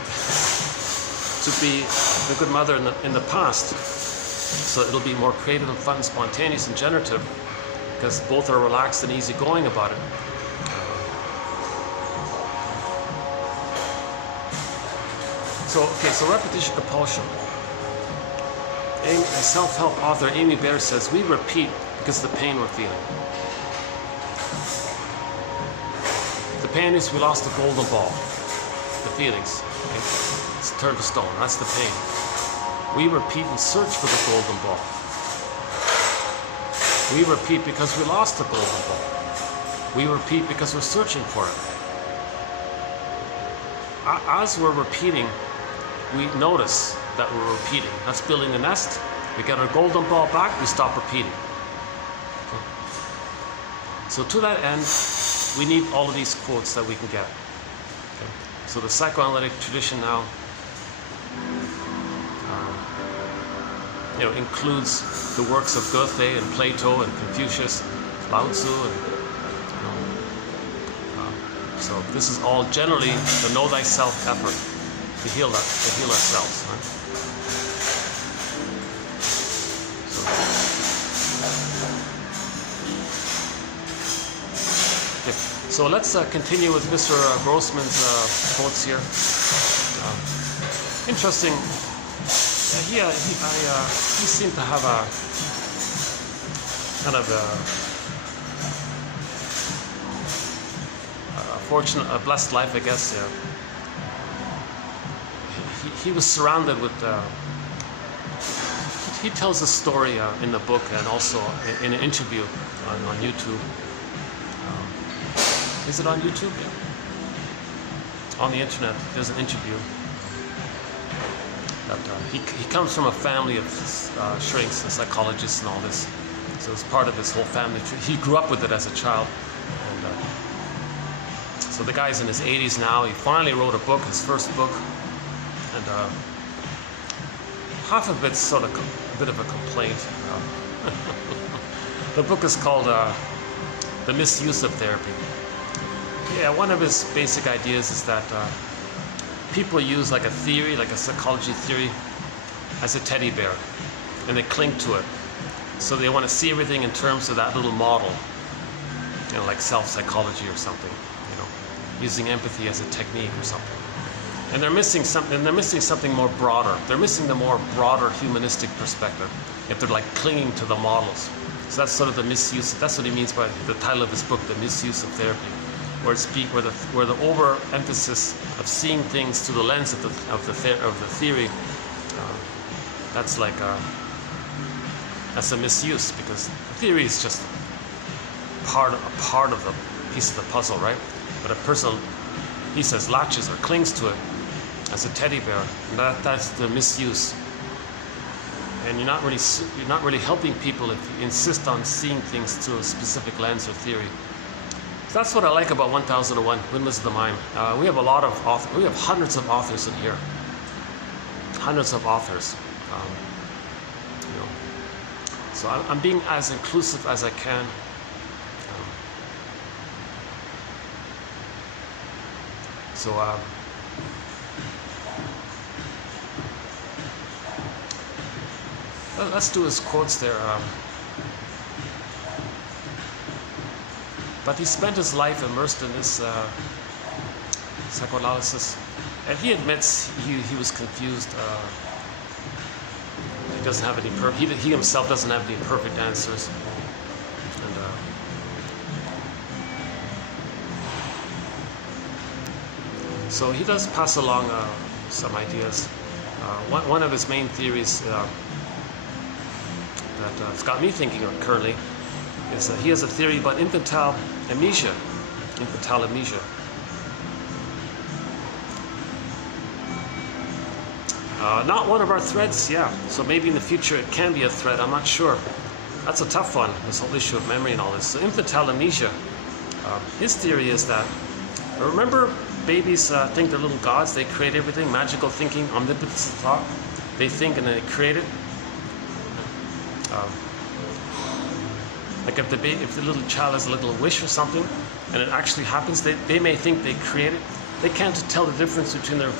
be the good mother in the past. So it'll be more creative and fun, spontaneous and generative, because both are relaxed and easygoing about it. So repetition compulsion. Self-help author Amy Baer says, we repeat because of the pain we're feeling. The pain is we lost the golden ball, the feelings. Okay? It's turned to stone, that's the pain. We repeat and search for the golden ball. We repeat because we lost the golden ball. We repeat because we're searching for it. As we're repeating, we notice that we're repeating. That's building the nest. We get our golden ball back, we stop repeating. Okay. So to that end, we need all of these quotes that we can get. Okay. So the psychoanalytic tradition now includes the works of Goethe and Plato and Confucius, Lao Tzu, and so this is all generally the know thyself effort to heal ourselves. Right? So let's continue with Mr. Grossman's quotes here. Interesting. He seemed to have a kind of fortunate, a blessed life, I guess. He was surrounded with. He tells a story in the book and also in an interview on YouTube. Is it on YouTube? Yeah. On the internet, there's an interview. That, he comes from a family of shrinks and psychologists and all this. So it's part of his whole family tree. He grew up with it as a child. And, so the guy's in his 80s now. He finally wrote a book, his first book. And half of it's sort of a bit of a complaint. The book is called The Misuse of Therapy. Yeah, one of his basic ideas is that people use like a theory, like a psychology theory, as a teddy bear, and they cling to it. So they want to see everything in terms of that little model, you know, like self-psychology or something, you know, using empathy as a technique or something. And they're missing something. And they're missing something more broader. They're missing the more broader humanistic perspective if they're like clinging to the models. So that's sort of the misuse. That's what he means by the title of his book, The Misuse of Therapy, where the overemphasis of seeing things through the lens of the theory. That's like that's a misuse, because the theory is just a part of the piece of the puzzle, right? But a person, he says, latches or clings to it as a teddy bear, and that's the misuse. And you're not really helping people if you insist on seeing things through a specific lens or theory. So that's what I like about 1001 Windmills of the Mind. We have a lot of authors. We have hundreds of authors in here. Hundreds of authors. You know. So I'm being as inclusive as I can. Let's do his quotes there. But he spent his life immersed in this psychoanalysis, and he admits he was confused. He doesn't have any he himself doesn't have any perfect answers. And so he does pass along some ideas. One of his main theories that's got me thinking currently is that he has a theory about infantile amnesia. Infantile amnesia. Not one of our threads, yeah. So maybe in the future it can be a thread, I'm not sure. That's a tough one, this whole issue of memory and all this. So infantile amnesia, his theory is that, remember babies think they're little gods, they create everything, magical thinking, omnipotence of thought. They think and they create it. Like if the little child has a little wish or something, and it actually happens, they may think they create it. They can't tell the difference between their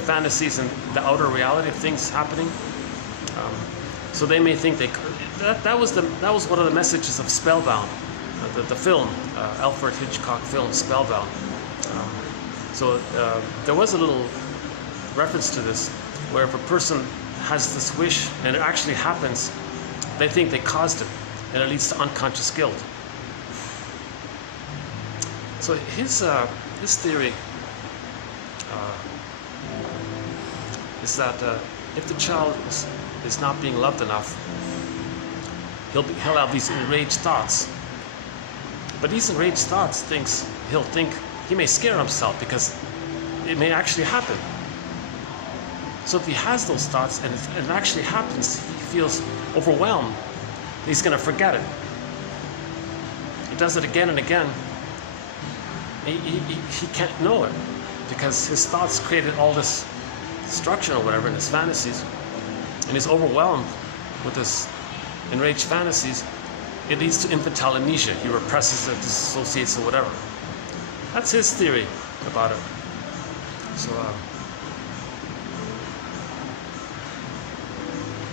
fantasies and the outer reality of things happening. So they may think that was one of the messages of Spellbound, the film, Alfred Hitchcock film Spellbound. So there was a little reference to this, where if a person has this wish and it actually happens, they think they caused it, and it leads to unconscious guilt. So his theory is that if the child is not being loved enough, he'll have these enraged thoughts. But these enraged thoughts he may scare himself because it may actually happen. So if he has those thoughts and it actually happens, he feels overwhelmed. He's going to forget it. He does it again and again. He can't know it because his thoughts created all this structure or whatever in his fantasies, and he's overwhelmed with his enraged fantasies. It leads to infantile amnesia. He represses it, dissociates or whatever. That's his theory about it. So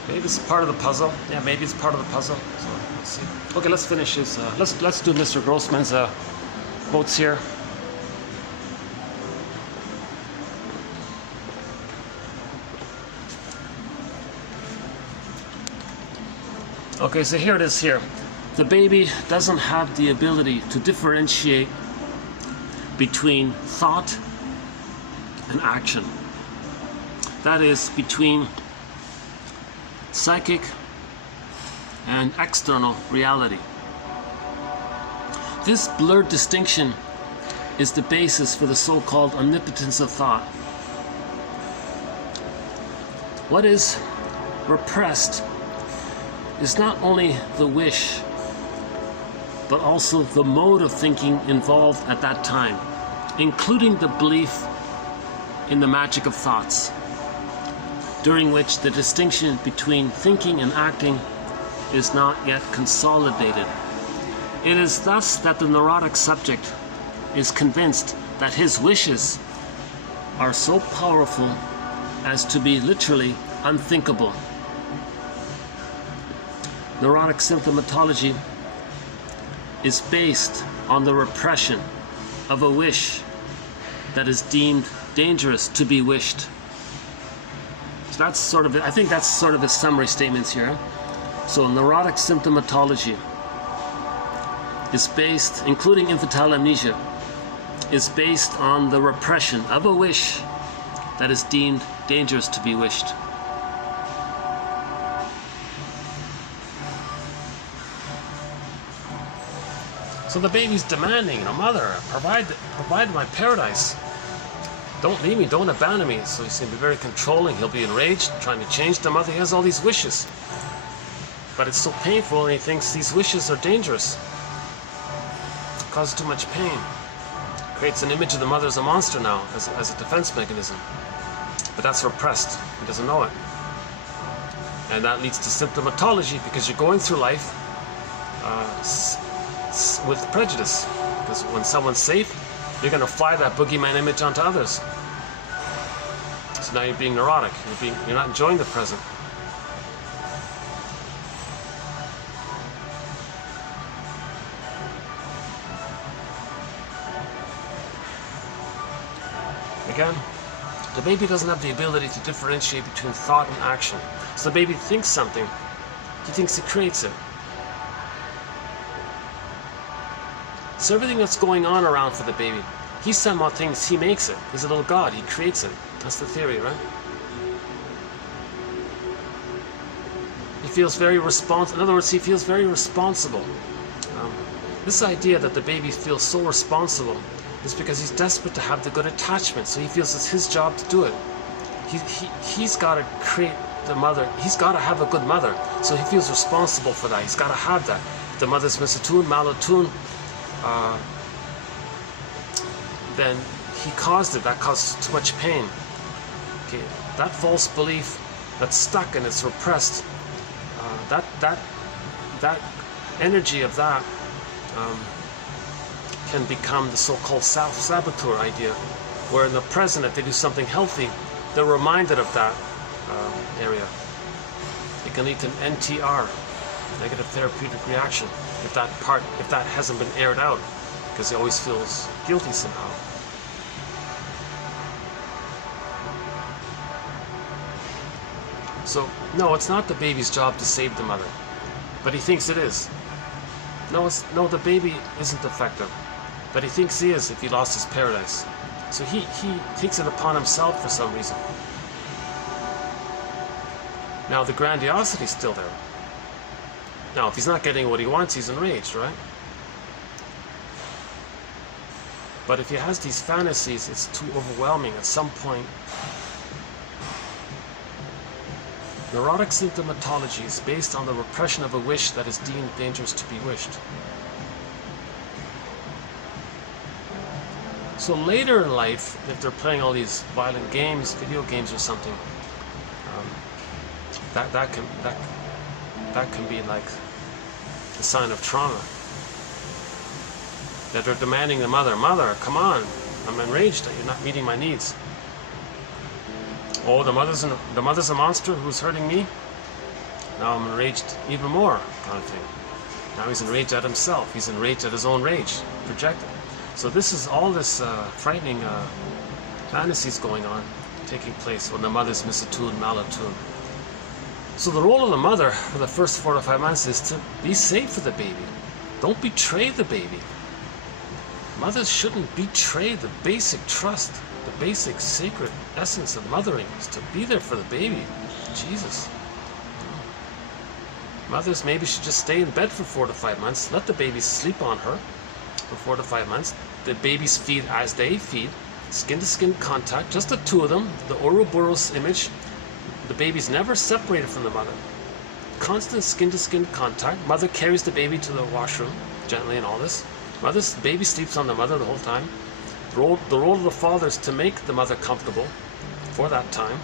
maybe it's part of the puzzle. Yeah, maybe it's part of the puzzle. So let's see. Okay, let's finish this. Let's do Mr. Grossman's quotes here. Okay, so here it is here. The baby doesn't have the ability to differentiate between thought and action. That is, between psychic and external reality. This blurred distinction is the basis for the so-called omnipotence of thought. What is repressed is not only the wish, but also the mode of thinking involved at that time, including the belief in the magic of thoughts, during which the distinction between thinking and acting is not yet consolidated. It is thus that the neurotic subject is convinced that his wishes are so powerful as to be literally unthinkable. Neurotic symptomatology is based on the repression of a wish that is deemed dangerous to be wished. So that's sort of, I think that's sort of the summary statements here. So neurotic symptomatology is based, including infantile amnesia, is based on the repression of a wish that is deemed dangerous to be wished. So the baby's demanding, mother, provide my paradise. Don't leave me, don't abandon me. So he's going to be very controlling. He'll be enraged, trying to change the mother. He has all these wishes. But it's so painful, and he thinks these wishes are dangerous. Cause too much pain. Creates an image of the mother as a monster now, as a defense mechanism. But that's repressed. He doesn't know it. And that leads to symptomatology, because you're going through life with prejudice. Because when someone's safe, you're going to fly that boogeyman image onto others. So now you're being neurotic. You're not enjoying the present. Again, the baby doesn't have the ability to differentiate between thought and action. So the baby thinks something, he thinks he creates it. So everything that's going on around for the baby, he somehow thinks he makes it. He's a little god, he creates it. That's the theory, right? He feels very responsible. In other words, he feels very responsible. This idea that the baby feels so responsible is because he's desperate to have the good attachment, so he feels it's his job to do it. He's got to create the mother. He's got to have a good mother, so he feels responsible for that. He's got to have that. If the mother's misattuned, malattuned, then he caused it. That caused too much pain. Okay, that false belief that's stuck and it's repressed. That energy of that can become the so-called self-saboteur idea, where in the present, if they do something healthy, they're reminded of that area. It can lead to an NTR, negative therapeutic reaction, if that hasn't been aired out, because he always feels guilty somehow. So, no, it's not the baby's job to save the mother, but he thinks it is. No, the baby isn't defective, but he thinks he is if he lost his paradise. So he takes it upon himself for some reason. Now the grandiosity is still there. Now if he's not getting what he wants, he's enraged, right? But if he has these fantasies, it's too overwhelming at some point. Neurotic symptomatology is based on the repression of a wish that is deemed dangerous to be wished. So later in life, if they're playing all these violent games, video games or something, that can be like a sign of trauma. That they're demanding the mother, come on, I'm enraged that you're not meeting my needs. Oh, the mother's a monster who's hurting me. Now I'm enraged even more, kind of thing. Now he's enraged at himself. He's enraged at his own rage, projected. So this is all this frightening fantasies going on, taking place when the mother's misattuned, malattuned. So the role of the mother for the first 4 to 5 months is to be safe for the baby. Don't betray the baby. Mothers shouldn't betray the basic trust, the basic sacred essence of mothering is to be there for the baby. Jesus. Mothers maybe should just stay in bed for 4 to 5 months, let the baby sleep on her for 4 to 5 months. The babies feed as they feed, skin to skin contact, just the two of them, the Ouroboros image. The baby's never separated from the mother. Constant skin to skin contact. Mother carries the baby to the washroom gently and all this. The baby sleeps on the mother the whole time. The role of the father is to make the mother comfortable for that time.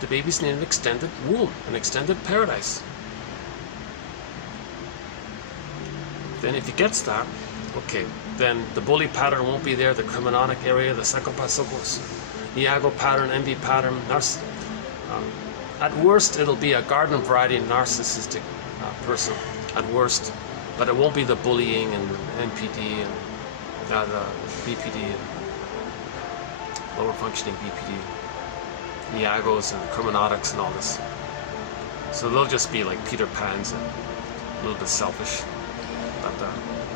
The babies need an extended womb, an extended paradise. Then if he gets that, okay, then the bully pattern won't be there, the criminonic area, the psychopathos, Iago pattern, envy pattern, at worst it'll be a garden variety narcissistic person, at worst, but it won't be the bullying and NPD and the BPD and lower functioning BPD, Iagos and criminatics and all this. So they'll just be like Peter Pans and a little bit selfish. But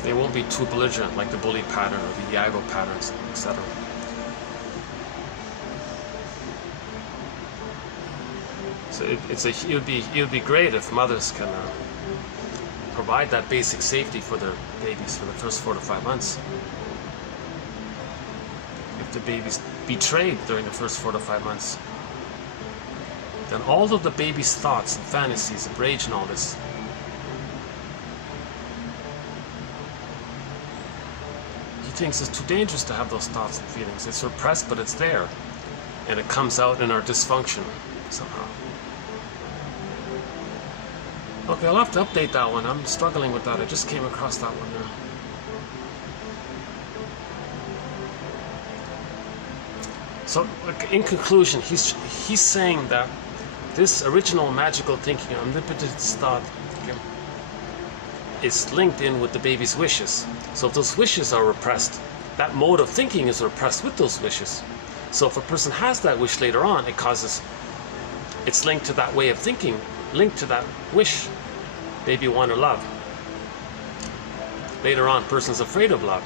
they won't be too belligerent like the bully pattern or the Iago patterns, etc. So it would be great if mothers can provide that basic safety for their babies for the first 4 to 5 months. If the baby's betrayed during the first 4 to 5 months, then all of the baby's thoughts and fantasies of rage and all this, he thinks it's too dangerous to have those thoughts and feelings. It's repressed, but it's there, and it comes out in our dysfunction somehow. Okay, I'll have to update that one. I'm struggling with that. I just came across that one now. So, in conclusion, he's saying that this original magical thinking, omnipotence thought, okay, is linked in with the baby's wishes. So if those wishes are repressed, that mode of thinking is repressed with those wishes. So if a person has that wish later on, it's linked to that way of thinking, linked to that wish. Baby wanted love. Later on, person's afraid of love.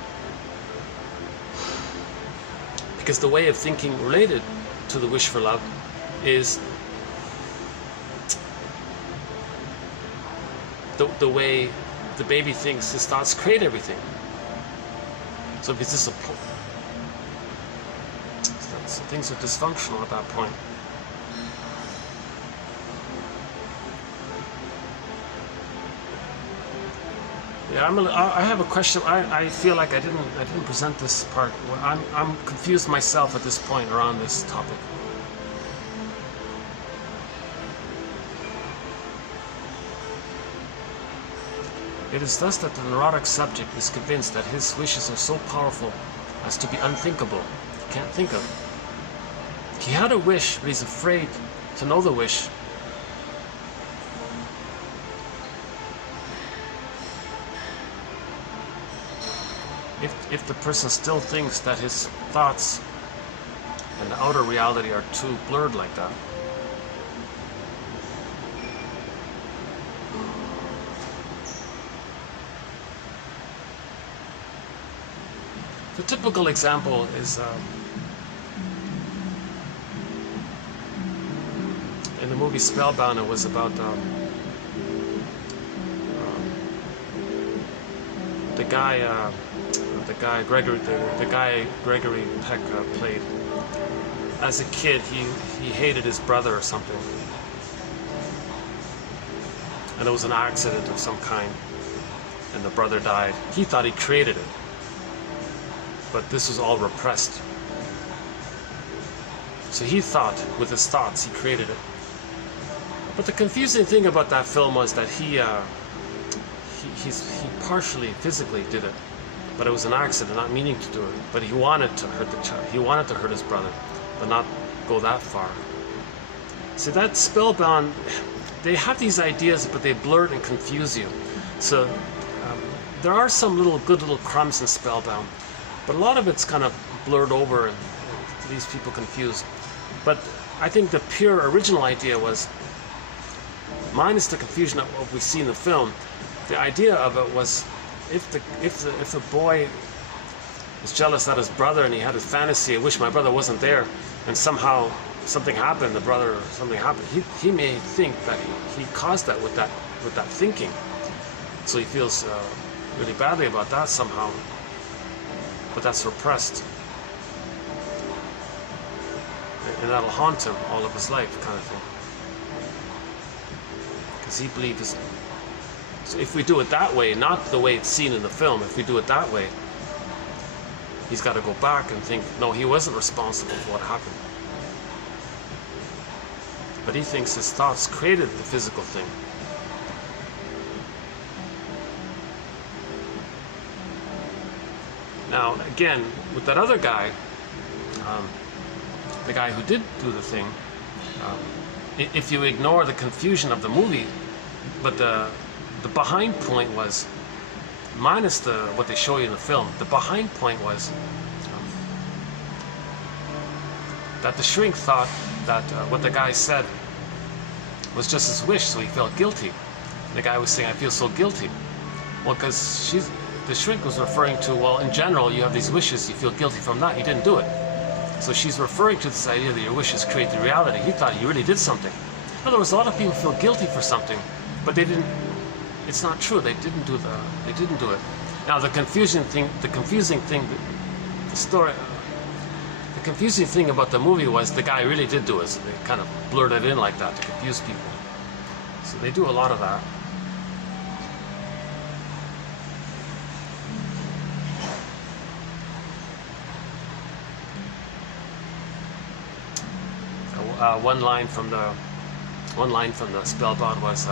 Because the way of thinking related to the wish for love is the way the baby thinks his thoughts create everything. So if it's just things are dysfunctional at that point. Yeah, I have a question. I feel like I didn't present this part. I'm confused myself at this point around this topic. It is thus that the neurotic subject is convinced that his wishes are so powerful as to be unthinkable. He can't think of it. He had a wish, but he's afraid to know the wish. If the person still thinks that his thoughts and the outer reality are too blurred like that. The typical example is in the movie Spellbound. It was about the guy Gregory Peck played. As a kid, he hated his brother or something, and there was an accident of some kind, and the brother died. He thought he created it, but this was all repressed. So he thought, with his thoughts, he created it. But the confusing thing about that film was that he partially physically did it, but it was an accident, not meaning to do it. But he wanted to hurt the child. He wanted to hurt his brother, but not go that far. See, that Spellbound, they have these ideas, but they blur it and confuse you. So there are some good little crumbs in Spellbound, but a lot of it's kind of blurred over and leaves people confused. But I think the pure original idea was, minus the confusion of what we see in the film, the idea of it was, if the boy was jealous at his brother, and he had his fantasy, I wish my brother wasn't there, and somehow something happened, something happened. He may think that he caused that with that thinking. So he feels really badly about that somehow, but that's repressed. And that'll haunt him all of his life, kind of thing. Because he believes, so if we do it that way, not the way it's seen in the film, if we do it that way, he's got to go back and think, no, he wasn't responsible for what happened. But he thinks his thoughts created the physical thing. Now, again, with that other guy, the guy who did do the thing, if you ignore the confusion of the movie, but the behind point was, minus what they show you in the film, the behind point was that the shrink thought that what the guy said was just his wish, so he felt guilty. The guy was saying, I feel so guilty. Well, because the shrink was referring to, well, in general, you have these wishes, you feel guilty from that, you didn't do it. So she's referring to this idea that your wishes create the reality. He thought you really did something. In other words, a lot of people feel guilty for something, but they didn't. It's not true. They didn't do it. Now the confusing thing about the movie was the guy really did do it. So they kind of blurted it in like that to confuse people. So they do a lot of that. One line from the spellbound was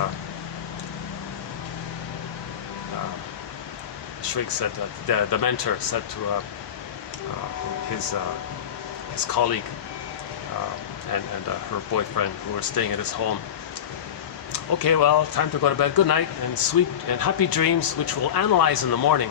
Shrink said the mentor said to his colleague and her boyfriend who were staying at his home, okay, well, time to go to bed, good night, and sweet and happy dreams, which we'll analyze in the morning.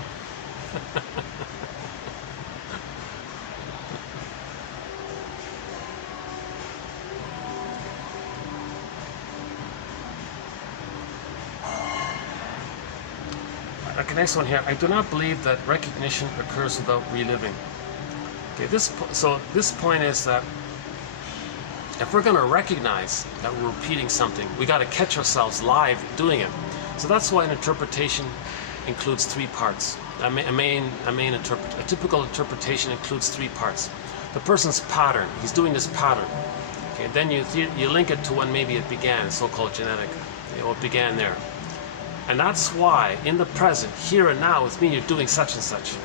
Okay, next one here. I do not believe that recognition occurs without reliving. Okay, this point is that if we're going to recognize that we're repeating something, we got to catch ourselves live doing it. So that's why an interpretation includes three parts. A typical interpretation includes three parts. The person's pattern. He's doing this pattern. Okay, then you link it to when maybe it began, so-called genetic. It began there. And that's why, in the present, here and now, with me, you're doing such and such.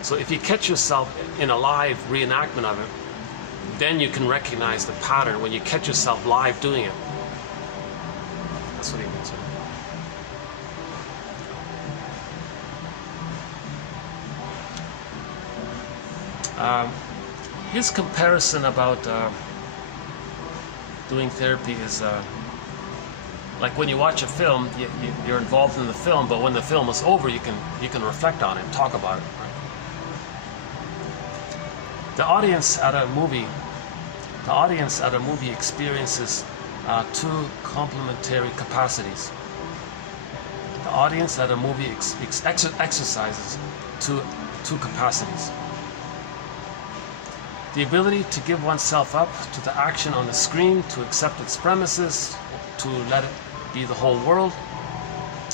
So if you catch yourself in a live reenactment of it, then you can recognize the pattern when you catch yourself live doing it. That's what he means. His comparison about doing therapy is like when you watch a film, you're involved in the film, but when the film is over, you can reflect on it and talk about it. Right? The audience at a movie experiences two complementary capacities. The audience at a movie exercises two capacities. The ability to give oneself up to the action on the screen, to accept its premises, to let it be the whole world.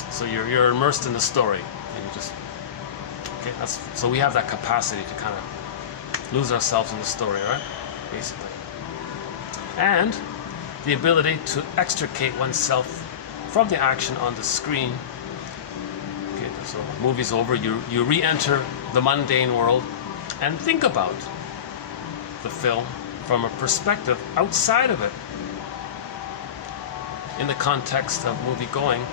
So you're immersed in the story, and you just so we have that capacity to kind of lose ourselves in the story, right? Basically. And the ability to extricate oneself from the action on the screen. Okay, so the movie's over, you re-enter the mundane world and think about the film from a perspective outside of it. In the context of movie going,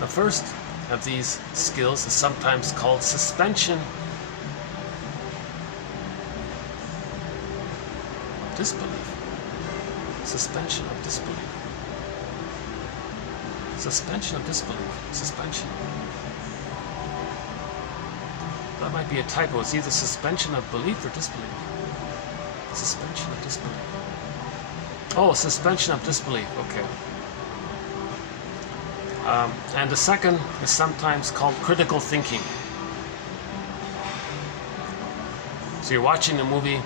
the first of these skills is sometimes called suspension of disbelief. Suspension of disbelief. Suspension of disbelief. Suspension. That might be a typo. It's either suspension of belief or disbelief. Suspension of disbelief. Oh, suspension of disbelief. Okay. And the second is sometimes called critical thinking. So you're watching the movie,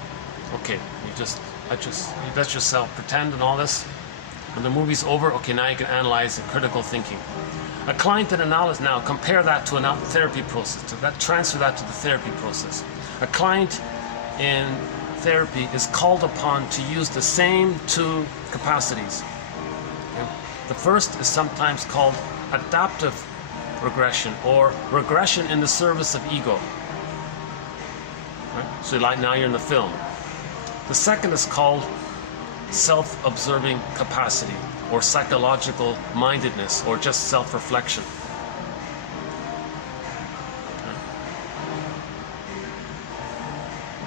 okay, you let yourself pretend and all this. When the movie's over, okay, now you can analyze and critical thinking. A client and analyst, now compare that to a therapy process, transfer that to the therapy process. A client in therapy is called upon to use the same two capacities. Okay? The first is sometimes called adaptive regression, or regression in the service of ego. Right? So like now you're in the film. The second is called self-observing capacity, or psychological mindedness, or just self-reflection.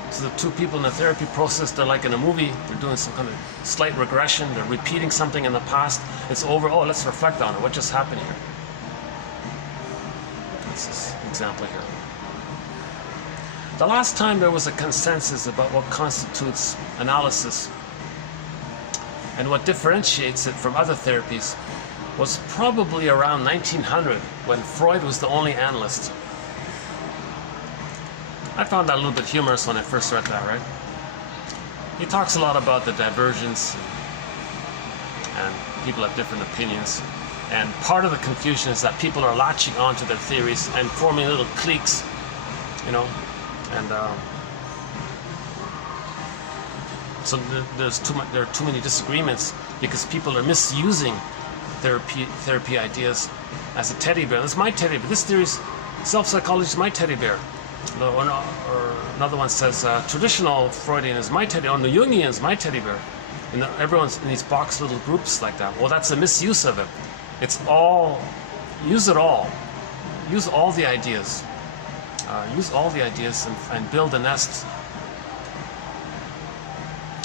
So the two people in the therapy process, they're like in a movie, they're doing some kind of slight regression, they're repeating something in the past, it's over, oh, let's reflect on it, what just happened here? That's this example here. The last time there was a consensus about what constitutes analysis and what differentiates it from other therapies was probably around 1900, when Freud was the only analyst. I found that a little bit humorous when I first read that, right? He talks a lot about the divergence, and people have different opinions. And part of the confusion is that people are latching onto their theories and forming little cliques, you know, and so there are too many disagreements because people are misusing therapy ideas as a teddy bear. This is my teddy bear. This theory's self-psychology is my teddy bear. Or another one says traditional Freudian is my teddy, or the Jungian is my teddy bear. And everyone's in these box little groups like that. Well, that's a misuse of it. It's all, use it all. Use all the ideas. Use all the ideas and build a nest.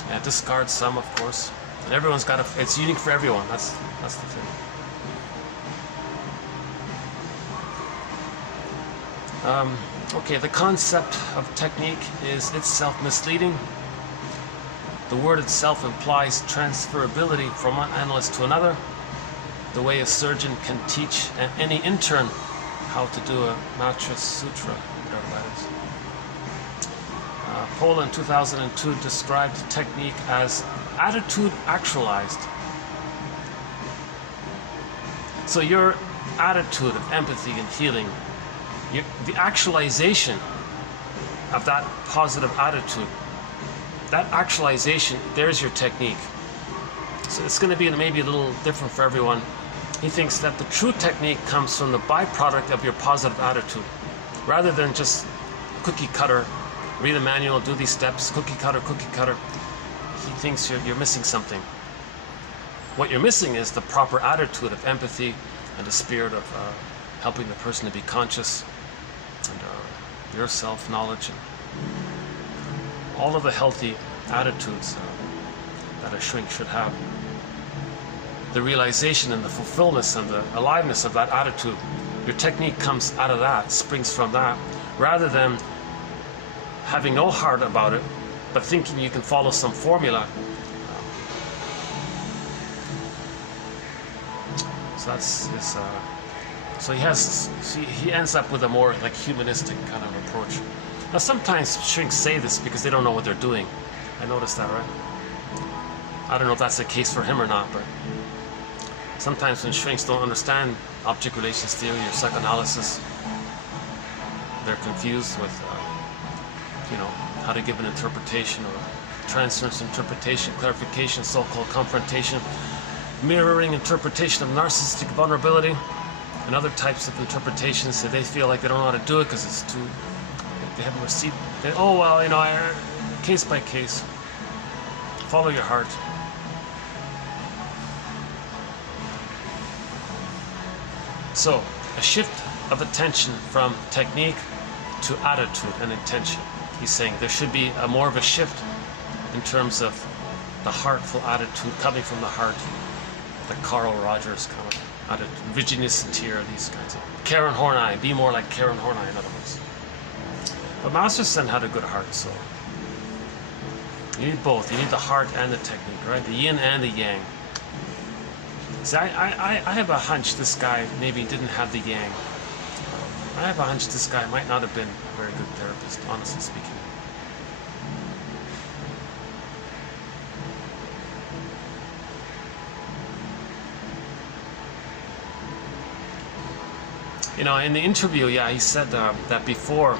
Yeah, discard some, of course. And everyone's got it's unique for everyone. That's the thing. Okay, the concept of technique is itself misleading. The word itself implies transferability from one analyst to another, the way a surgeon can teach any intern how to do a mattress sutra, whatever that is. Pohl in 2002 described technique as attitude actualized. So your attitude of empathy and healing, the actualization of that positive attitude, that actualization, there's your technique. So it's going to be maybe a little different for everyone. He thinks that the true technique comes from the byproduct of your positive attitude, rather than just cookie cutter, read a manual, do these steps, cookie cutter, cookie cutter. He thinks you're missing something. What you're missing is the proper attitude of empathy and the spirit of helping the person to be conscious, and your self-knowledge, and all of the healthy attitudes that a shrink should have. The realization and the fulfillment and the aliveness of that attitude, your technique comes out of that, springs from that, rather than having no heart about it, but thinking you can follow some formula. So that's his, so he ends up with a more like humanistic kind of approach. Now sometimes shrinks say this because they don't know what they're doing. I noticed that, right? I don't know if that's the case for him or not, but sometimes when shrinks don't understand object relations theory or psychoanalysis, they're confused with, how to give an interpretation, or transference interpretation, clarification, so-called confrontation, mirroring interpretation of narcissistic vulnerability, and other types of interpretations that they feel like they don't know how to do it because it's too, they haven't received, case by case. Follow your heart. So, a shift of attention from technique to attitude and intention. He's saying there should be more of a shift in terms of the heartful attitude coming from the heart. The Carl Rogers kind of attitude, Virginia Satir, these kinds of. Karen Horney, be more like Karen Horney, in other words. But Masterson had a good heart, so you need both. You need the heart and the technique, right? The yin and the yang. See, I have a hunch this guy maybe didn't have the yang. I have a hunch this guy might not have been a very good therapist, honestly speaking. You know, in the interview, yeah, he said that before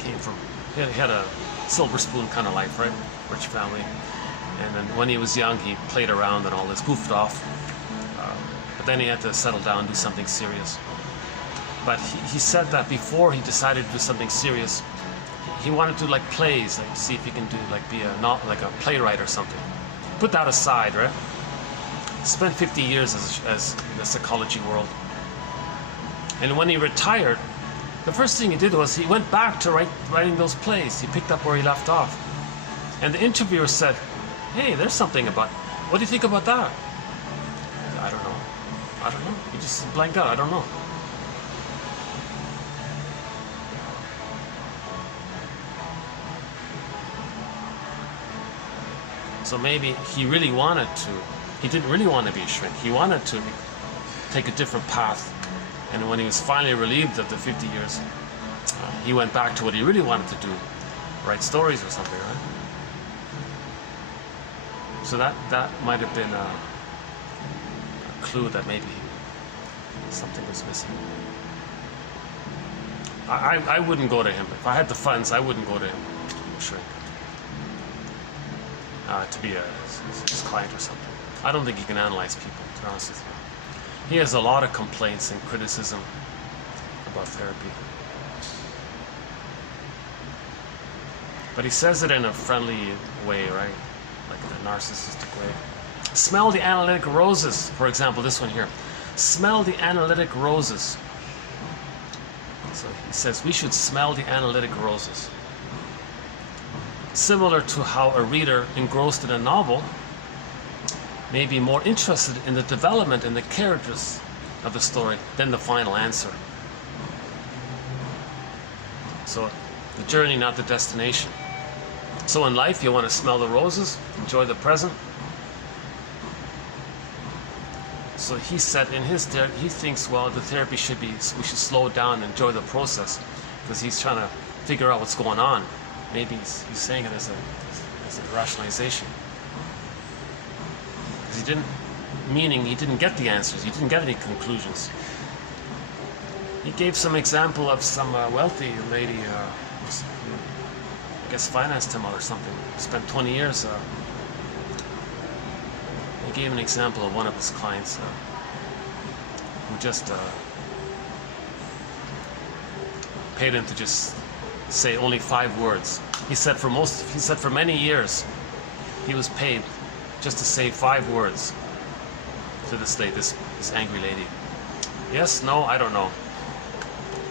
came from, he had a silver spoon kind of life, right? Rich family. And then when he was young, he played around and all this, goofed off. But then he had to settle down, do something serious. But he said that before he decided to do something serious, he wanted to like plays, like see if he can do like be a not like a playwright or something. Put that aside, right? Spent 50 years as in the psychology world. And when he retired, the first thing he did was he went back to writing those plays. He picked up where he left off. And the interviewer said, "Hey, there's something about, what do you think about that?" I don't know. I don't know. He just blanked out. I don't know. So maybe he really wanted to, he didn't really want to be a shrink. He wanted to take a different path. And when he was finally relieved of the 50 years, he went back to what he really wanted to do, write stories or something, right? So that might have been a clue that maybe something was missing. I wouldn't go to him. If I had the funds, I wouldn't go to him, shrink. To be his client or something. I don't think he can analyze people, to be honest with you. He has a lot of complaints and criticism about therapy. But he says it in a friendly way, right? Like in a narcissistic way. Smell the analytic roses, for example, this one here. Smell the analytic roses. So he says we should smell the analytic roses. Similar to how a reader engrossed in a novel may be more interested in the development and the characters of the story than the final answer. So the journey, not the destination. So in life, you want to smell the roses, enjoy the present. So he said in his therapy, he thinks, well, the therapy should be, we should slow down and enjoy the process, because he's trying to figure out what's going on. Maybe he's saying it as a rationalization. Because he didn't get the answers, he didn't get any conclusions. He gave some example of some wealthy lady who, I guess, financed him or something, spent 20 years. He gave an example of one of his clients who just paid him to just say only 5 words. He said for many years he was paid just to say 5 words to this lady, this angry lady. Yes, no, I don't know.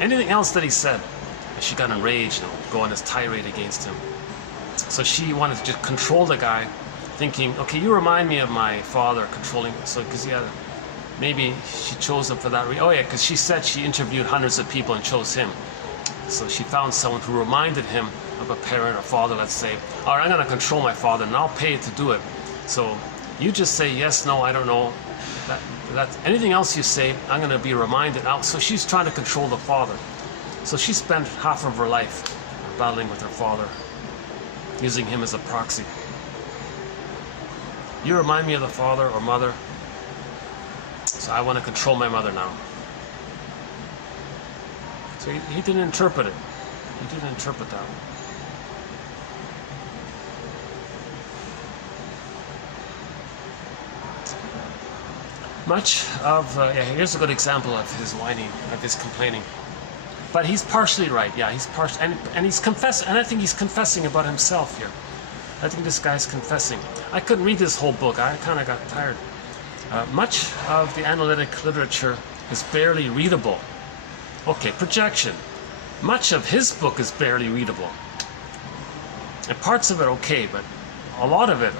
Anything else that he said, and she got enraged and go on this tirade against him. So she wanted to just control the guy, thinking, okay, you remind me of my father, controlling. So because maybe she chose him for that reason. Oh yeah, because she said she interviewed hundreds of people and chose him. So she found someone who reminded him of a parent or father, let's say. All right, I'm going to control my father and I'll pay to do it. So you just say yes, no, I don't know. That anything else you say, I'm going to be reminded. Now, so she's trying to control the father. So she spent half of her life battling with her father, using him as a proxy. You remind me of the father or mother, so I want to control my mother now. So he didn't interpret it. He didn't interpret that. Much of, here's a good example of his whining, of his complaining. But he's partially right, yeah, he's partially, and he's confessing, and I think he's confessing about himself here. I think this guy's confessing. I couldn't read this whole book, I kind of got tired. Much of the analytic literature is barely readable. Okay, projection. Much of his book is barely readable. And parts of it okay, but a lot of it,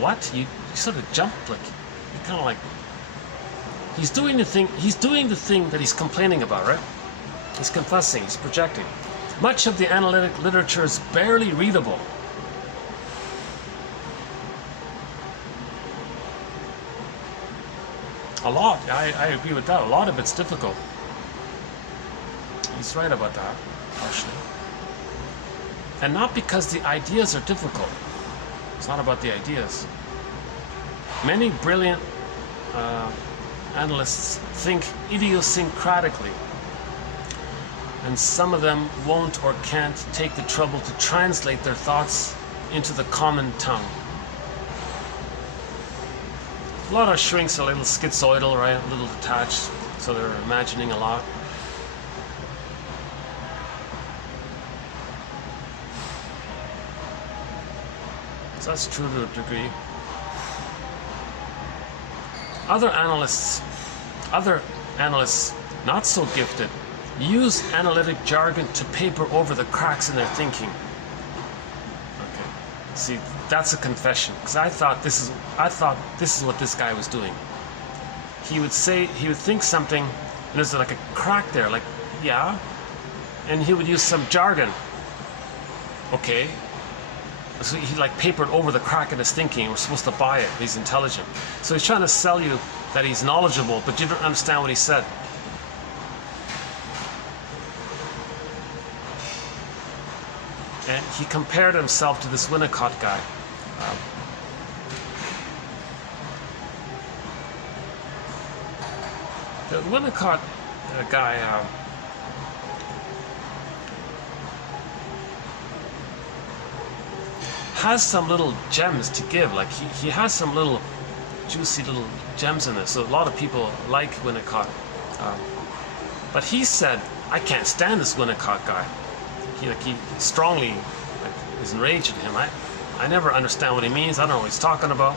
what? You sort of jump, like, you kind of like, he's doing the thing that he's complaining about, right? He's confessing, he's projecting. Much of the analytic literature is barely readable. A lot, I agree with that. A lot of it's difficult. He's right about that, partially. And not because the ideas are difficult. It's not about the ideas. Many brilliant analysts think idiosyncratically, and some of them won't or can't take the trouble to translate their thoughts into the common tongue. A lot of shrinks are a little schizoidal, right? A little detached, so they're imagining a lot. So that's true to a degree. Other analysts not so gifted, use analytic jargon to paper over the cracks in their thinking. Okay, see, that's a confession, because I thought this is what this guy was doing. He would think something, and there's like a crack there, like, yeah, and he would use some jargon. Okay. So he like papered over the crack in his thinking. We're supposed to buy it. He's intelligent. So he's trying to sell you that he's knowledgeable, but you don't understand what he said. And he compared himself to this Winnicott guy. The Winnicott guy, has some little gems to give. Like he has some little juicy little gems in this. So a lot of people like Winnicott. But he said, I can't stand this Winnicott guy. He strongly is enraged at him. I never understand what he means. I don't know what he's talking about.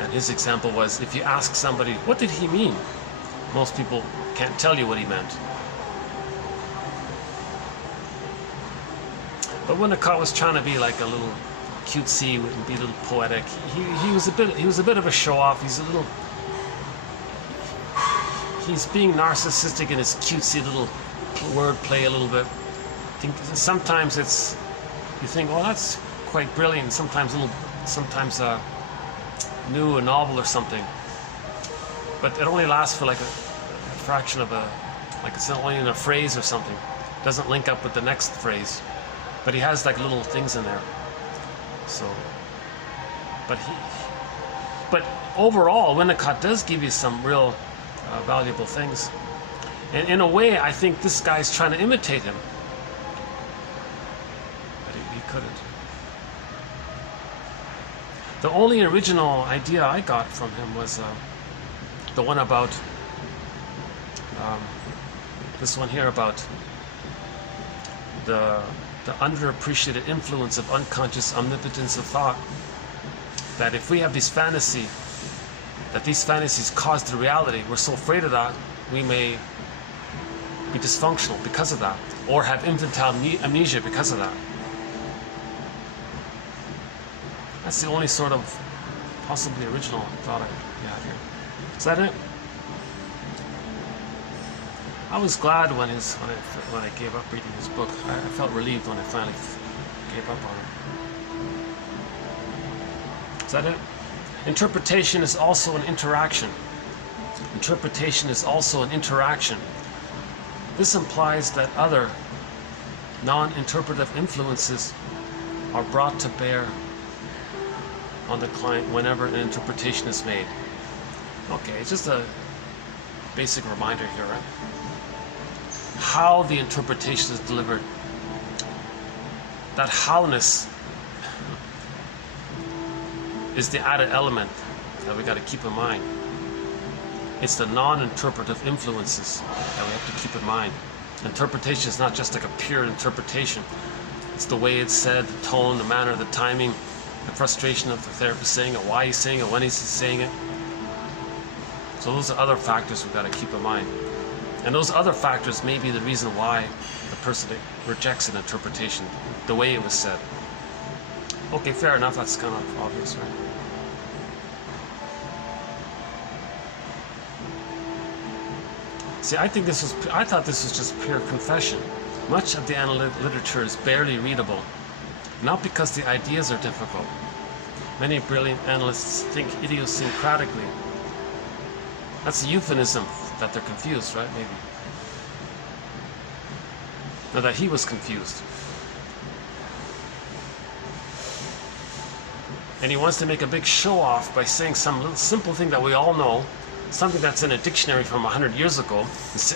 And his example was, if you ask somebody, what did he mean? Most people can't tell you what he meant. But Winnicott was trying to be like a little cutesy and be a little poetic. He was a bit of a show-off. He's being narcissistic in his cutesy little wordplay a little bit. Sometimes you think, oh, that's quite brilliant. Sometimes new, a novel or something. But it only lasts for like a fraction of like it's only in a phrase or something. It doesn't link up with the next phrase. But he has like little things in there. So, but overall, Winnicott does give you some real valuable things. And in a way, I think this guy's trying to imitate him. But he couldn't. The only original idea I got from him was the one about this one here about the underappreciated influence of unconscious omnipotence of thought. That if we have this fantasy, that these fantasies cause the reality, we're so afraid of that, we may be dysfunctional because of that, or have infantile amnesia because of that. That's the only sort of possibly original thought I have here. Is that it? I was glad when I gave up reading his book. I felt relieved when I finally gave up on it. Is that it? Interpretation is also an interaction. Interpretation is also an interaction. This implies that other non-interpretive influences are brought to bear on the client whenever an interpretation is made. Okay, it's just a basic reminder here, right? How the interpretation is delivered. That howness is the added element that we got to keep in mind. It's the non-interpretive influences that we have to keep in mind. Interpretation is not just like a pure interpretation. It's the way it's said, the tone, the manner, the timing, the frustration of the therapist saying it, why he's saying it, when he's saying it. So those are other factors we've got to keep in mind. And those other factors may be the reason why the person rejects an interpretation, the way it was said. Okay, fair enough, that's kind of obvious, right? See, I thought this was just pure confession. Much of the analytic literature is barely readable, not because the ideas are difficult. Many brilliant analysts think idiosyncratically. That's a euphemism that they're confused, right? Maybe. Or that he was confused. and he wants to make a big show off by saying some little simple thing that we all know, something that's in a dictionary from 100 years ago,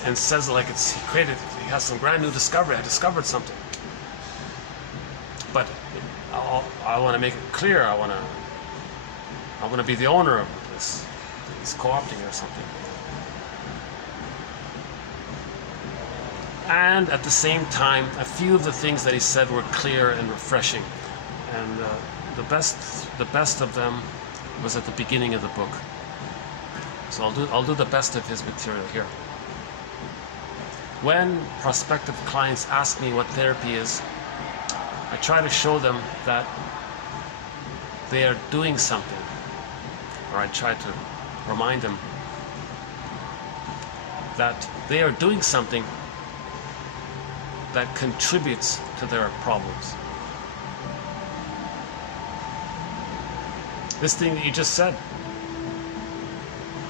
and says it like it's he has some brand new discovery. I discovered something. But I want to make it clear. I want to be the owner of this. He's co-opting or something. And at the same time, a few of the things that he said were clear and refreshing. And the best of them was at the beginning of the book. So I'll do the best of his material here. When prospective clients ask me what therapy is, I try to show them that they are doing something, or I try to remind them that they are doing something that contributes to their problems. This thing that you just said,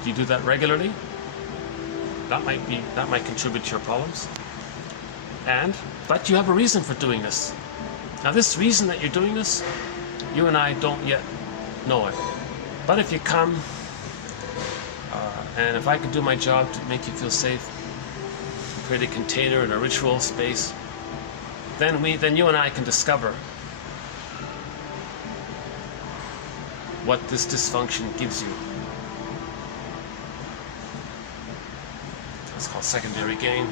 do you do that regularly? That might contribute to your problems. But you have a reason for doing this. Now this reason that you're doing this, you and I don't yet know it. But if you come, and if I could do my job to make you feel safe, create a container and a ritual space, then you and I can discover what this dysfunction gives you. It's called secondary gain.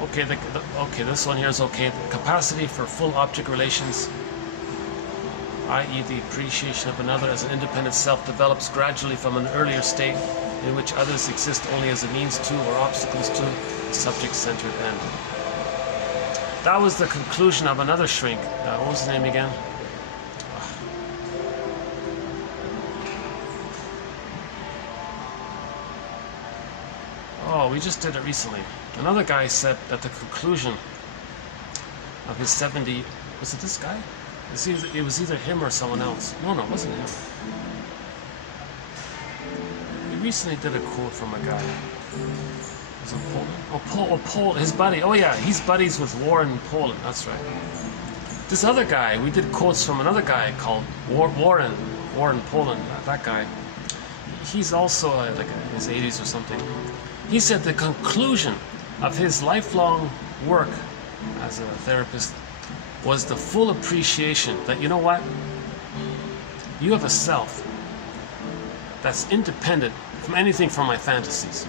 Okay, okay, this one here is okay. The capacity for full object relations, i.e. the appreciation of another as an independent self, develops gradually from an earlier state in which others exist only as a means to or obstacles to a subject-centered end. That was the conclusion of another shrink. What was his name again? Oh, we just did it recently. Another guy said that the conclusion of his 70... Was it this guy? It was either him or someone else. No, it wasn't him. We recently did a quote from a guy. Was it Poland? Poland. His buddy. Oh yeah, he's buddies with Warren Poland. That's right. This other guy, we did quotes from another guy called Warren Poland. That guy. He's also like in his 80s or something. He said the conclusion of his lifelong work as a therapist was the full appreciation that, you know what, you have a self that's independent from anything from my fantasies,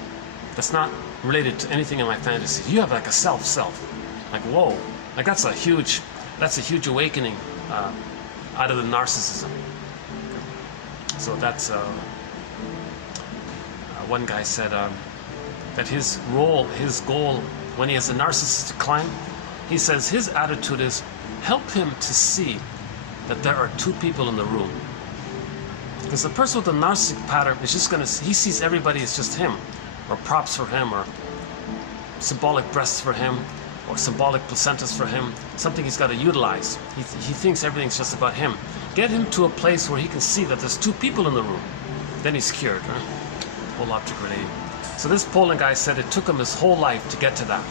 that's not related to anything in my fantasies. You have like a self, like whoa, like that's a huge awakening out of the narcissism. So that's one guy said that his goal, when he has a narcissistic client, he says his attitude is help him to see that there are two people in the room. Because the person with the narcissistic pattern is just he sees everybody as just him, or props for him, or symbolic breasts for him, or symbolic placentas for him, something he's got to utilize. He thinks everything's just about him. Get him to a place where he can see that there's two people in the room. Then he's cured, right? Whole object relating. So this Poland guy said it took him his whole life to get to that.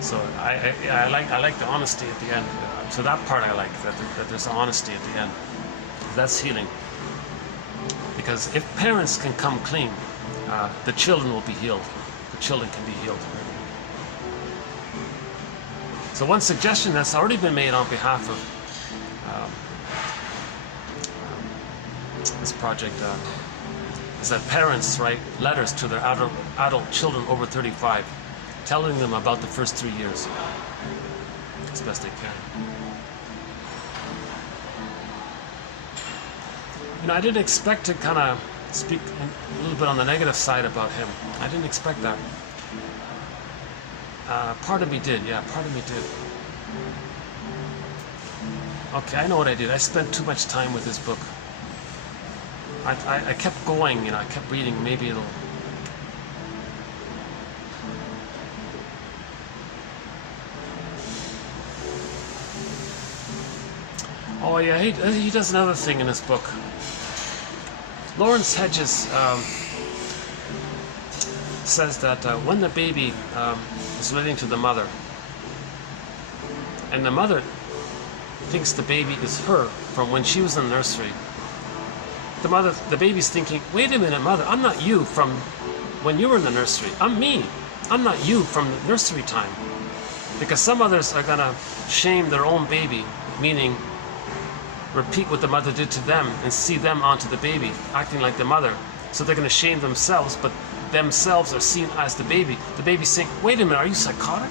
So I like the honesty at the end. So that part I like, that there's honesty at the end. That's healing. Because if parents can come clean, the children will be healed. The children can be healed. So one suggestion that's already been made on behalf of this project is that parents write letters to their adult children over 35, telling them about the first 3 years as best they can. You know, I didn't expect to kind of speak a little bit on the negative side about him. I didn't expect that. Part of me did, yeah, part of me did. Okay, I know what I did. I spent too much time with this book. I kept going, you know, I kept reading. Maybe it'll... Oh yeah, he does another thing in his book. Lawrence Hedges says that when the baby is relating to the mother, and the mother thinks the baby is her from when she was in the nursery, the baby's thinking, wait a minute, mother, I'm not you from when you were in the nursery. I'm me. I'm not you from the nursery time. Because some mothers are gonna shame their own baby, meaning repeat what the mother did to them and see them onto the baby, acting like the mother. So they're gonna shame themselves, but themselves are seen as the baby. The baby's saying, wait a minute, are you psychotic?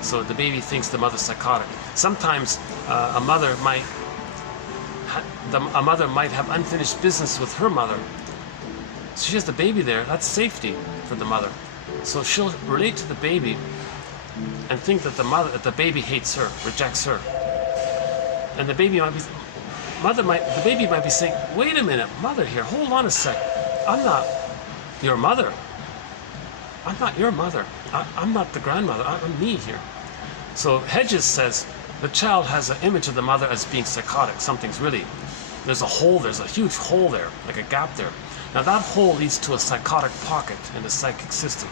So the baby thinks the mother's psychotic. Sometimes a mother might have unfinished business with her mother. So she has the baby there. That's safety for the mother. So she'll relate to the baby and think that the baby hates her, rejects her. And the baby might be saying, wait a minute, mother here, hold on a sec. I'm not your mother. I'm not your mother. I'm not the grandmother. I'm me here. So Hedges says the child has an image of the mother as being psychotic. There's a hole, there's a huge hole there, like a gap there. Now that hole leads to a psychotic pocket in the psychic system.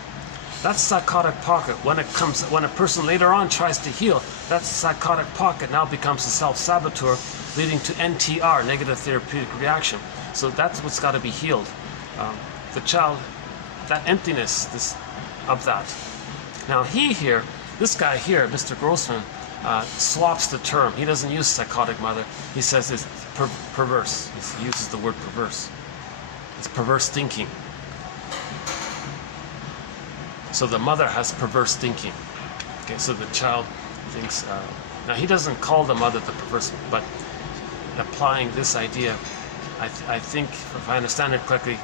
That psychotic pocket, when a person later on tries to heal, that psychotic pocket now becomes a self-saboteur, leading to NTR, negative therapeutic reaction. So that's what's got to be healed. The child, that emptiness of that. Now this guy here, Mr. Grossman, swaps the term. He doesn't use psychotic mother. He says it's perverse. He uses the word perverse. It's perverse thinking. So the mother has perverse thinking. Okay, so the child thinks. Now he doesn't call the mother the perverse, but applying this idea, I think, if I understand it correctly,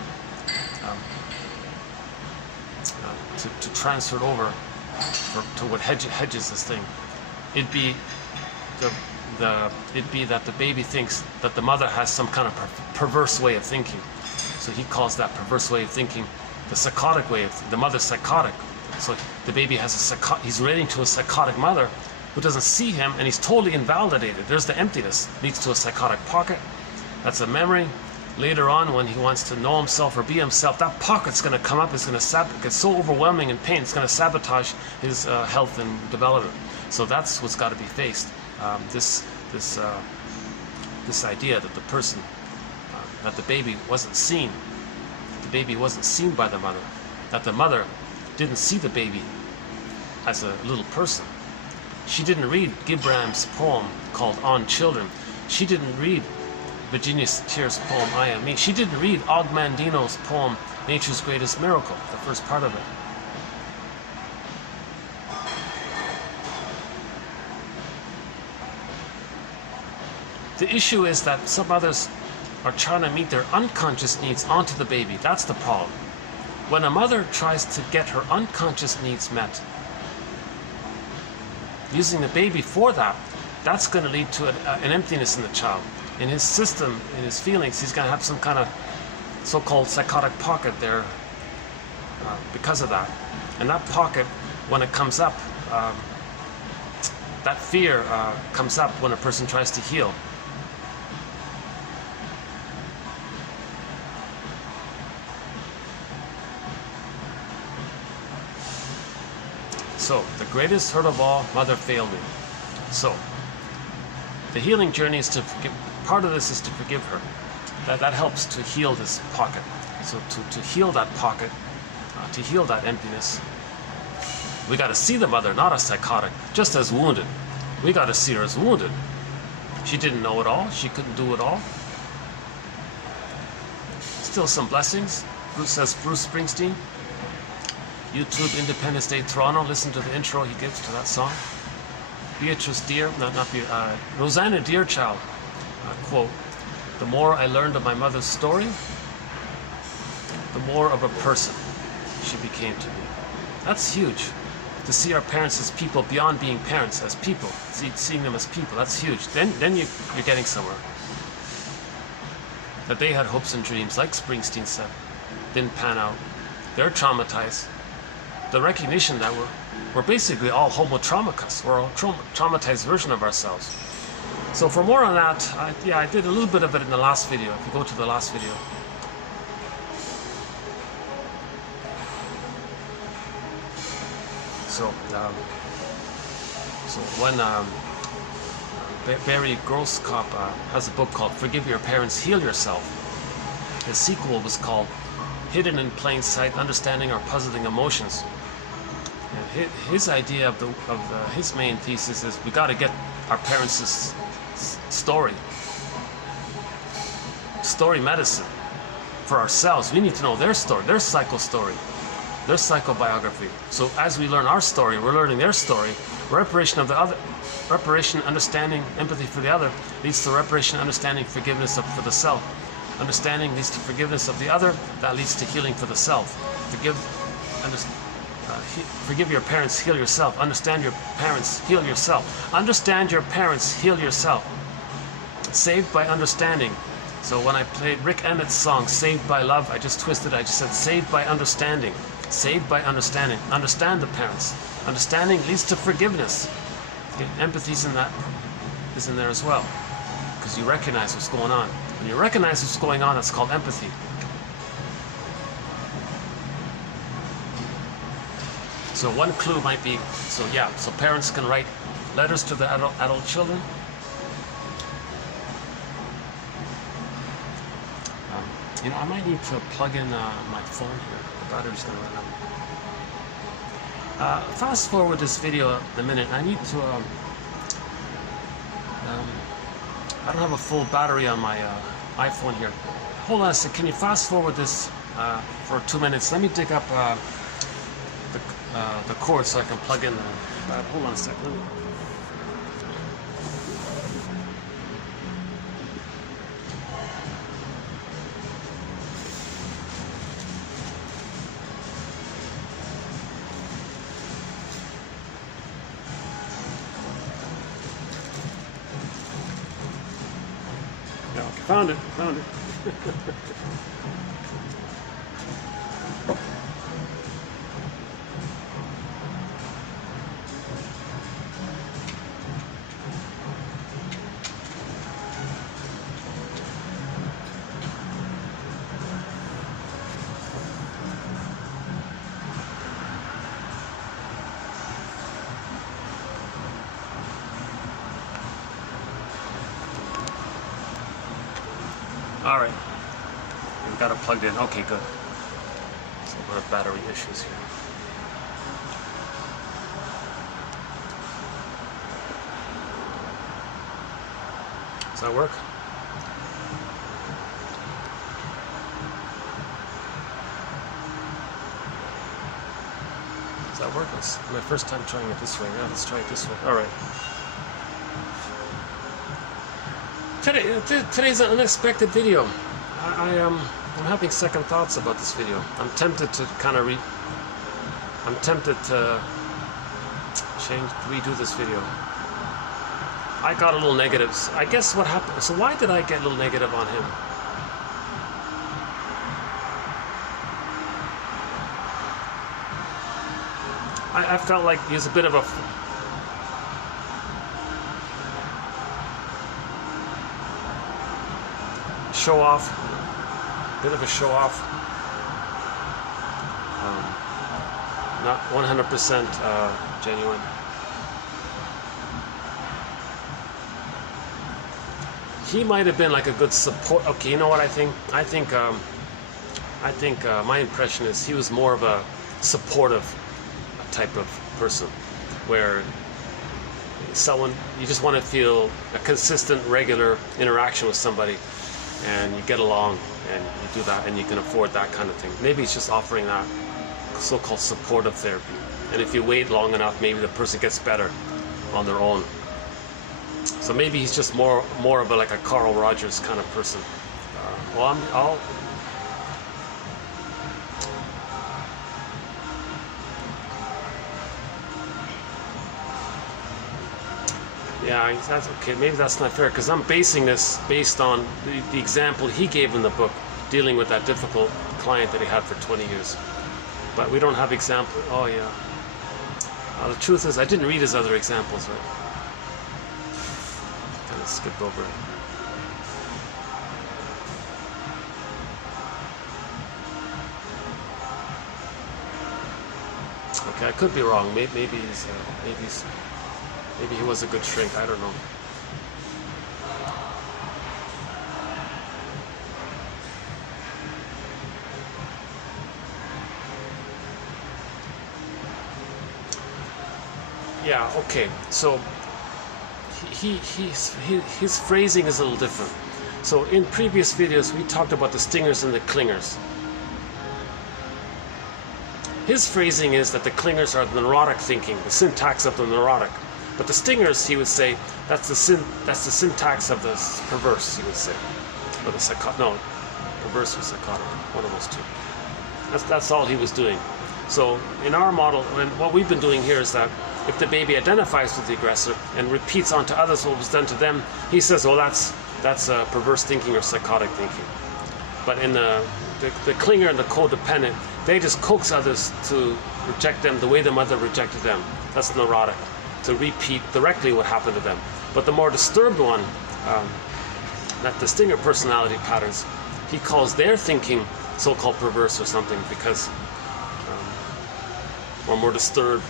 to transfer it over to what Hedges is saying, it'd be that the baby thinks that the mother has some kind of perverse way of thinking. So he calls that perverse way of thinking the psychotic way of the mother's psychotic. So the baby has he's relating to a psychotic mother who doesn't see him, and he's totally invalidated. There's the emptiness, leads to a psychotic pocket. That's a memory. Later on, when he wants to know himself or be himself, that pocket's going to come up. It's going to get so overwhelming in pain. It's going to sabotage his health and development. So that's what's got to be faced. This idea that the person, that the baby wasn't seen. The baby wasn't seen by the mother. That the mother didn't see the baby as a little person. She didn't read Gibram's poem called On Children. She didn't read Virginia Satir's poem I Am Me. She didn't read Og Mandino's poem Nature's Greatest Miracle, the first part of it. The issue is that some others are trying to meet their unconscious needs onto the baby. That's the problem. When a mother tries to get her unconscious needs met, using the baby for that, that's going to lead to an emptiness in the child. In his system, in his feelings, he's going to have some kind of so-called psychotic pocket there because of that. And that pocket, when it comes up, that fear comes up when a person tries to heal. So, the greatest hurt of all, mother failed me. So, the healing journey is to forgive. Part of this is to forgive her. That helps to heal this pocket. So, to heal that pocket, to heal that emptiness, we got to see the mother not as psychotic, just as wounded. We got to see her as wounded. She didn't know it all. She couldn't do it all. Still some blessings. Bruce Springsteen. YouTube, Independence Day, Toronto. Listen to the intro he gives to that song. Beatrice Deer, Rosanna Deerchild, quote, "The more I learned of my mother's story, the more of a person she became to me." That's huge. To see our parents as people beyond being parents, as people, seeing them as people, that's huge. Then you're getting somewhere. That they had hopes and dreams, like Springsteen said, didn't pan out. They're traumatized. The recognition that we're basically all homo traumicus. We're all traumatized version of ourselves. So for more on that, I did a little bit of it in the last video. If you go to the last video. So, when Barry Grosskopf has a book called Forgive Your Parents, Heal Yourself. The sequel was called Hidden in Plain Sight, Understanding Our Puzzling Emotions. And his idea of his main thesis is we got to get our parents' story medicine for ourselves. We need to know their story, their psycho story, their psychobiography. So as we learn our story, we're learning their story. Reparation of the other, reparation, understanding, empathy for the other leads to reparation, understanding, forgiveness for the self. Understanding leads to forgiveness of the other. That leads to healing for the self. Forgive your parents, heal yourself. Understand your parents, heal yourself. Understand your parents, heal yourself. Saved by understanding. So when I played Rick Emmett's song, Saved by Love, I just twisted it. I just said, saved by understanding. Saved by understanding. Understand the parents. Understanding leads to forgiveness. Okay? Empathy's in that, is in there as well. Because you recognize what's going on. When you recognize what's going on, that's called empathy. So one clue might be, so parents can write letters to the adult children. I might need to plug in my phone here. The battery's going to run out. Fast forward this video a minute. I need to. I don't have a full battery on my iPhone here. Hold on a second. Can you fast forward this for 2 minutes? Let me dig up the cord so I can plug in the battery. Hold on a second. Found it. All right, we've got it plugged in. Okay, good. So we have battery issues here. Does that work? Does that work? It's my first time trying it this way. Yeah, let's try it this way. All right. Today's an unexpected video. I'm having second thoughts about this video. I'm tempted to I'm tempted to redo this video. I got a little negatives. I guess what happened. So why did I get a little negative on him? I felt like he's a bit of a. Show off, bit of a show off, not 100% genuine. He might have been like a good support. Okay, you know what I think? I think my impression is he was more of a supportive type of person, where someone you just want to feel a consistent, regular interaction with somebody. And you get along, and you do that, and you can afford that kind of thing. Maybe it's just offering that so-called supportive therapy. And if you wait long enough, maybe the person gets better on their own. So maybe he's just more of like a Carl Rogers kind of person. Yeah, that's okay. Maybe that's not fair because I'm basing this based on the example he gave in the book, dealing with that difficult client that he had for 20 years. But we don't have example. Oh yeah. The truth is, I didn't read his other examples, right? kind of skipped over it. Okay, I could be wrong. Maybe he was a good shrink. I don't know. Yeah. Okay. So his phrasing is a little different. So in previous videos we talked about the stingers and the clingers. His phrasing is that the clingers are the neurotic thinking, the syntax of the neurotic. But the stingers, he would say, that's the syntax of the perverse, he would say. Or the perverse or psychotic, one of those two. That's all he was doing. So in our model, and what we've been doing here is that if the baby identifies with the aggressor and repeats onto others what was done to them, he says, oh, that's perverse thinking or psychotic thinking. But in the clinger and the codependent, they just coax others to reject them the way the mother rejected them. That's neurotic, to repeat directly what happened to them. But the more disturbed one, that the stinger personality patterns, he calls their thinking so-called perverse or something because or more disturbed.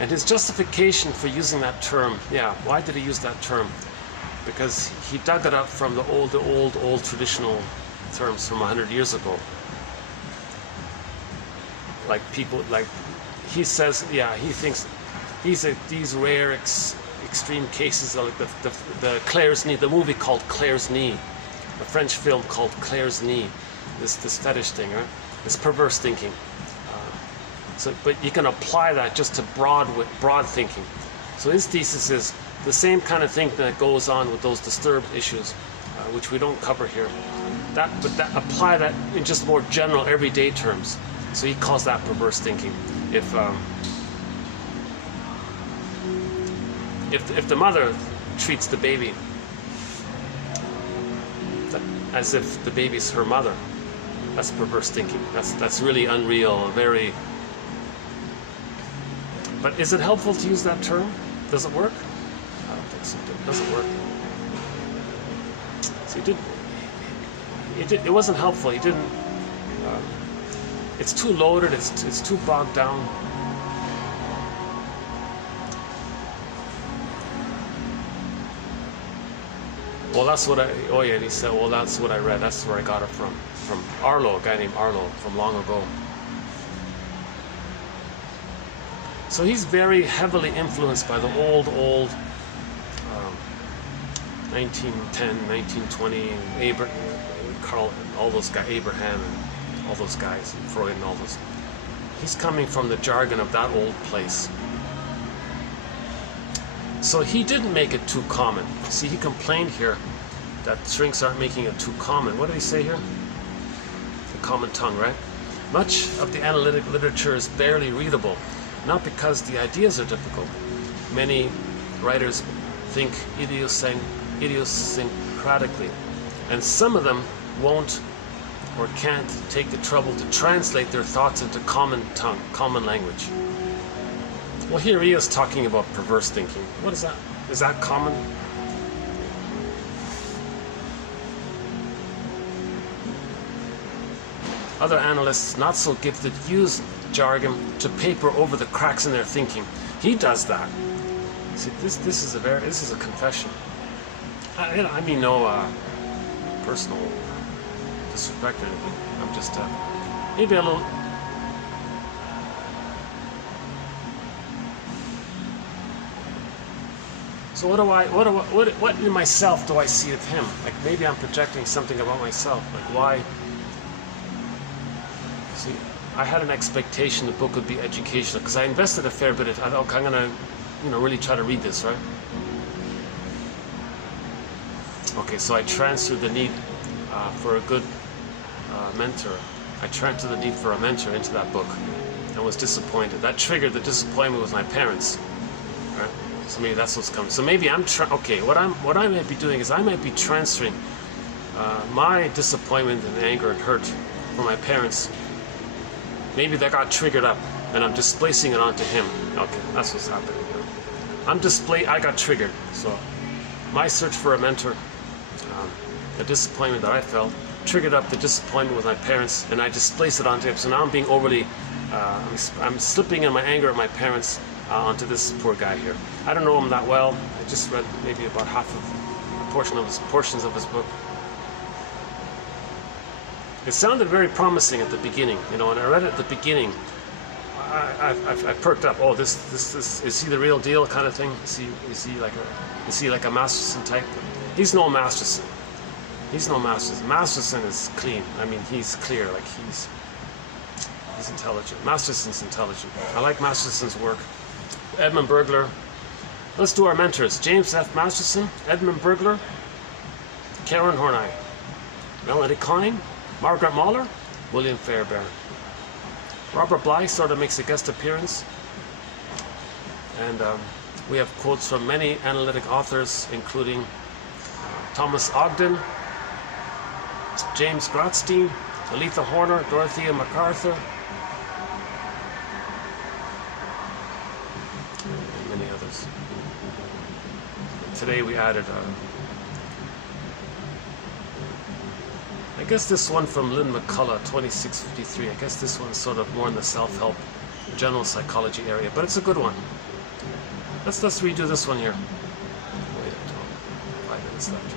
And his justification for using that term, yeah, why did he use that term? Because he dug it up from the old traditional terms from 100 years ago. Like people, like he says, yeah, he thinks these rare extreme cases, like the Claire's knee, the movie called Claire's Knee, a French film called Claire's Knee, this fetish thing, right? This perverse thinking. But you can apply that just to broad thinking. So his thesis is the same kind of thing that goes on with those disturbed issues, which we don't cover here. Apply that in just more general, everyday terms. So he calls that perverse thinking. If the mother treats the baby as if the baby's her mother, that's perverse thinking. That's really unreal, very. But is it helpful to use that term? Does it work? I don't think so. It doesn't work. So it wasn't helpful. He didn't. It's too loaded. It's too bogged down. Well, that's what oh yeah, and he said, well, that's what I read. That's where I got it from Arlo, a guy named Arlo from long ago. So he's very heavily influenced by the old 1910, 1920, Carl, all those guys, Abraham and all those guys, and Freud and all those. He's coming from the jargon of that old place. So he didn't make it too common. See, he complained here that shrinks aren't making it too common. What did he say here? The common tongue, right? Much of the analytic literature is barely readable. Not because the ideas are difficult. Many writers think idiosyncratically, and some of them won't or can't take the trouble to translate their thoughts into common tongue, common language. Well, here he is talking about perverse thinking. What is that? Is that common? Other analysts, not so gifted, use jargon to paper over the cracks in their thinking. He does that. See, this is a confession. I mean no personal disrespect or anything. I'm just maybe a little. So what in myself do I see of him? Like maybe I'm projecting something about myself. Like why? See, I had an expectation the book would be educational because I invested a fair bit of. I thought, okay, I'm gonna, really try to read this, right? Okay, so I transferred the need for a good mentor. I transferred the need for a mentor into that book, and was disappointed. That triggered the disappointment with my parents, right? So maybe that's what's coming. So maybe I'm okay. What I might be doing is I might be transferring my disappointment and anger and hurt from my parents maybe that got triggered up and I'm displacing it onto him. Okay, that's what's happening here. I got triggered. So my search for a mentor, the disappointment that I felt, triggered up the disappointment with my parents, and I displaced it onto him. So now I'm being overly, I'm slipping in my anger at my parents onto this poor guy here. I don't know him that well. I just read maybe about half of portions of his book. It sounded very promising at the beginning, you know, and I read it at the beginning. I perked up. Oh, this is he the real deal kind of thing? Is he like a Masterson type? He's no Masterson. He's no Masterson. Masterson is clean. I mean, he's clear. Like he's intelligent. Masterson's intelligent. I like Masterson's work. Edmund Burglar. Let's do our mentors. James F. Masterson, Edmund Burglar, Karen Horney, Melody Klein, Margaret Mahler, William Fairbairn. Robert Bly sort of makes a guest appearance. And we have quotes from many analytic authors, including Thomas Ogden, James Grotstein, Aletha Horner, Dorothea MacArthur, and many others. Today we added, I guess this one from Lynn McCullough, 2653. I guess this one's sort of more in the self-help, general psychology area, but it's a good one. Let's redo this one here. Wait until 5 minutes left here.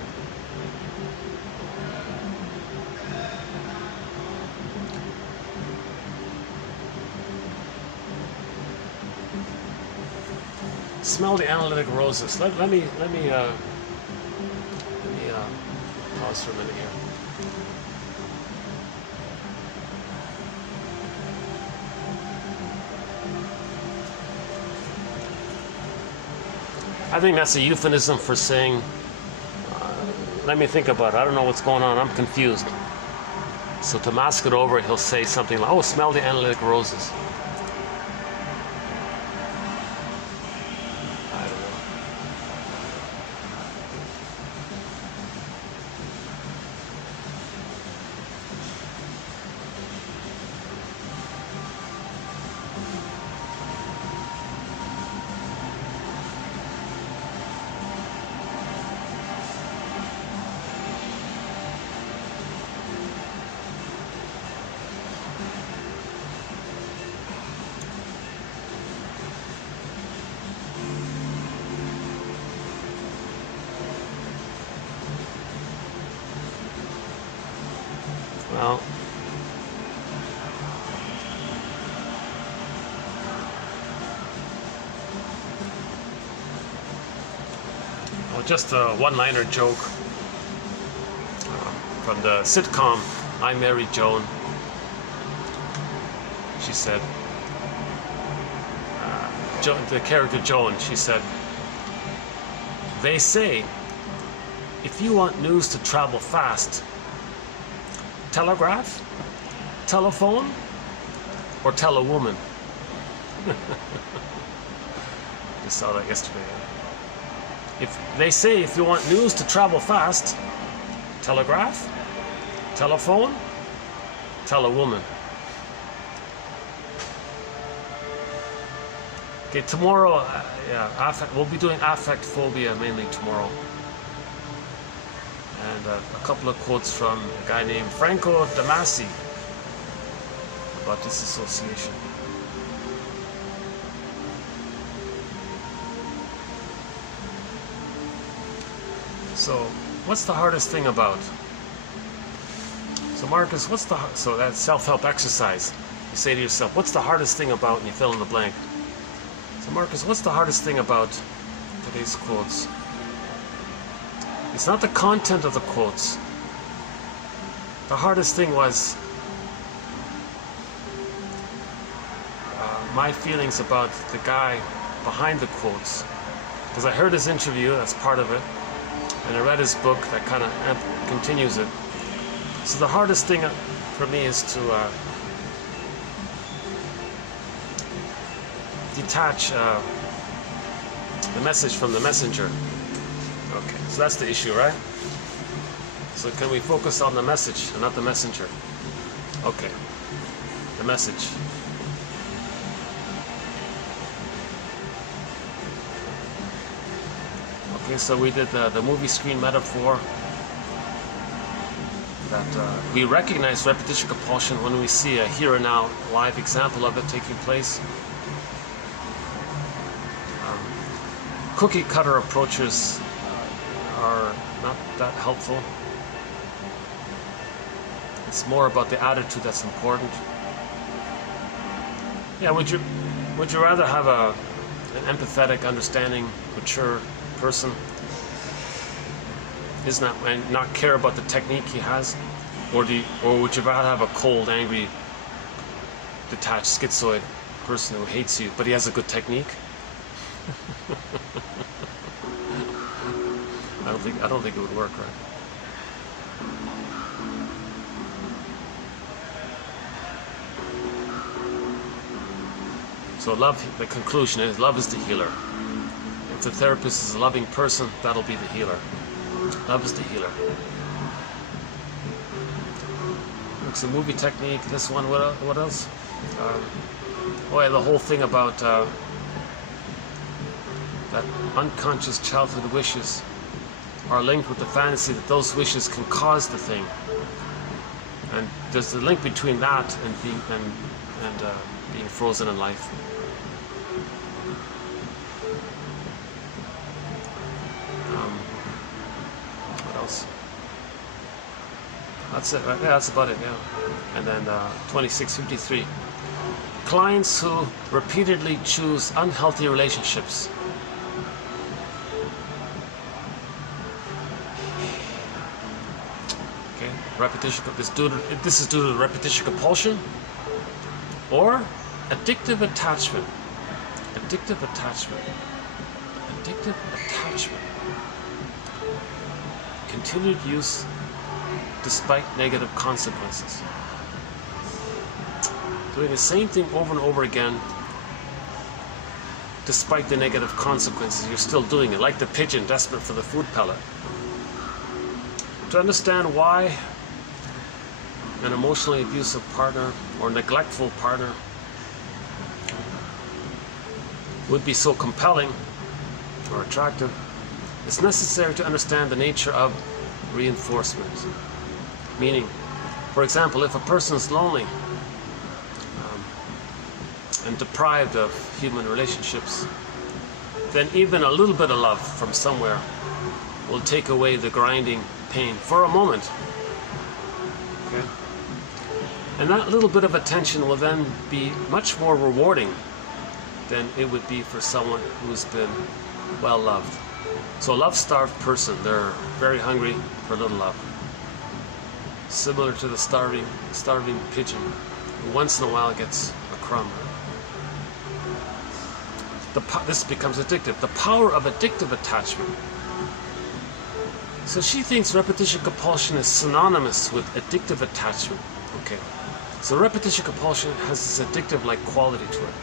Smell the analytic roses. Let me pause for a minute here. I think that's a euphemism for saying, let me think about it. I don't know what's going on. I'm confused. So to mask it over, he'll say something like, oh, smell the analytic roses. Well, just a one-liner joke from the sitcom I Married Joan. She said, the character Joan, she said, they say, if you want news to travel fast, telegraph, telephone, or tell a woman. I saw that yesterday. If they say if you want news to travel fast, telegraph, telephone, tell a woman. Okay, tomorrow, we'll be doing affect phobia mainly tomorrow. And a couple of quotes from a guy named Franco Damasi about disassociation. So, what's the hardest thing about? So Marcus, so that self-help exercise. You say to yourself, what's the hardest thing about, and you fill in the blank. So Marcus, what's the hardest thing about today's quotes? It's not the content of the quotes. The hardest thing was my feelings about the guy behind the quotes. Because I heard his interview, that's part of it, and I read his book that kind of continues it. So the hardest thing for me is to detach the message from the messenger. Okay, so that's the issue, right? So can we focus on the message and not the messenger? Okay, the message. Okay, so we did the movie screen metaphor, that we recognize repetition compulsion when we see a here and now live example of it taking place. Cookie cutter approaches are not that helpful. It's more about the attitude that's important. Yeah, would you rather have an empathetic, understanding, mature person and not care about the technique he has, or would you rather have a cold, angry, detached, schizoid person who hates you but he has a good technique? I don't think it would work, right? So love, the conclusion is, love is the healer. If the therapist is a loving person, that'll be the healer. Love is the healer. It's a movie technique. This one, what else? Yeah, the whole thing about that unconscious childhood wishes are linked with the fantasy that those wishes can cause the thing. And there's the link between that and being frozen in life. What else? That's it, right? Yeah, that's about it, yeah. And then 2653. Clients who repeatedly choose unhealthy relationships. Okay, repetition. This is due to repetition compulsion or addictive attachment. Addictive attachment. Addictive attachment. Continued use despite negative consequences. Doing the same thing over and over again despite the negative consequences. You're still doing it, like the pigeon desperate for the food pellet. To understand why an emotionally abusive partner or neglectful partner would be so compelling or attractive, it's necessary to understand the nature of reinforcement. Meaning, for example, if a person is lonely and deprived of human relationships, then even a little bit of love from somewhere will take away the grinding pain for a moment. Okay? And that little bit of attention will then be much more rewarding than it would be for someone who's been well loved. So a love-starved person, they're very hungry for a little love. Similar to the starving pigeon, who once in a while gets a crumb. This becomes addictive. The power of addictive attachment. So she thinks repetition compulsion is synonymous with addictive attachment. Okay. So repetition compulsion has this addictive-like quality to it.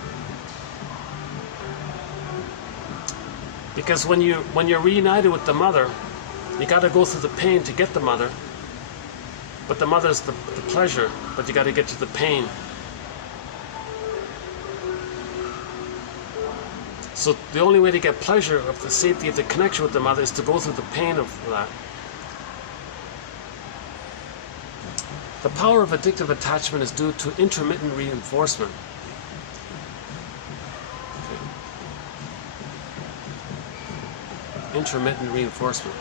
Because when you're reunited with the mother, you got to go through the pain to get the mother. But the mother's the pleasure, but you got to get to the pain. So the only way to get pleasure of the safety of the connection with the mother is to go through the pain of that. The power of addictive attachment is due to intermittent reinforcement. Okay. Intermittent reinforcement.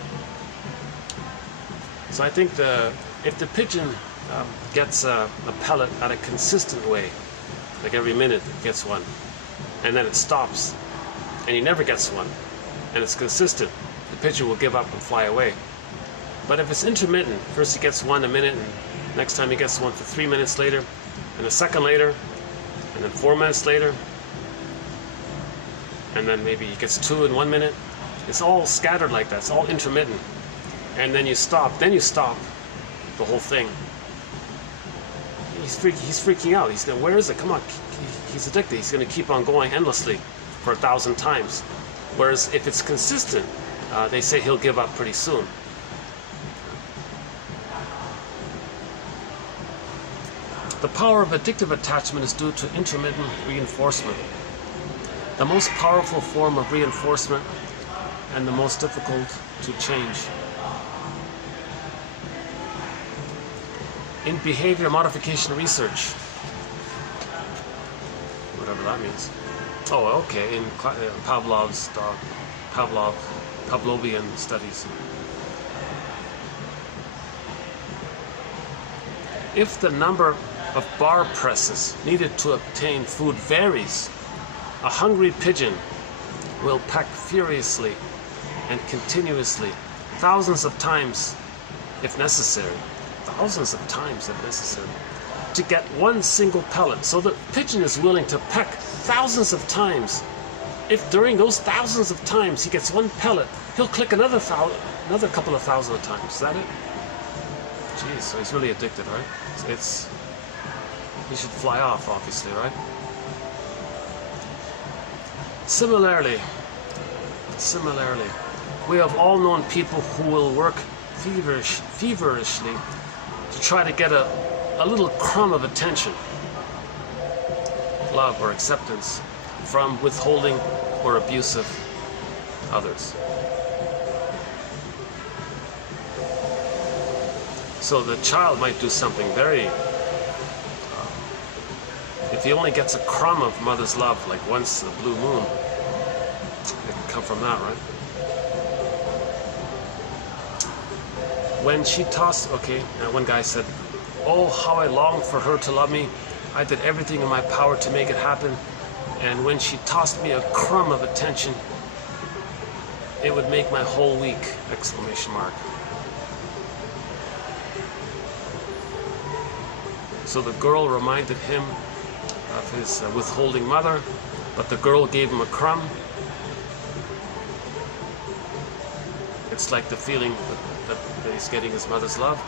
So I think if the pigeon gets a pellet at a consistent way, like every minute it gets one, and then it stops, and he never gets one, and it's consistent, the pigeon will give up and fly away. But if it's intermittent, first he gets one a minute, and next time he gets one for 3 minutes later, and a second later, and then 4 minutes later, and then maybe he gets 2 in 1 minute. It's all scattered like that, it's all intermittent. And then you stop the whole thing. He's freaking out. He's going, where is it? Come on, he's addicted. He's going to keep on going endlessly for 1,000 times. Whereas if it's consistent, they say he'll give up pretty soon. The power of addictive attachment is due to intermittent reinforcement. The most powerful form of reinforcement and the most difficult to change. In behavior modification research, whatever that means. Oh, okay, in Pavlov's dog, Pavlovian studies. If the number of bar presses needed to obtain food varies, a hungry pigeon will peck furiously and continuously, thousands of times if necessary, to get one single pellet. So the pigeon is willing to peck thousands of times. If during those thousands of times he gets one pellet, he'll click another couple of thousand of times. Is that it? Jeez, so he's really addicted, right? He should fly off, obviously, right? Similarly, we have all known people who will work feverishly to try to get a little crumb of attention, love or acceptance from withholding or abusive others. So the child might do something very, if he only gets a crumb of mother's love, like once in a blue moon, it can come from that, right? When she tossed, okay, and one guy said, "Oh, how I longed for her to love me. I did everything in my power to make it happen. And when she tossed me a crumb of attention, it would make my whole week!" Exclamation mark. So the girl reminded him of his withholding mother, but the girl gave him a crumb. It's like the feeling that he's getting his mother's love.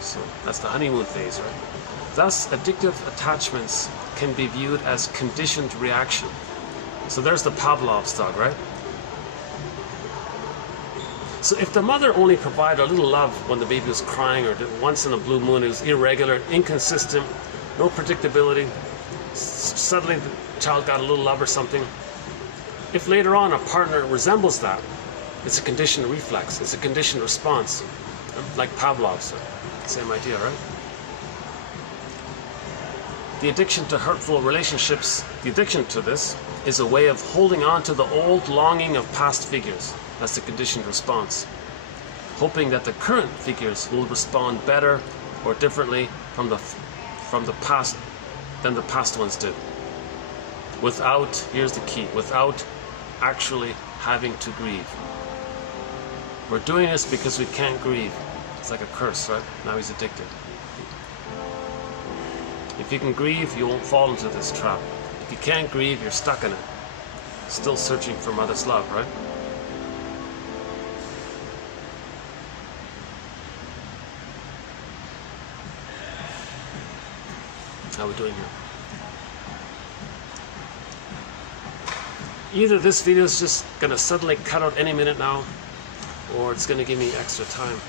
So that's the honeymoon phase, right? Thus, addictive attachments can be viewed as conditioned reaction. So there's the Pavlov's dog, right? So if the mother only provided a little love when the baby was crying, or once in a blue moon, it was irregular, inconsistent, no predictability, suddenly the child got a little love or something. If later on a partner resembles that, it's a conditioned reflex, it's a conditioned response, like Pavlov's, same idea, right? The addiction to hurtful relationships, the addiction to this, is a way of holding on to the old longing of past figures. That's the conditioned response. Hoping that the current figures will respond better or differently from the past than the past ones did. Without, here's the key, without actually having to grieve. We're doing this because we can't grieve. It's like a curse, right? Now he's addicted. If you can grieve, you won't fall into this trap. If you can't grieve, you're stuck in it. Still searching for mother's love, right? How are we doing here? Either this video is just gonna suddenly cut out any minute now, or it's gonna give me extra time.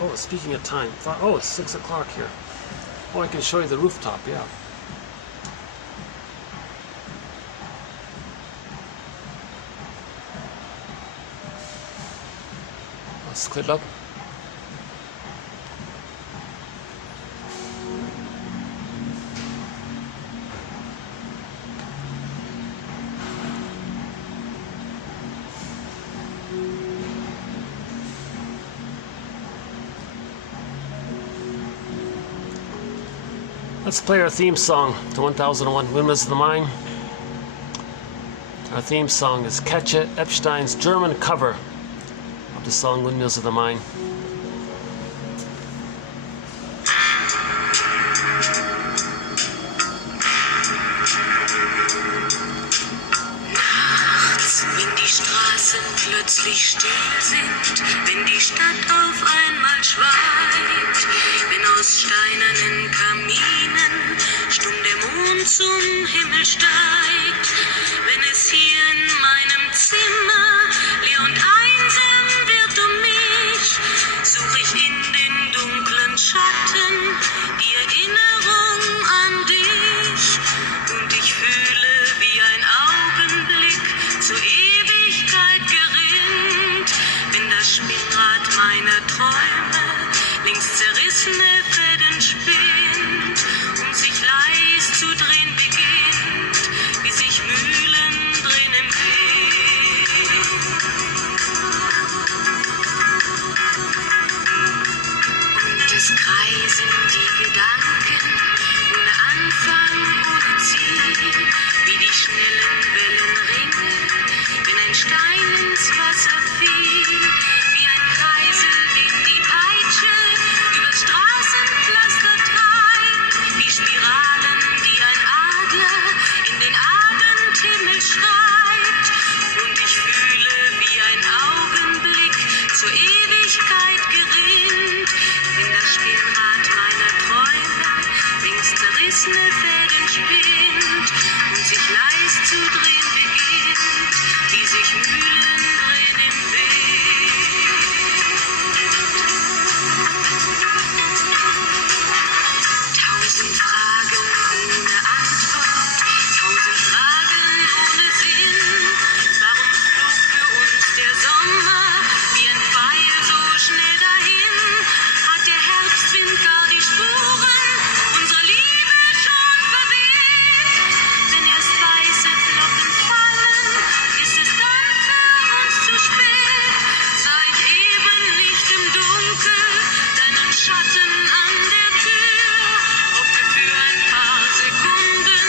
Oh, speaking of time, oh, it's 6 o'clock here. Oh, I can show you the rooftop, yeah. It's cleared up. Let's play our theme song to 1001 Windmills of the Mind. Our theme song is Katja Epstein's German cover of the song Windmills of the Mind. Nachts, wenn die Straßen plötzlich still sind, wenn die Stadt auf einmal schweigt, wenn aus steinernen Kaminen stumm der Mond zum Himmel steigt, wenn es hier in meinem Zimmer leer und einsam wird mich, such ich in den dunklen Schatten die Erinnerung an dich und ich fühle zerrissene Fäden spinnt und sich leis zu drehen beginnt, wie sich Mühlen drehen im Wind. 1000 Fragen ohne Antwort, 1000 Fragen ohne Sinn. Warum flog für uns der Sommer wie ein Pfeil so schnell dahin? Hat der Herbstwind gar die Spuren unserer Liebe schon verweht? Wenn erst weiße Flocken fallen, ist es dann für uns zu spät. Sah ich eben nicht im Dunkel deinen Schatten an der Tür, hoffte für ein paar Sekunden,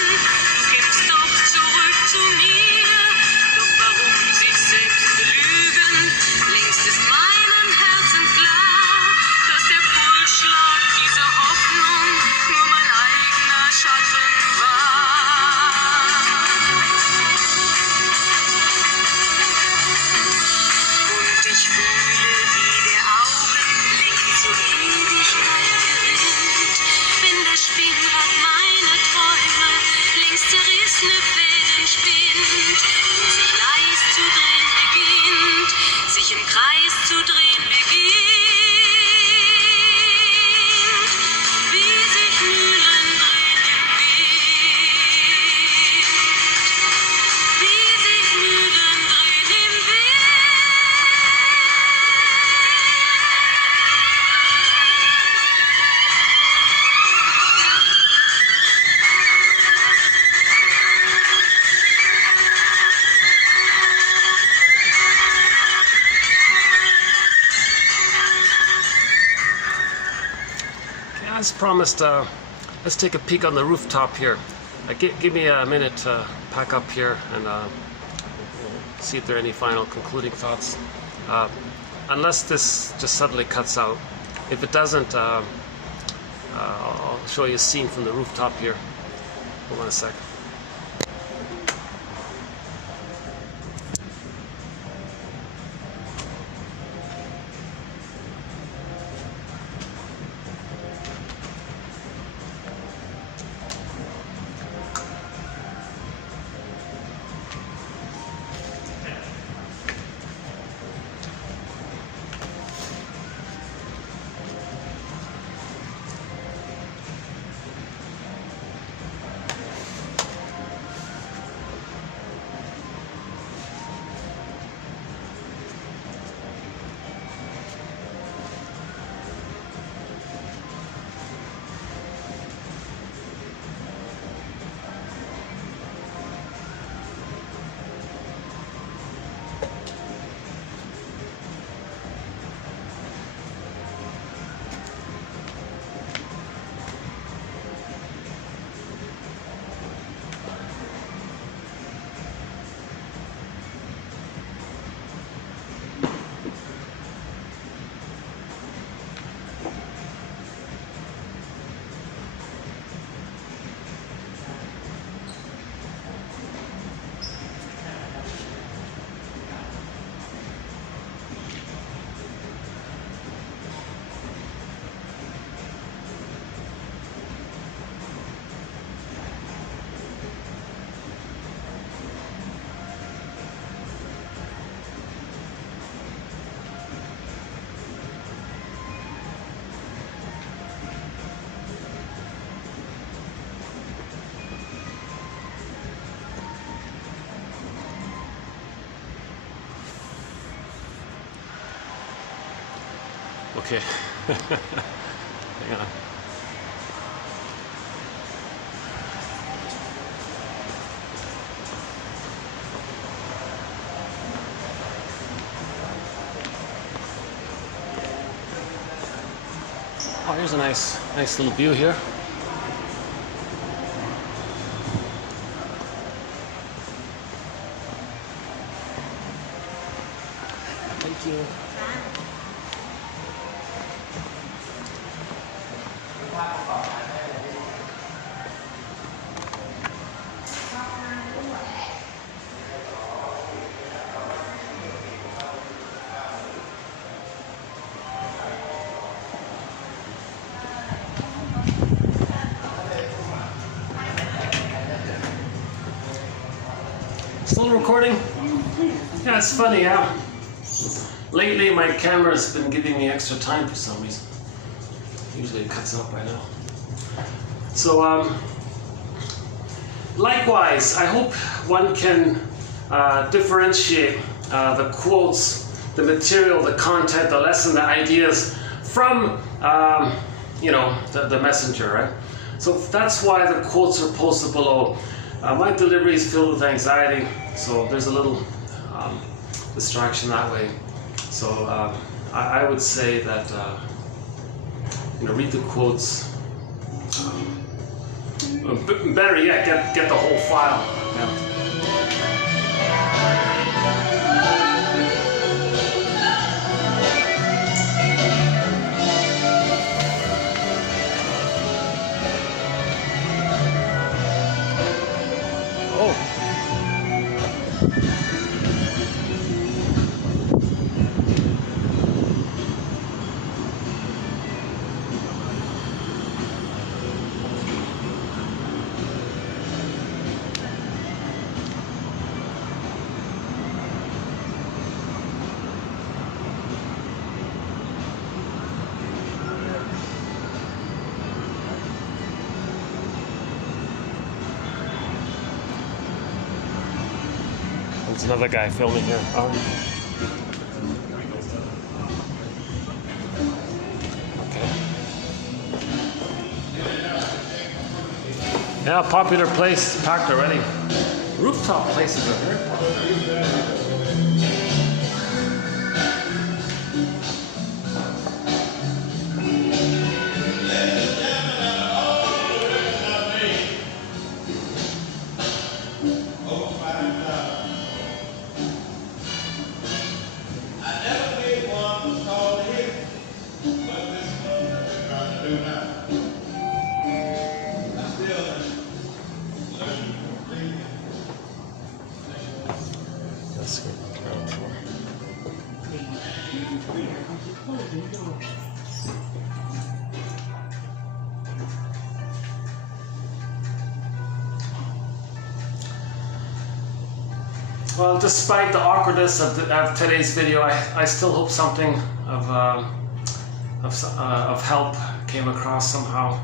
du kämst doch zurück zu mir. Doch warum sich selbst belügen? Längst ist meinem Herzen klar, dass der Pulsschlag dieser Hoffnung nur mein eigener Schatten war. Und ich fühle, wie der Augenblick zur Ewigkeit gerinnt, wenn das Spinnrad meiner Träume längst zerrissene Fäden spinnt und sich leis zu drehen beginnt, sich im Kreis zu drehen beginnt, wie sich Mühlen drehen im Wind, wie sich Mühlen drehen im Wind. As promised, let's take a peek on the rooftop here. Give me a minute to pack up here and we'll see if there are any final concluding thoughts. Unless this just suddenly cuts out. If it doesn't, I'll show you a scene from the rooftop here. Hold on a sec. Okay. Hang on. Oh, here's a nice little view here. Thank you. Still recording? Yeah, it's funny, yeah. Lately my camera's been giving me extra time for some reason. Usually it cuts out by now. So, likewise, I hope one can differentiate the quotes, the material, the content, the lesson, the ideas from, you know, the messenger, right? So that's why the quotes are posted below. My delivery is filled with anxiety, so there's a little distraction that way. So I would say that, you know, read the quotes. Better yet, get the whole file. Yeah. There's another guy filming here. Okay. Yeah, popular place, packed already. Rooftop places are very popular. Well, despite the awkwardness of today's video, I still hope something of help came across somehow.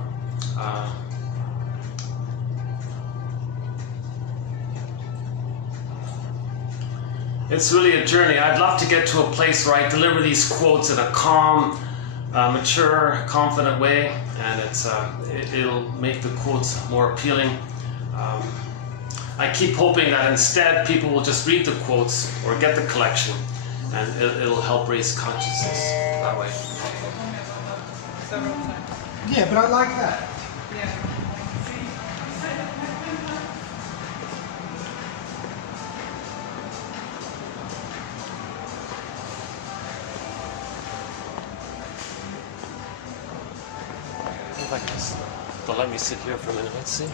It's really a journey. I'd love to get to a place where I deliver these quotes in a calm, mature, confident way, and it'll make the quotes more appealing. I keep hoping that instead people will just read the quotes or get the collection, and it'll help raise consciousness that way. Several times. Yeah, but I like that. Yeah. See if I can just, they'll let me sit here for a minute. Let's see.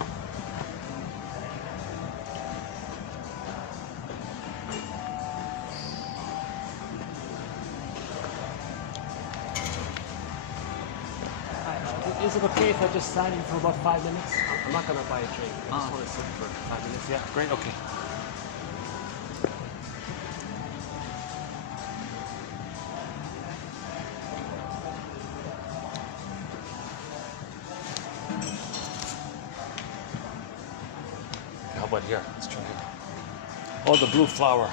Is it okay if I just stand in for about 5 minutes? I'm not going to buy a drink. I just want to sit for 5 minutes. Yeah, great, okay. How about here? Let's try here. Oh, the blue flower.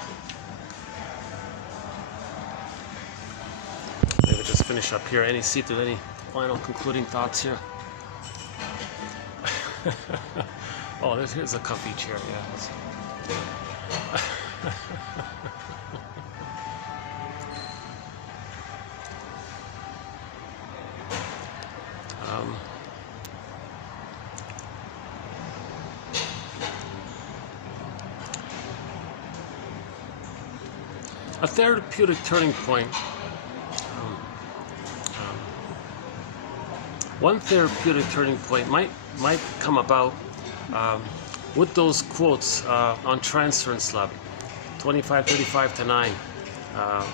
Maybe just finish up here. Any seat with any final concluding thoughts here? Oh, here's a comfy chair, yeah. A therapeutic turning point. One therapeutic turning point might come about with those quotes on transference lab, 25, 35 to 9.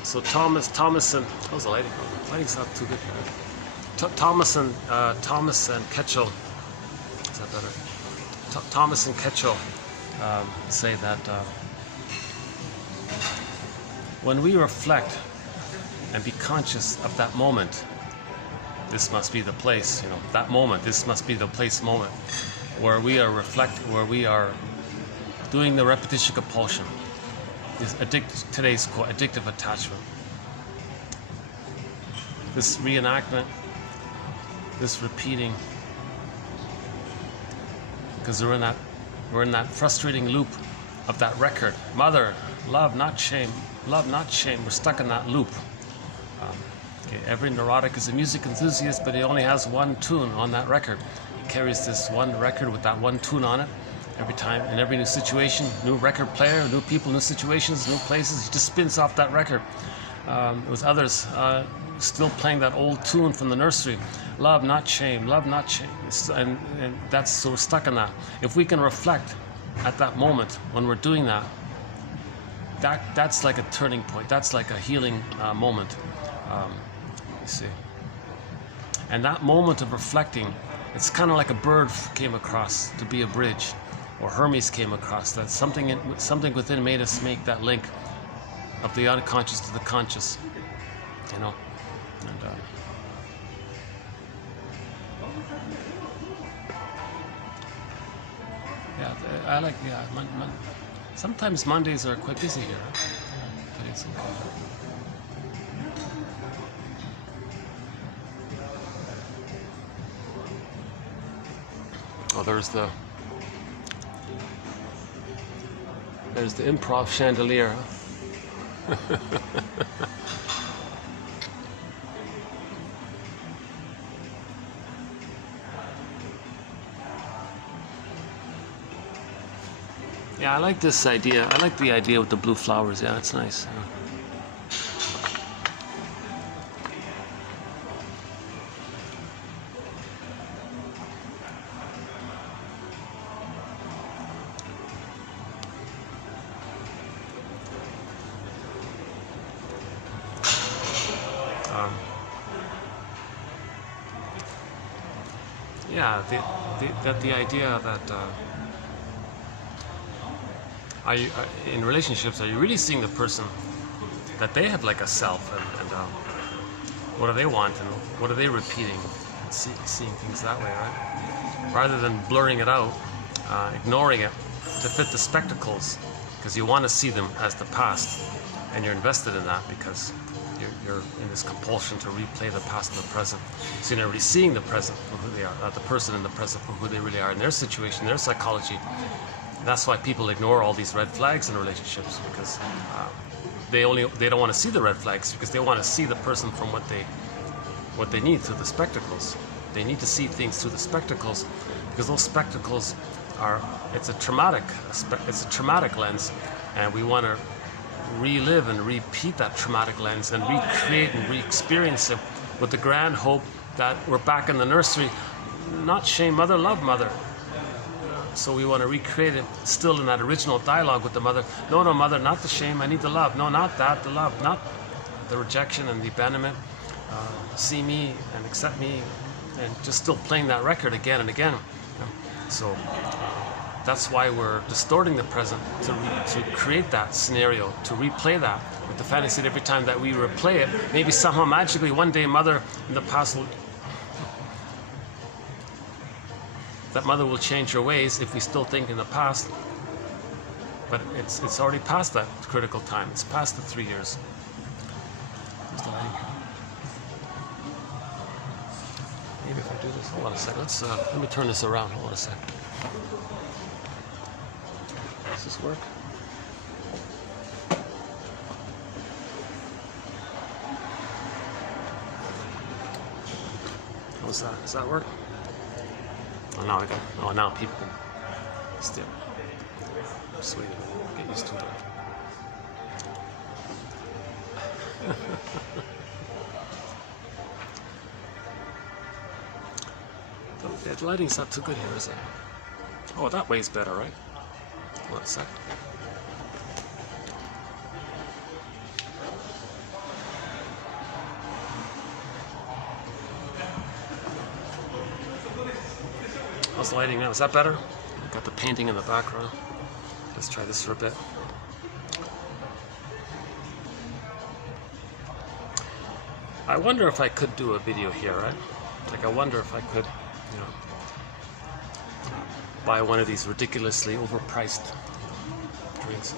So Thomason, how's the lighting? The lighting's not too good. Thomas and Ketchell, is that better? Thomas and Ketchell say that when we reflect and be conscious of that moment, this must be the place, that moment, this must be the place moment, where we are where we are doing the repetition compulsion, this today's quote, addictive attachment. This reenactment, this repeating, because we're in that frustrating loop of that record. Mother, love, not shame. Love, not shame. We're stuck in that loop. Every neurotic is a music enthusiast, but he only has one tune on that record. He carries this one record with that one tune on it every time, in every new situation, new record player, new people, new situations, new places. He just spins off that record. With others still playing that old tune from the nursery. Love, not shame. Love, not shame. And that's, so we're stuck in that. If we can reflect at that moment when we're doing that, that's like a turning point. That's like a healing moment. You see. And that moment of reflecting, it's kind of like a bird came across to be a bridge, or Hermes came across. That something within made us make that link of the unconscious to the conscious. And I like, sometimes Mondays are quite busy here. Getting some coffee. Oh, there's the improv chandelier. Yeah, I like this idea. I like the idea with the blue flowers. Yeah, it's nice. Yeah. The idea that in relationships, are you really seeing the person that they have like a self, and what do they want, and what are they repeating, and seeing things that way, right? Rather than blurring it out, ignoring it to fit the spectacles, because you want to see them as the past, and you're invested in that because you're in this compulsion to replay the past and the present. So you're not really seeing the present for who they are, the person in the present for who they really are in their situation, their psychology. That's why people ignore all these red flags in relationships, because they don't want to see the red flags, because they want to see the person from what they need through the spectacles. They need to see things through the spectacles, because those spectacles it's a traumatic lens, and we want to relive and repeat that traumatic lens and recreate and re-experience it with the grand hope that we're back in the nursery. Not shame mother, love mother. So we want to recreate it still in that original dialogue with the mother. No, mother, not the shame, I need the love. No, not that, the love, not the rejection and the abandonment. See me and accept me, and just still playing that record again and again. So that's why we're distorting the present to create that scenario, to replay that with the fantasy that every time that we replay it, maybe somehow magically one day mother in the past that mother will change her ways if we still think in the past. But it's already past that critical time. It's past the 3 years. Maybe if I do this, hold on a second. Let me turn this around. Hold on a second. Does this work? How's that? Does that work? Oh, now I got. Oh, now people still. Just wait a minute. Get used to it. The lighting's not too good here, is it? Oh, that way's better, right? Hold on a sec. How's the lighting now? Is that better? Got the painting in the background. Let's try this for a bit. I wonder if I could do a video here, right? Like, I wonder if I could, you know, buy one of these ridiculously overpriced drinks.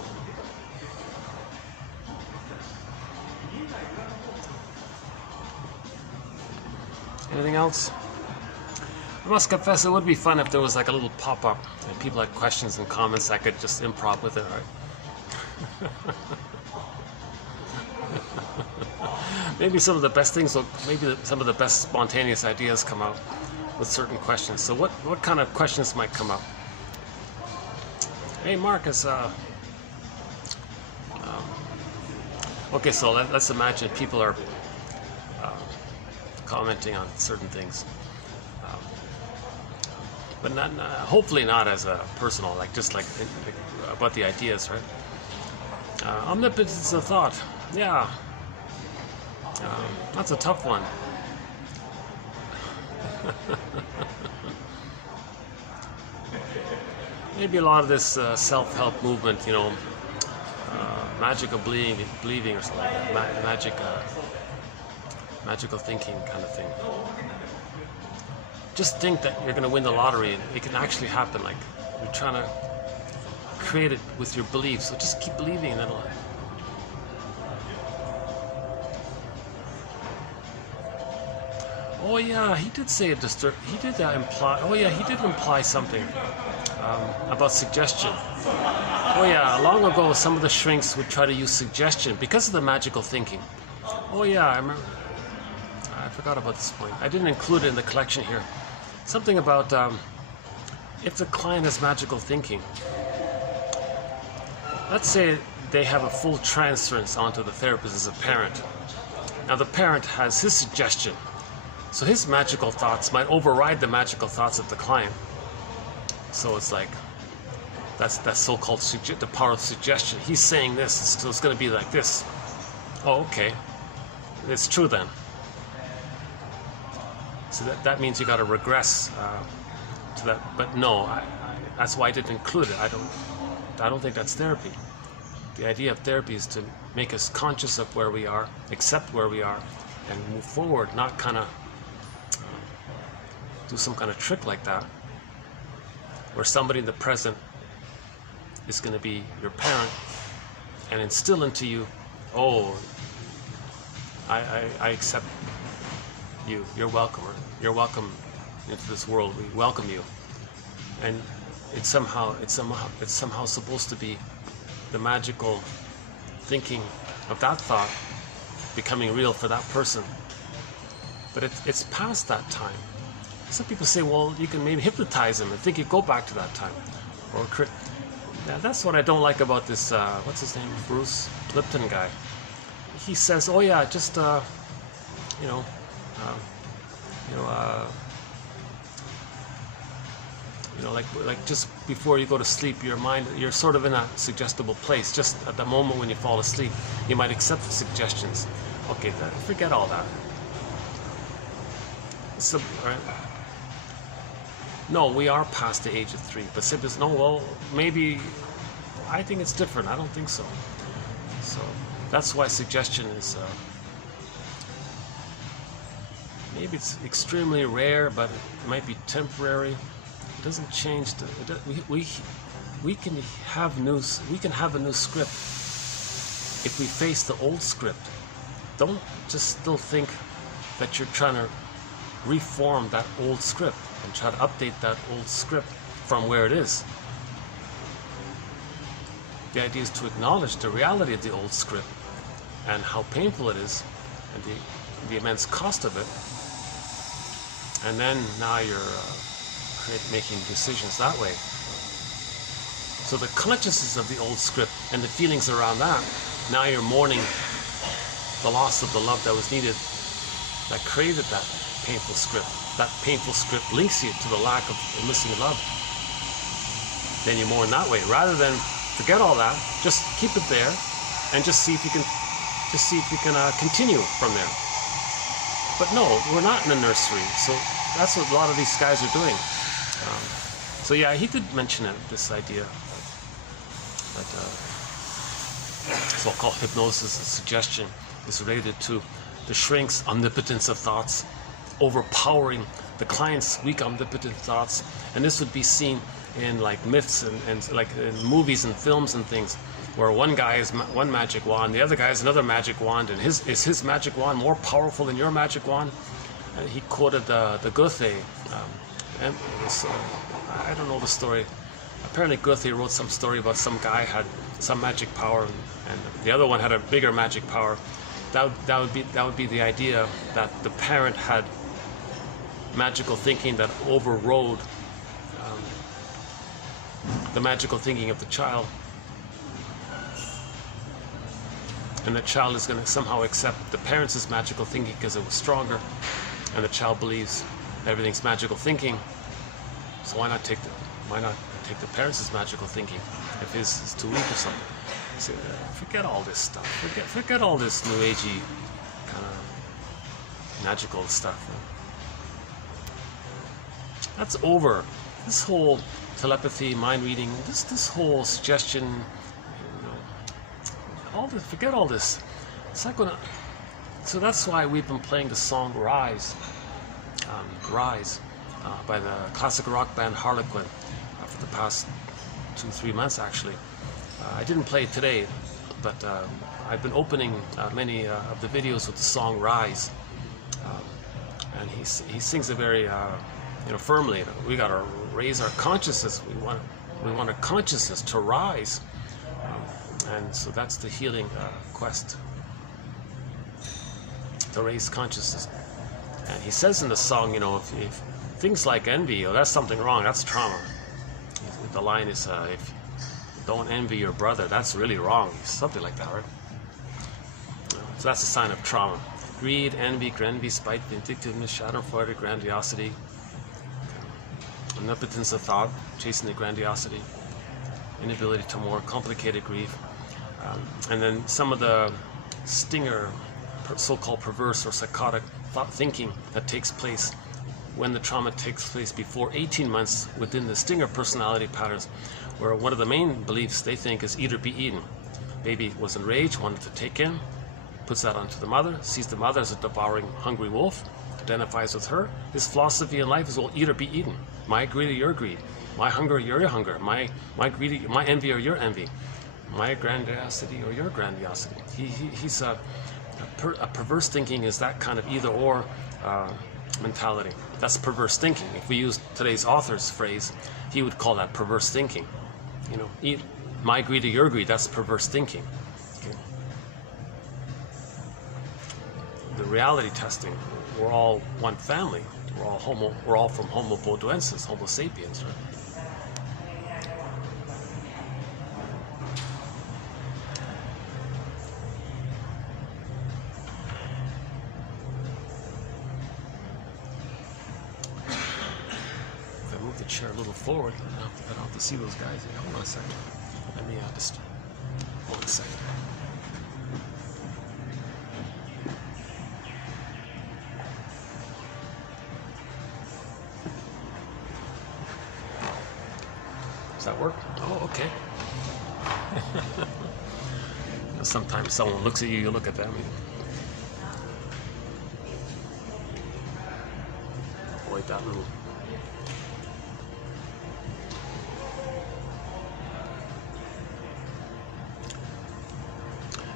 Anything else? I must confess, it would be fun if there was like a little pop-up and people had questions and comments. I could just improv with it, right? Maybe some of the best things will, some of the best spontaneous ideas come out with certain questions. So what kind of questions might come up? Hey, Marcus, okay, so let's imagine people are commenting on certain things. But not, hopefully not as a personal, like just like about the ideas, right? Omnipotence of thought, yeah. That's a tough one. Maybe a lot of this self-help movement, you know, magical believing or something like that, magical thinking kind of thing. Just think that you're going to win the lottery and it can actually happen. Like, you're trying to create it with your beliefs. So just keep believing and it'll. Oh yeah, he did say he did imply. Oh yeah, he did imply something about suggestion. Oh yeah, long ago some of the shrinks would try to use suggestion because of the magical thinking. Oh yeah, I remember. I forgot about this point. I didn't include it in the collection here. Something about if the client has magical thinking. Let's say they have a full transference onto the therapist as a parent. Now the parent has his suggestion. So his magical thoughts might override the magical thoughts of the client. So it's like, that's so-called the power of suggestion. He's saying this, so it's going to be like this. Oh, okay. It's true then. So that means you got to regress to that. But no, that's why I didn't include it. I don't think that's therapy. The idea of therapy is to make us conscious of where we are, accept where we are, and move forward, not kind of do some kind of trick like that, where somebody in the present is going to be your parent and instill into you, oh, I accept you, you're welcome, or you're welcome into this world, we welcome you. And it's somehow supposed to be the magical thinking of that thought becoming real for that person. But it's past that time. Some people say, well, you can maybe hypnotize them and think you go back to that time. Or yeah, that's what I don't like about this, what's his name, Bruce Lipton guy. He says, oh yeah, just, like just before you go to sleep, your mind, you're sort of in a suggestible place. Just at the moment when you fall asleep, you might accept the suggestions. Okay, forget all that. So, right? No, we are past the age of 3. But Sibis, no, well, maybe, I think it's different. I don't think so. So, that's why suggestion is, maybe it's extremely rare, but it might be temporary. It doesn't change. We can have a new script if we face the old script. Don't just still think that you're trying to reform that old script and try to update that old script from where it is. The idea is to acknowledge the reality of the old script and how painful it is and the immense cost of it. And then now you're making decisions that way. So the consciousness of the old script and the feelings around that, now you're mourning the loss of the love that was needed, that created that painful script. That painful script links you to the lack of missing love. Then you mourn that way, rather than forget all that. Just keep it there, and just see if you can continue from there. But no, we're not in a nursery, so that's what a lot of these guys are doing. So yeah, he did mention it, this idea that so-called hypnosis and suggestion is related to the shrink's omnipotence of thoughts, overpowering the client's weak omnipotent thoughts. And this would be seen in like myths and like in movies and films and things, where one guy is one magic wand, the other guy is another magic wand, and his magic wand more powerful than your magic wand? And he quoted the Goethe, and it was, I don't know the story. Apparently Goethe wrote some story about some guy had some magic power, and the other one had a bigger magic power. That would be the idea that the parent had magical thinking that overrode the magical thinking of the child, and the child is going to somehow accept the parents' magical thinking because it was stronger, and the child believes everything's magical thinking. So why not take the parents' magical thinking if his is too weak or something? So, forget all this stuff. Forget all this new agey kind of magical stuff. That's over. This whole telepathy, mind reading, this whole suggestion, all this. Forget all this. It's not gonna. So that's why we've been playing the song "Rise," by the classic rock band Harlequin for the past 2-3 months actually. I didn't play it today, but I've been opening many of the videos with the song "Rise," and he sings it very firmly. We got to raise our consciousness. We want our consciousness to rise, and so that's the healing quest, to raise consciousness. And he says in the song, if things like envy, that's something wrong, that's trauma. The line is, if you don't envy your brother, that's really wrong. Something like that, right? So that's a sign of trauma. Greed, envy, spite, vindictiveness, schadenfreude, grandiosity, omnipotence of thought, chasing the grandiosity, inability to more complicated grief. And then some of the stinger, so-called perverse or psychotic thought thinking that takes place when the trauma takes place before 18 months within the stinger personality patterns, where one of the main beliefs they think is eat or be eaten. Baby was enraged, wanted to take in, puts that onto the mother, sees the mother as a devouring, hungry wolf, identifies with her. His philosophy in life is, well, eat or be eaten. My greed or your greed. My hunger or your hunger. My envy or your envy. My grandiosity or your grandiosity. He's a perverse thinking is that kind of either or mentality. That's perverse thinking. If we use today's author's phrase, he would call that perverse thinking. Eat my greed or your greed. That's perverse thinking. Okay. The reality testing. We're all one family. We're all from Homo boduensis, Homo sapiens, right? If I move the chair a little forward, I don't have to see those guys. Hold on a second. Let me just hold a second. Does that work? Oh, okay. Sometimes someone looks at you, you look at them. Avoid that little.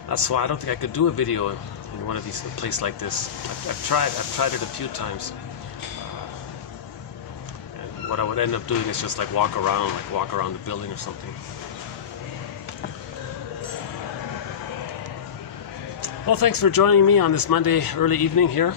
That's why I don't think I could do a video in one of these, a place like this. I've tried it a few times. What I would end up doing is just walk around the building or something. Well, thanks for joining me on this Monday early evening here.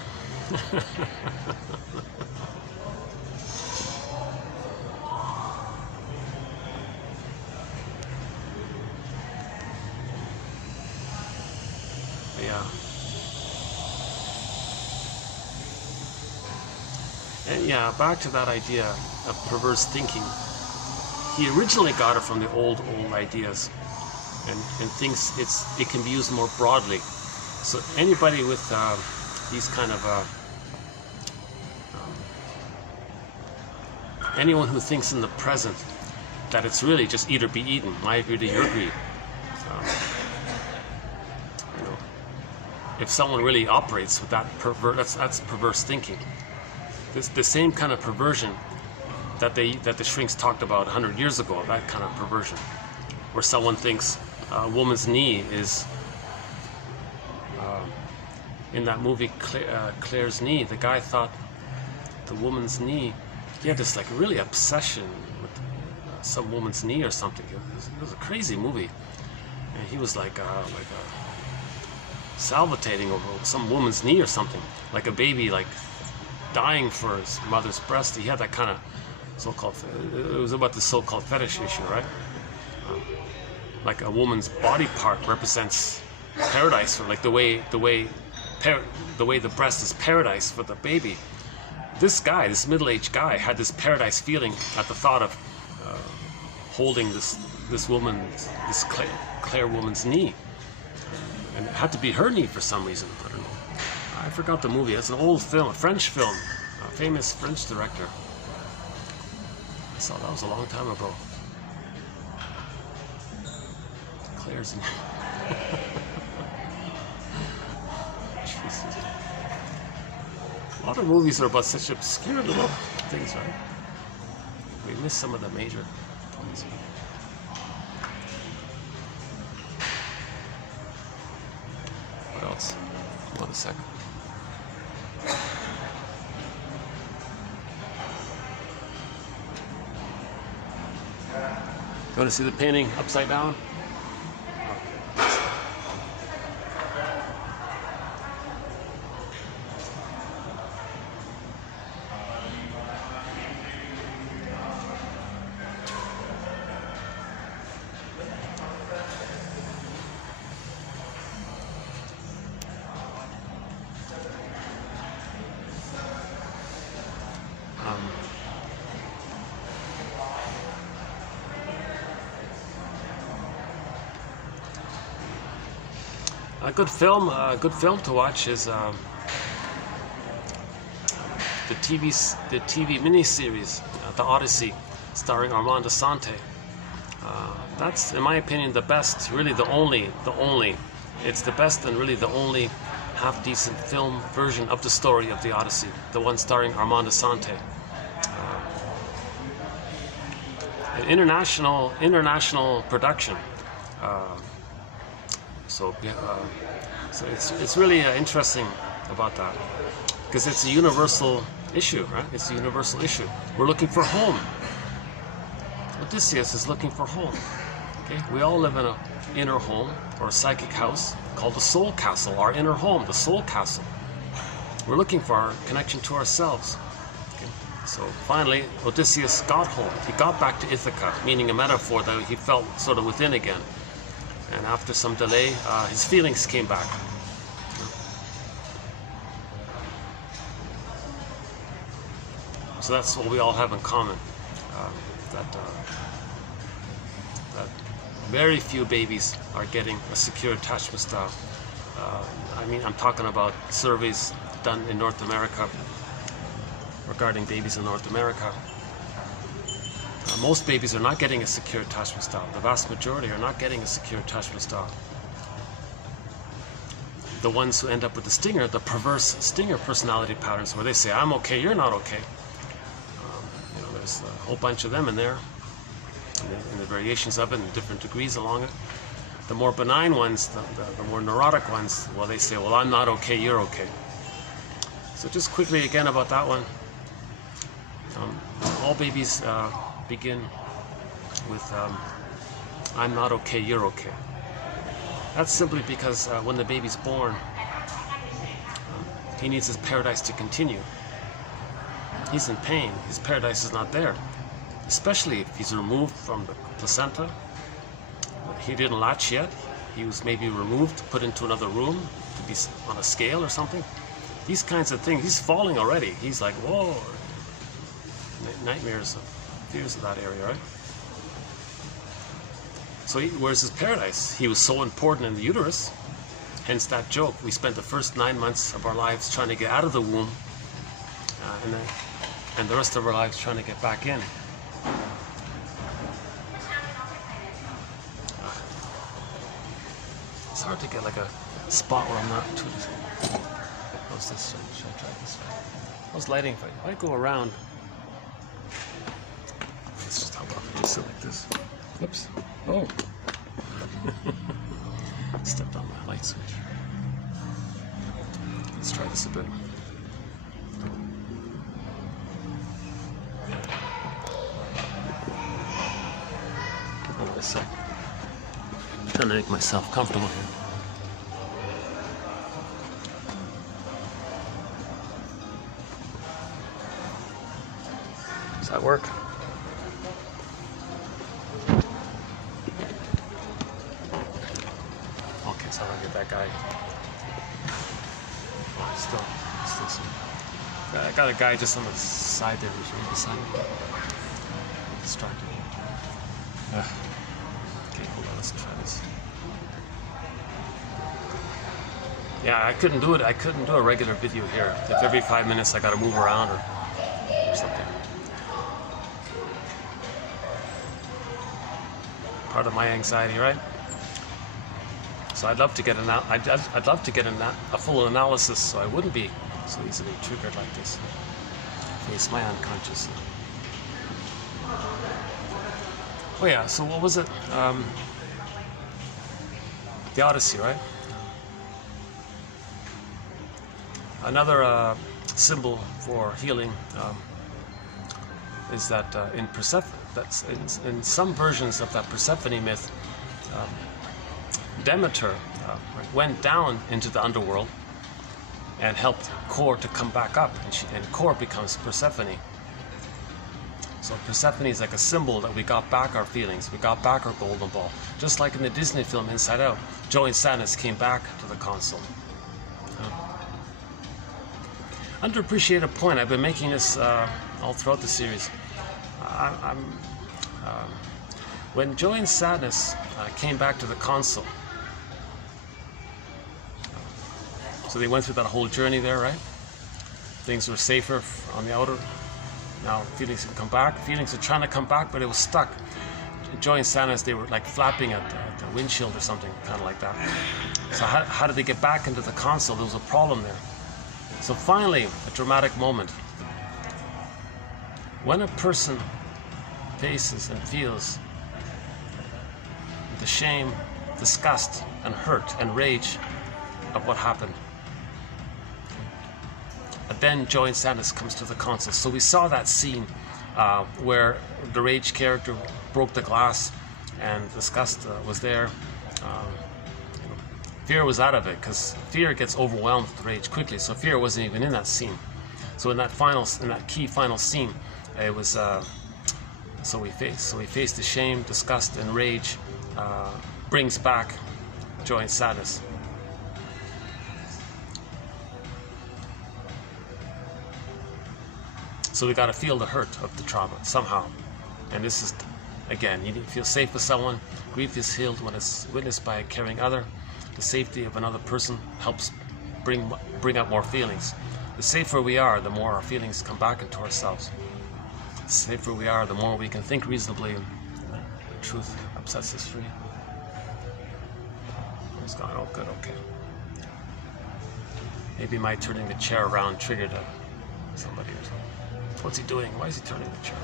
Yeah. And yeah, back to that idea of perverse thinking. He originally got it from the old ideas, and thinks it can be used more broadly. So anybody with these kind of anyone who thinks in the present that it's really just eat or be eaten, my greed or your greed. if someone really operates with that that's perverse thinking. The same kind of perversion that the shrinks talked about 100 years ago, that kind of perversion, where someone thinks a woman's knee is in that movie Claire's Knee. The guy thought the woman's knee, he had this like really obsession with some woman's knee or something. It was a crazy movie, and he was like salivating over some woman's knee or something, like a baby like dying for his mother's breast. He had that kind of so-called, it was about the so-called fetish issue, right? Like a woman's body part represents paradise, or like the way the breast is paradise for the baby. This middle-aged guy, had this paradise feeling at the thought of holding this woman, this Claire woman's knee, and it had to be her knee for some reason. I don't know. I forgot the movie. It's an old film, a French film, a famous French director. I saw that was a long time ago. Claire's knee. Jesus. A lot of movies are about such obscure little things, right? We miss some of the major points. What else? Hold on a second. You want to see the painting upside down? A good film to watch is the TV miniseries, The Odyssey, starring Armand Assante. That's, in my opinion, the best, really the only. It's the best and really the only half-decent film version of the story of the Odyssey, the one starring Armand Assante. An international production. So it's really interesting about that, because it's a universal issue, right? It's a universal issue. We're looking for home. Odysseus is looking for home. Okay, we all live in an inner home or a psychic house called the soul castle. Our inner home, the soul castle. We're looking for our connection to ourselves. Okay? So finally, Odysseus got home. He got back to Ithaca, meaning a metaphor that he felt sort of within again. And after some delay, his feelings came back. So that's what we all have in common. That very few babies are getting a secure attachment style. I mean, I'm talking about surveys done in North America regarding babies in North America. Most babies are not getting a secure attachment style. The vast majority are not getting a secure attachment style. The ones who end up with the stinger, the perverse stinger personality patterns, where they say, I'm okay, you're not okay. There's a whole bunch of them in there, and the variations of it in different degrees along it. The more benign ones, the more neurotic ones, well, they say, well, I'm not okay, you're okay. So just quickly again about that one. All babies begin with I'm not okay, you're okay. That's simply because when the baby's born, he needs his paradise to continue. He's in pain. His paradise is not there, especially if he's removed from the placenta. He didn't latch yet. He was maybe removed, put into another room to be on a scale or something. These kinds of things. He's falling already. He's like, whoa, nightmares, fears of that area, right? So where's his paradise? He was so important in the uterus, hence that joke. We spent the first 9 months of our lives trying to get out of the womb, and the rest of our lives trying to get back in. It's hard to get like a spot where I'm not too. How's this? Should I try this? How's lighting? If I go around, let's just how about if I sit like this? Whoops! Oh, stepped on my light switch. Let's try this a bit. Hold this up. I'm trying to make myself comfortable here. Does that work? Okay, so I'll get that guy. Oh, still some. I got a guy just on the side there who's right beside me. Distracted. Okay, hold on, let's try this. Yeah, I couldn't do it. I couldn't do a regular video here. If every 5 minutes I got to move around or something. Part of my anxiety, right? So I'd love to get I'd love to get a full analysis, so I wouldn't be so easily triggered like this. Face my unconscious. Oh yeah. So what was it? The Odyssey, right? Another symbol for healing is that in some versions of that Persephone myth, Demeter went down into the underworld and helped Kor to come back up, and Kor becomes Persephone. So Persephone is like a symbol that we got back our feelings, we got back our golden ball. Just like in the Disney film Inside Out, joy and sadness came back to the console. Underappreciated point. I've been making this all throughout the series. When joy and sadness came back to the console, so they went through that whole journey there, right? Things were safer on the outer. Now feelings can come back. Feelings are trying to come back, but it was stuck. Joy and sadness, they were like flapping at the windshield or something, kind of like that. So how did they get back into the console? There was a problem there. So finally, a dramatic moment. When a person faces and feels the shame, disgust, and hurt and rage of what happened, and then joy and sadness comes to the console. So we saw that scene where the rage character broke the glass and disgust was there. Fear was out of it because fear gets overwhelmed with rage quickly. So fear wasn't even in that scene. So in that key final scene, it was so we faced the shame, disgust, and rage brings back joy and sadness. So we got to feel the hurt of the trauma somehow. And this is, again, you need to feel safe with someone. Grief is healed when it's witnessed by a caring other. The safety of another person helps bring up more feelings. The safer we are, the more our feelings come back into ourselves. The safer we are, the more we can think reasonably, and the truth upsets us free. It's gone. Oh, good. Okay. Maybe my turning the chair around triggered somebody or something. What's he doing? Why is he turning the chair?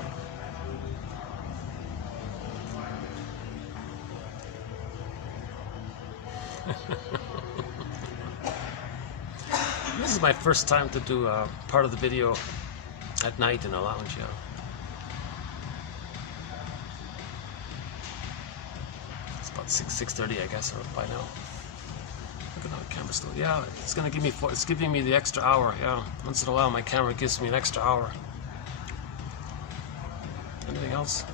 This is my first time to do part of the video at night in a lounge. Yeah. It's about 6:30, I guess, or by now. Look at that camera still. Yeah, it's gonna give me. It's giving me the extra hour. Yeah, once in a while, my camera gives me an extra hour. Anything else?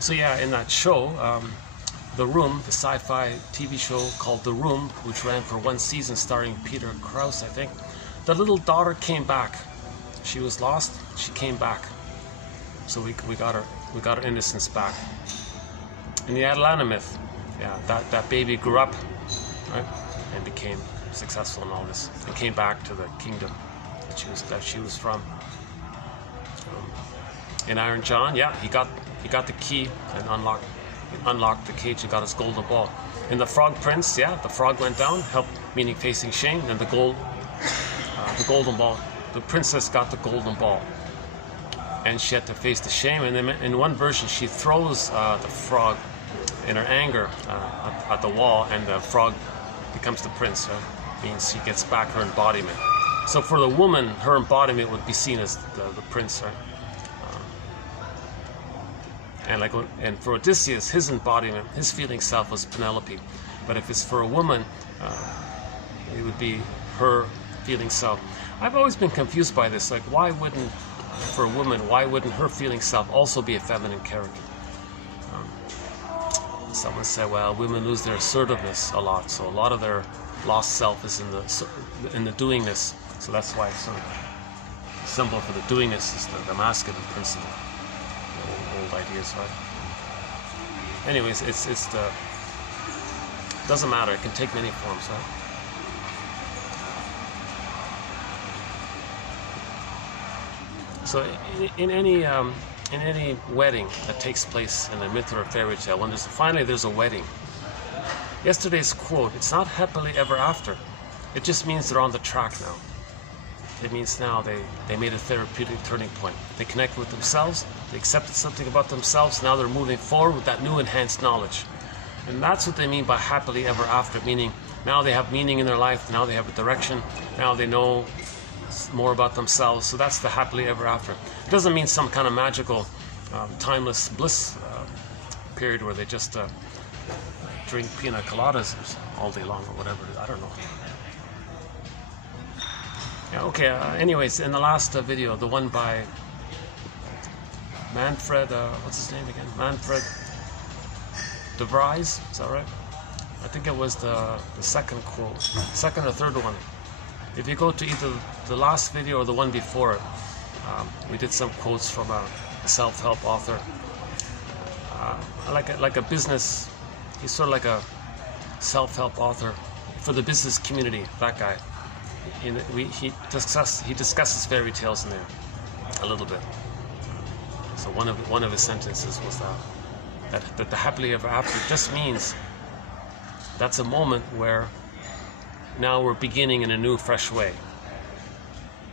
So yeah, in that show, The Room, the sci-fi TV show called The Room, which ran for one season starring Peter Krause, I think, the little daughter came back. She was lost, she came back. So we got her innocence back. In the Atlanta myth, yeah, that baby grew up, right, and became successful in all this, and came back to the kingdom that she was from. in Iron John, yeah, he got the key and unlocked the cage and got his golden ball. In the Frog Prince, yeah, the frog went down, help meaning facing shame, and the golden ball. The princess got the golden ball, and she had to face the shame. And then in one version, she throws the frog in her anger at the wall, and the frog becomes the prince. Means she gets back her embodiment. So for the woman, her embodiment would be seen as the prince, right? And for Odysseus, his embodiment, his feeling self was Penelope. But if it's for a woman, it would be her feeling self. I've always been confused by this. Like, for a woman, why wouldn't her feeling self also be a feminine character? Someone said, well, women lose their assertiveness a lot, so a lot of their lost self is in the doingness. So that's why sort of the symbol for the doingness is the masculine principle. Old ideas, right? Anyways, it's the doesn't matter. It can take many forms, right? So in any wedding that takes place in a myth or a fairy tale, when there's a wedding. Yesterday's quote, it's not happily ever after. It just means they're on the track now. It means now they made a therapeutic turning point. They connected with themselves, they accepted something about themselves, now they're moving forward with that new enhanced knowledge. And that's what they mean by happily ever after, meaning now they have meaning in their life, now they have a direction, now they know more about themselves. So that's the happily ever after. It doesn't mean some kind of magical, timeless bliss period where they just drink pina coladas all day long or whatever. I don't know. Yeah, okay, anyways, in the last video, the one by Manfred, what's his name again? Manfred de Vries, is that right? I think it was the second quote, second or third one. If you go to either the last video or the one before it, we did some quotes from a self-help author. Like a business, he's sort of like a self-help author for the business community, that guy. He discusses fairy tales in there a little bit. So one of his sentences was that the happily ever after just means that's a moment where now we're beginning in a new, fresh way,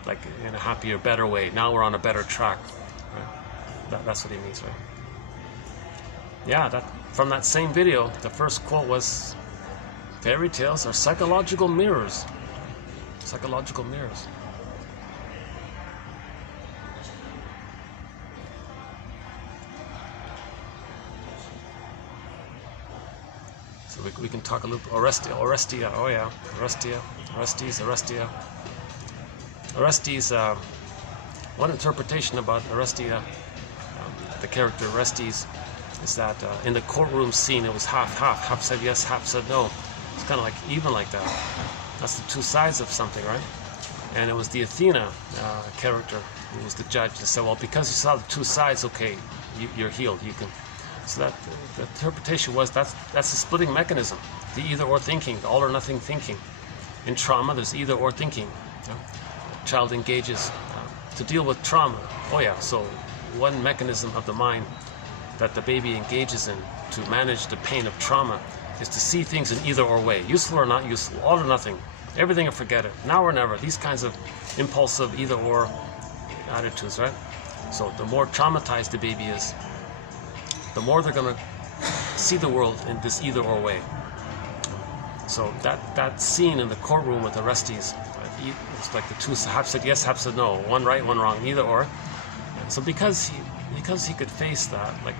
like in a happier, better way. Now we're on a better track. Right? That's what he means, right? Yeah, from that same video, the first quote was, "Fairy tales are psychological mirrors." Psychological mirrors. So we can talk a little. Orestes. Oh yeah, Orestes. One interpretation about Orestes, the character Orestes, is that in the courtroom scene it was half said yes, half said no. It's kind of like even like that. That's the two sides of something, right? And it was the Athena character who was the judge and said, well, because you saw the two sides, okay, you're healed. You can. So that the interpretation was that's a splitting mechanism, the either or thinking, the all or nothing thinking. In trauma, there's either or thinking. The child engages to deal with trauma. Oh yeah, so one mechanism of the mind that the baby engages in to manage the pain of trauma is to see things in either or way, useful or not useful, all or nothing, everything or forget it, now or never, these kinds of impulsive either or attitudes, right? So the more traumatized the baby is, the more they're going to see the world in this either or way. So that scene in the courtroom with Orestes, it's like the two half said yes, half said no, one right, one wrong, either or. So because he could face that, like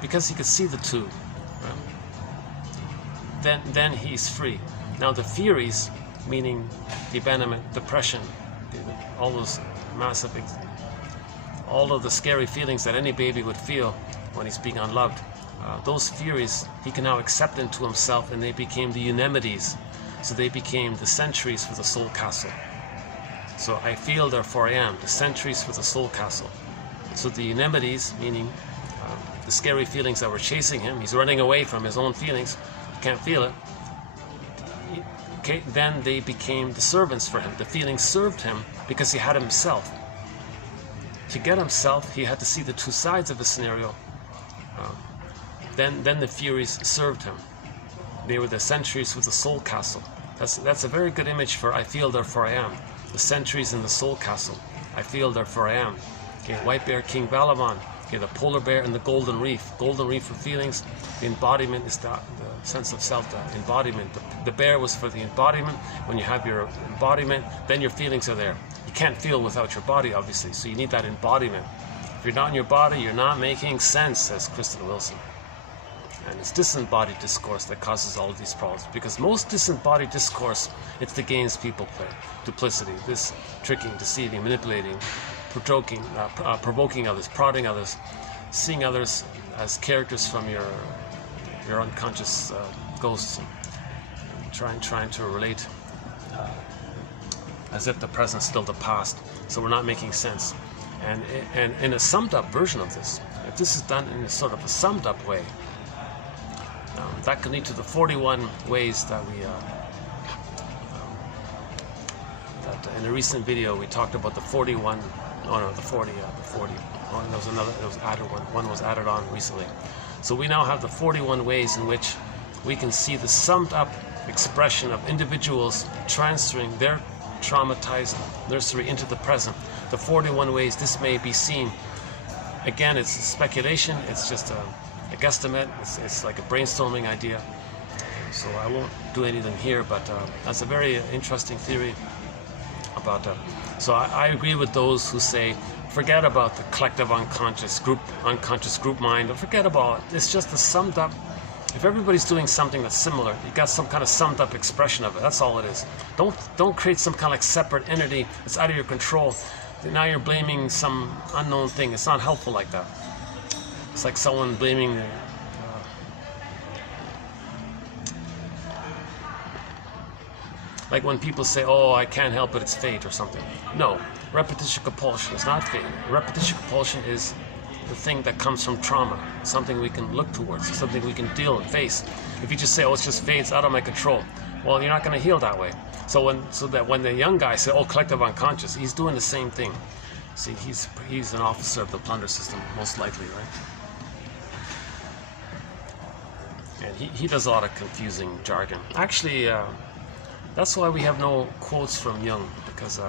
because he could see the two, right? Then he's free. Now the Furies, meaning the abandonment, depression, all those massive, all of the scary feelings that any baby would feel when he's being unloved, those Furies he can now accept into himself, and they became the Eunemeides. So they became the sentries for the soul castle. So I feel, therefore I am, the sentries for the soul castle. So the Eunemeides, meaning the scary feelings that were chasing him, he's running away from his own feelings, he can't feel it. Okay, then they became the servants for him. The feelings served him because he had himself. to get himself, he had to see the two sides of the scenario. Then the Furies served him. They were the sentries with the soul castle. That's a very good image for I feel, therefore I am. The sentries in the soul castle. I feel, therefore I am. Okay, White Bear, King Balaban. Okay, the polar bear and the golden reef. Golden reef for feelings. The embodiment is the sense of self, the embodiment. The bear was for the embodiment. When you have your embodiment, then your feelings are there. You can't feel without your body, obviously, so you need that embodiment. If you're not in your body, you're not making sense, says Kristen Wilson. And it's disembodied discourse that causes all of these problems. Because most disembodied discourse, it's the games people play. Duplicity, this tricking, deceiving, manipulating, provoking others, prodding others, seeing others as characters from your unconscious ghosts, and trying to relate as if the present's still the past. So we're not making sense. And in a summed up version of this, if this is done in a sort of a summed up way, that can lead to the 41 ways that we that in a recent video we talked about the 41. Oh no, the 40. Oh, and there was another. There was added one. One was added on recently. So we now have the 41 ways in which we can see the summed up expression of individuals transferring their traumatized nursery into the present. The 41 ways this may be seen. Again, it's speculation. It's just a guesstimate. It's like a brainstorming idea. So I won't do anything here, but that's a very interesting theory about so I agree with those who say forget about the collective unconscious group mind, or forget about it. It's just a summed up. If everybody's doing something that's similar, you got some kind of summed up expression of it. That's all it is. Don't create some kind of like separate entity that's out of your control. Now you're blaming some unknown thing. It's not helpful like that. It's like someone blaming like when people say, oh, I can't help it, it's fate or something. No, repetition compulsion is not fate. Repetition compulsion is the thing that comes from trauma, something we can look towards, something we can deal and face. If you just say, oh, it's just fate, it's out of my control, well, you're not going to heal that way. So when the young guy said, oh, collective unconscious, he's doing the same thing. See, he's an officer of the plunder system, most likely, right? And he does a lot of confusing jargon. Actually, that's why we have no quotes from Jung, because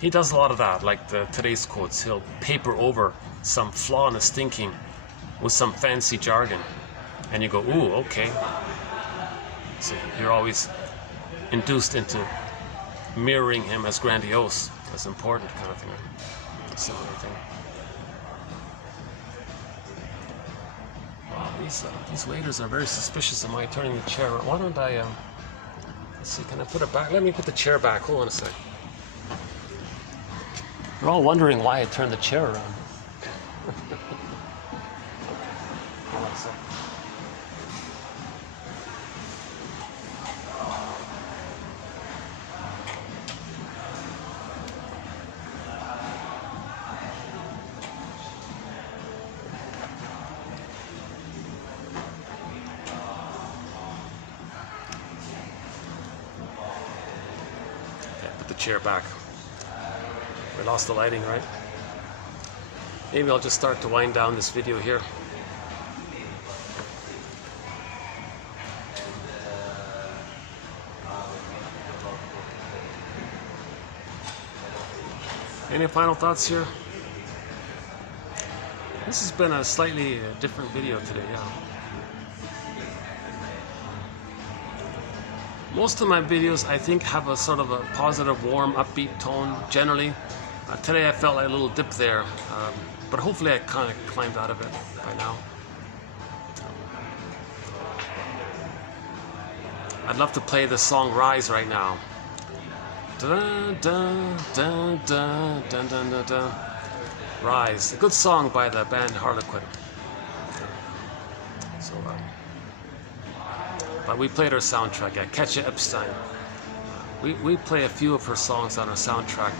he does a lot of that, like today's quotes. He'll paper over some flaw in his thinking with some fancy jargon, and you go, ooh, okay. So you're always induced into mirroring him as grandiose, as important kind of thing, right? Similar thing. These waiters are very suspicious of my turning the chair around. Why don't I, let's see, can I put it back? Let me put the chair back. Hold on a sec. You're all wondering why I turned the chair around. Hold on a sec. Chair back. We lost the lighting, right? Maybe I'll just start to wind down this video here. Any final thoughts here? This has been a slightly different video today, yeah. Most of my videos, I think, have a sort of a positive, warm, upbeat tone, generally. Today I felt like a little dip there, but hopefully I kind of climbed out of it by now. I'd love to play the song Rise right now. Dun, dun, dun, dun, dun, dun, dun, dun. Rise, a good song by the band Harlequin. So, but we played our soundtrack, yeah, Katja Epstein. We play a few of her songs on our soundtrack.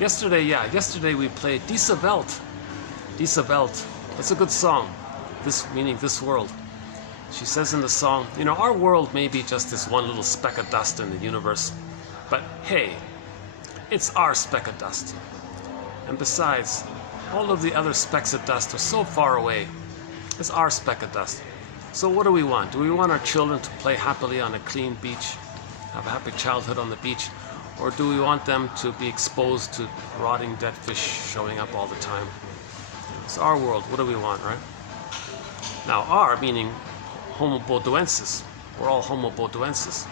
Yesterday we played Diese Welt. Diese Welt. It's a good song. This meaning this world. She says in the song, you know, our world may be just this one little speck of dust in the universe, but hey, It's our speck of dust. And besides, all of the other specks of dust are so far away. It's our speck of dust. So what do we want? Do we want our children to play happily on a clean beach, have a happy childhood on the beach? Or do we want them to be exposed to rotting dead fish showing up all the time? It's our world. What do we want, right? Now, our meaning Homo bodoensis. We're all Homo bodoensis.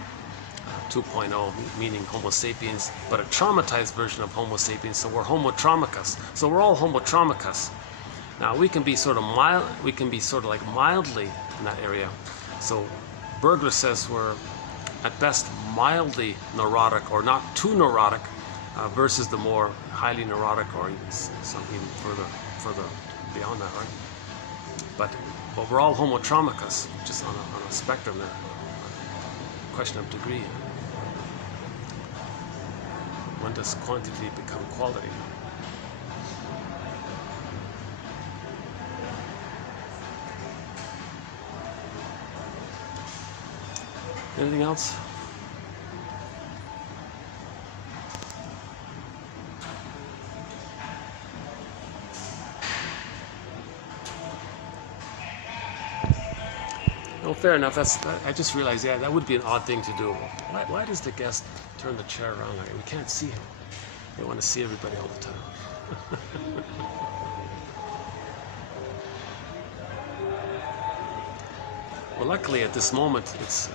2.0 meaning Homo sapiens, but a traumatized version of Homo sapiens. So we're Homo traumicus. So we're all Homo traumicus. Now we can be sort of mild. We can be sort of like mildly in that area. So Berger says we're at best mildly neurotic, or not too neurotic, versus the more highly neurotic, or even something further beyond that, right? But we're all Homo traumicus, just on a spectrum there. Question of degree. When does quantity become quality? Anything else? Oh, fair enough. I just realized, yeah, that would be an odd thing to do. Why does the guest turn the chair around? Like, we can't see him. They want to see everybody all the time. Well, luckily at this moment it's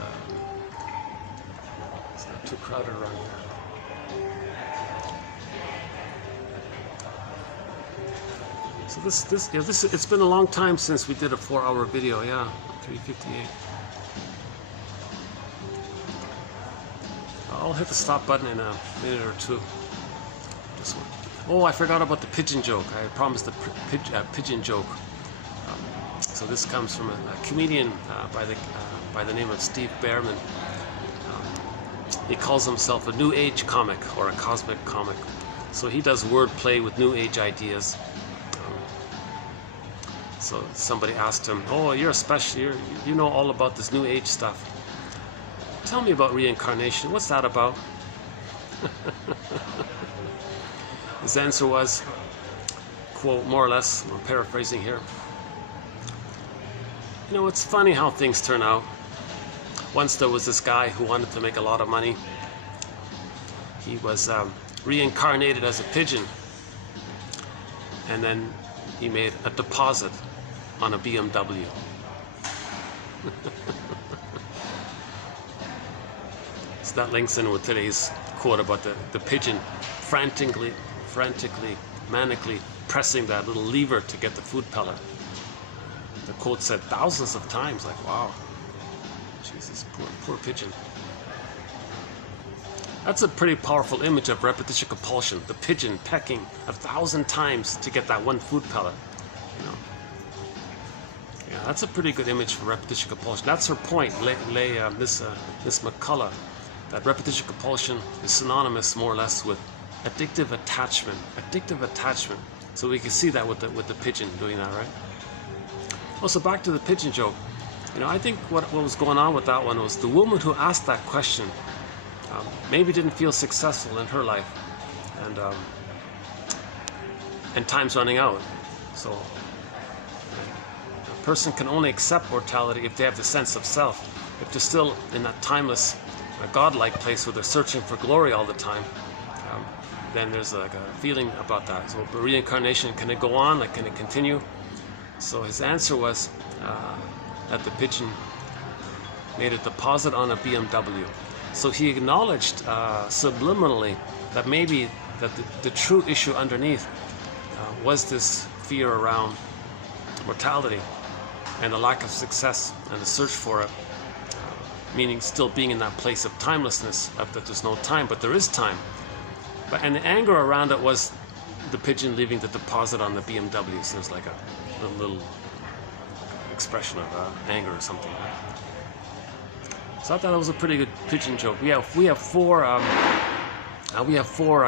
not too crowded around here. So it's been a long time since we did a 4-hour video. Yeah, 3:58. I'll hit the stop button in a minute or two. Oh, I forgot about the pigeon joke. I promised the pigeon joke. So this comes from a comedian by the name of Steve Behrman. He calls himself a New Age comic, or a cosmic comic. So he does wordplay with New Age ideas. So somebody asked him, "Oh, you know all about this New Age stuff. Tell me about reincarnation. What's that about?" His answer was, quote, more or less, I'm paraphrasing here, "You know, it's funny how things turn out. Once there was this guy who wanted to make a lot of money. He was reincarnated as a pigeon, and then he made a deposit on a BMW." So that links in with today's quote about the pigeon frantically, manically pressing that little lever to get the food pellet. The quote said thousands of times, like, wow, Jesus, poor pigeon. That's a pretty powerful image of repetition compulsion. The pigeon pecking 1,000 times to get that one food pellet. You know, yeah, that's a pretty good image for repetition compulsion. That's her point, Miss McCullough, that repetition compulsion is synonymous, more or less, with addictive attachment. Addictive attachment. So we can see that with the pigeon doing that, right? Also, back to the pigeon joke. You know, I think what was going on with that one was the woman who asked that question maybe didn't feel successful in her life, and time's running out. So a person can only accept mortality if they have the sense of self. If they're still in that timeless, godlike place where they're searching for glory all the time, then there's like a feeling about that. So reincarnation, can it go on? Like, can it continue? So his answer was that the pigeon made a deposit on a BMW. So he acknowledged subliminally that maybe that the true issue underneath was this fear around mortality and the lack of success and the search for it, meaning still being in that place of timelessness, of that there's no time, but there is time. And the anger around it was the pigeon leaving the deposit on the BMW. So there's like a little expression of anger or something. So I thought that was a pretty good pigeon joke. We have four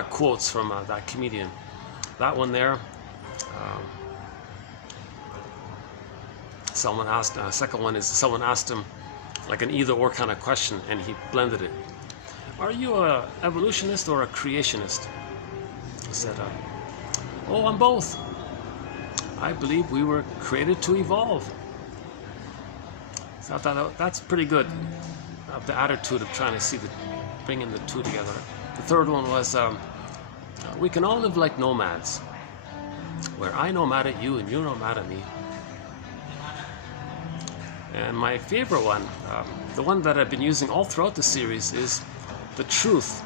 quotes from that comedian. That one there. Someone asked. Second one is someone asked him like an either/or kind of question, and he blended it. Are you a evolutionist or a creationist? said, oh, I'm both. I believe we were created to evolve. So I thought that's pretty good. The attitude of trying to bringing the two together. The third one was, we can all live like nomads, where I nomad at you and you nomad at me. And my favorite one, the one that I've been using all throughout the series, is the truth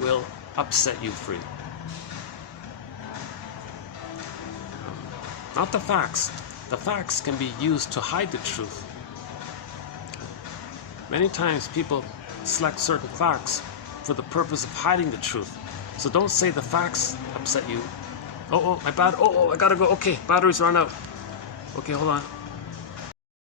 will upset you free. Not the facts. The facts can be used to hide the truth. Many times people select certain facts for the purpose of hiding the truth. So don't say the facts upset you. Oh, I gotta go. Okay, batteries run out. Okay, hold on.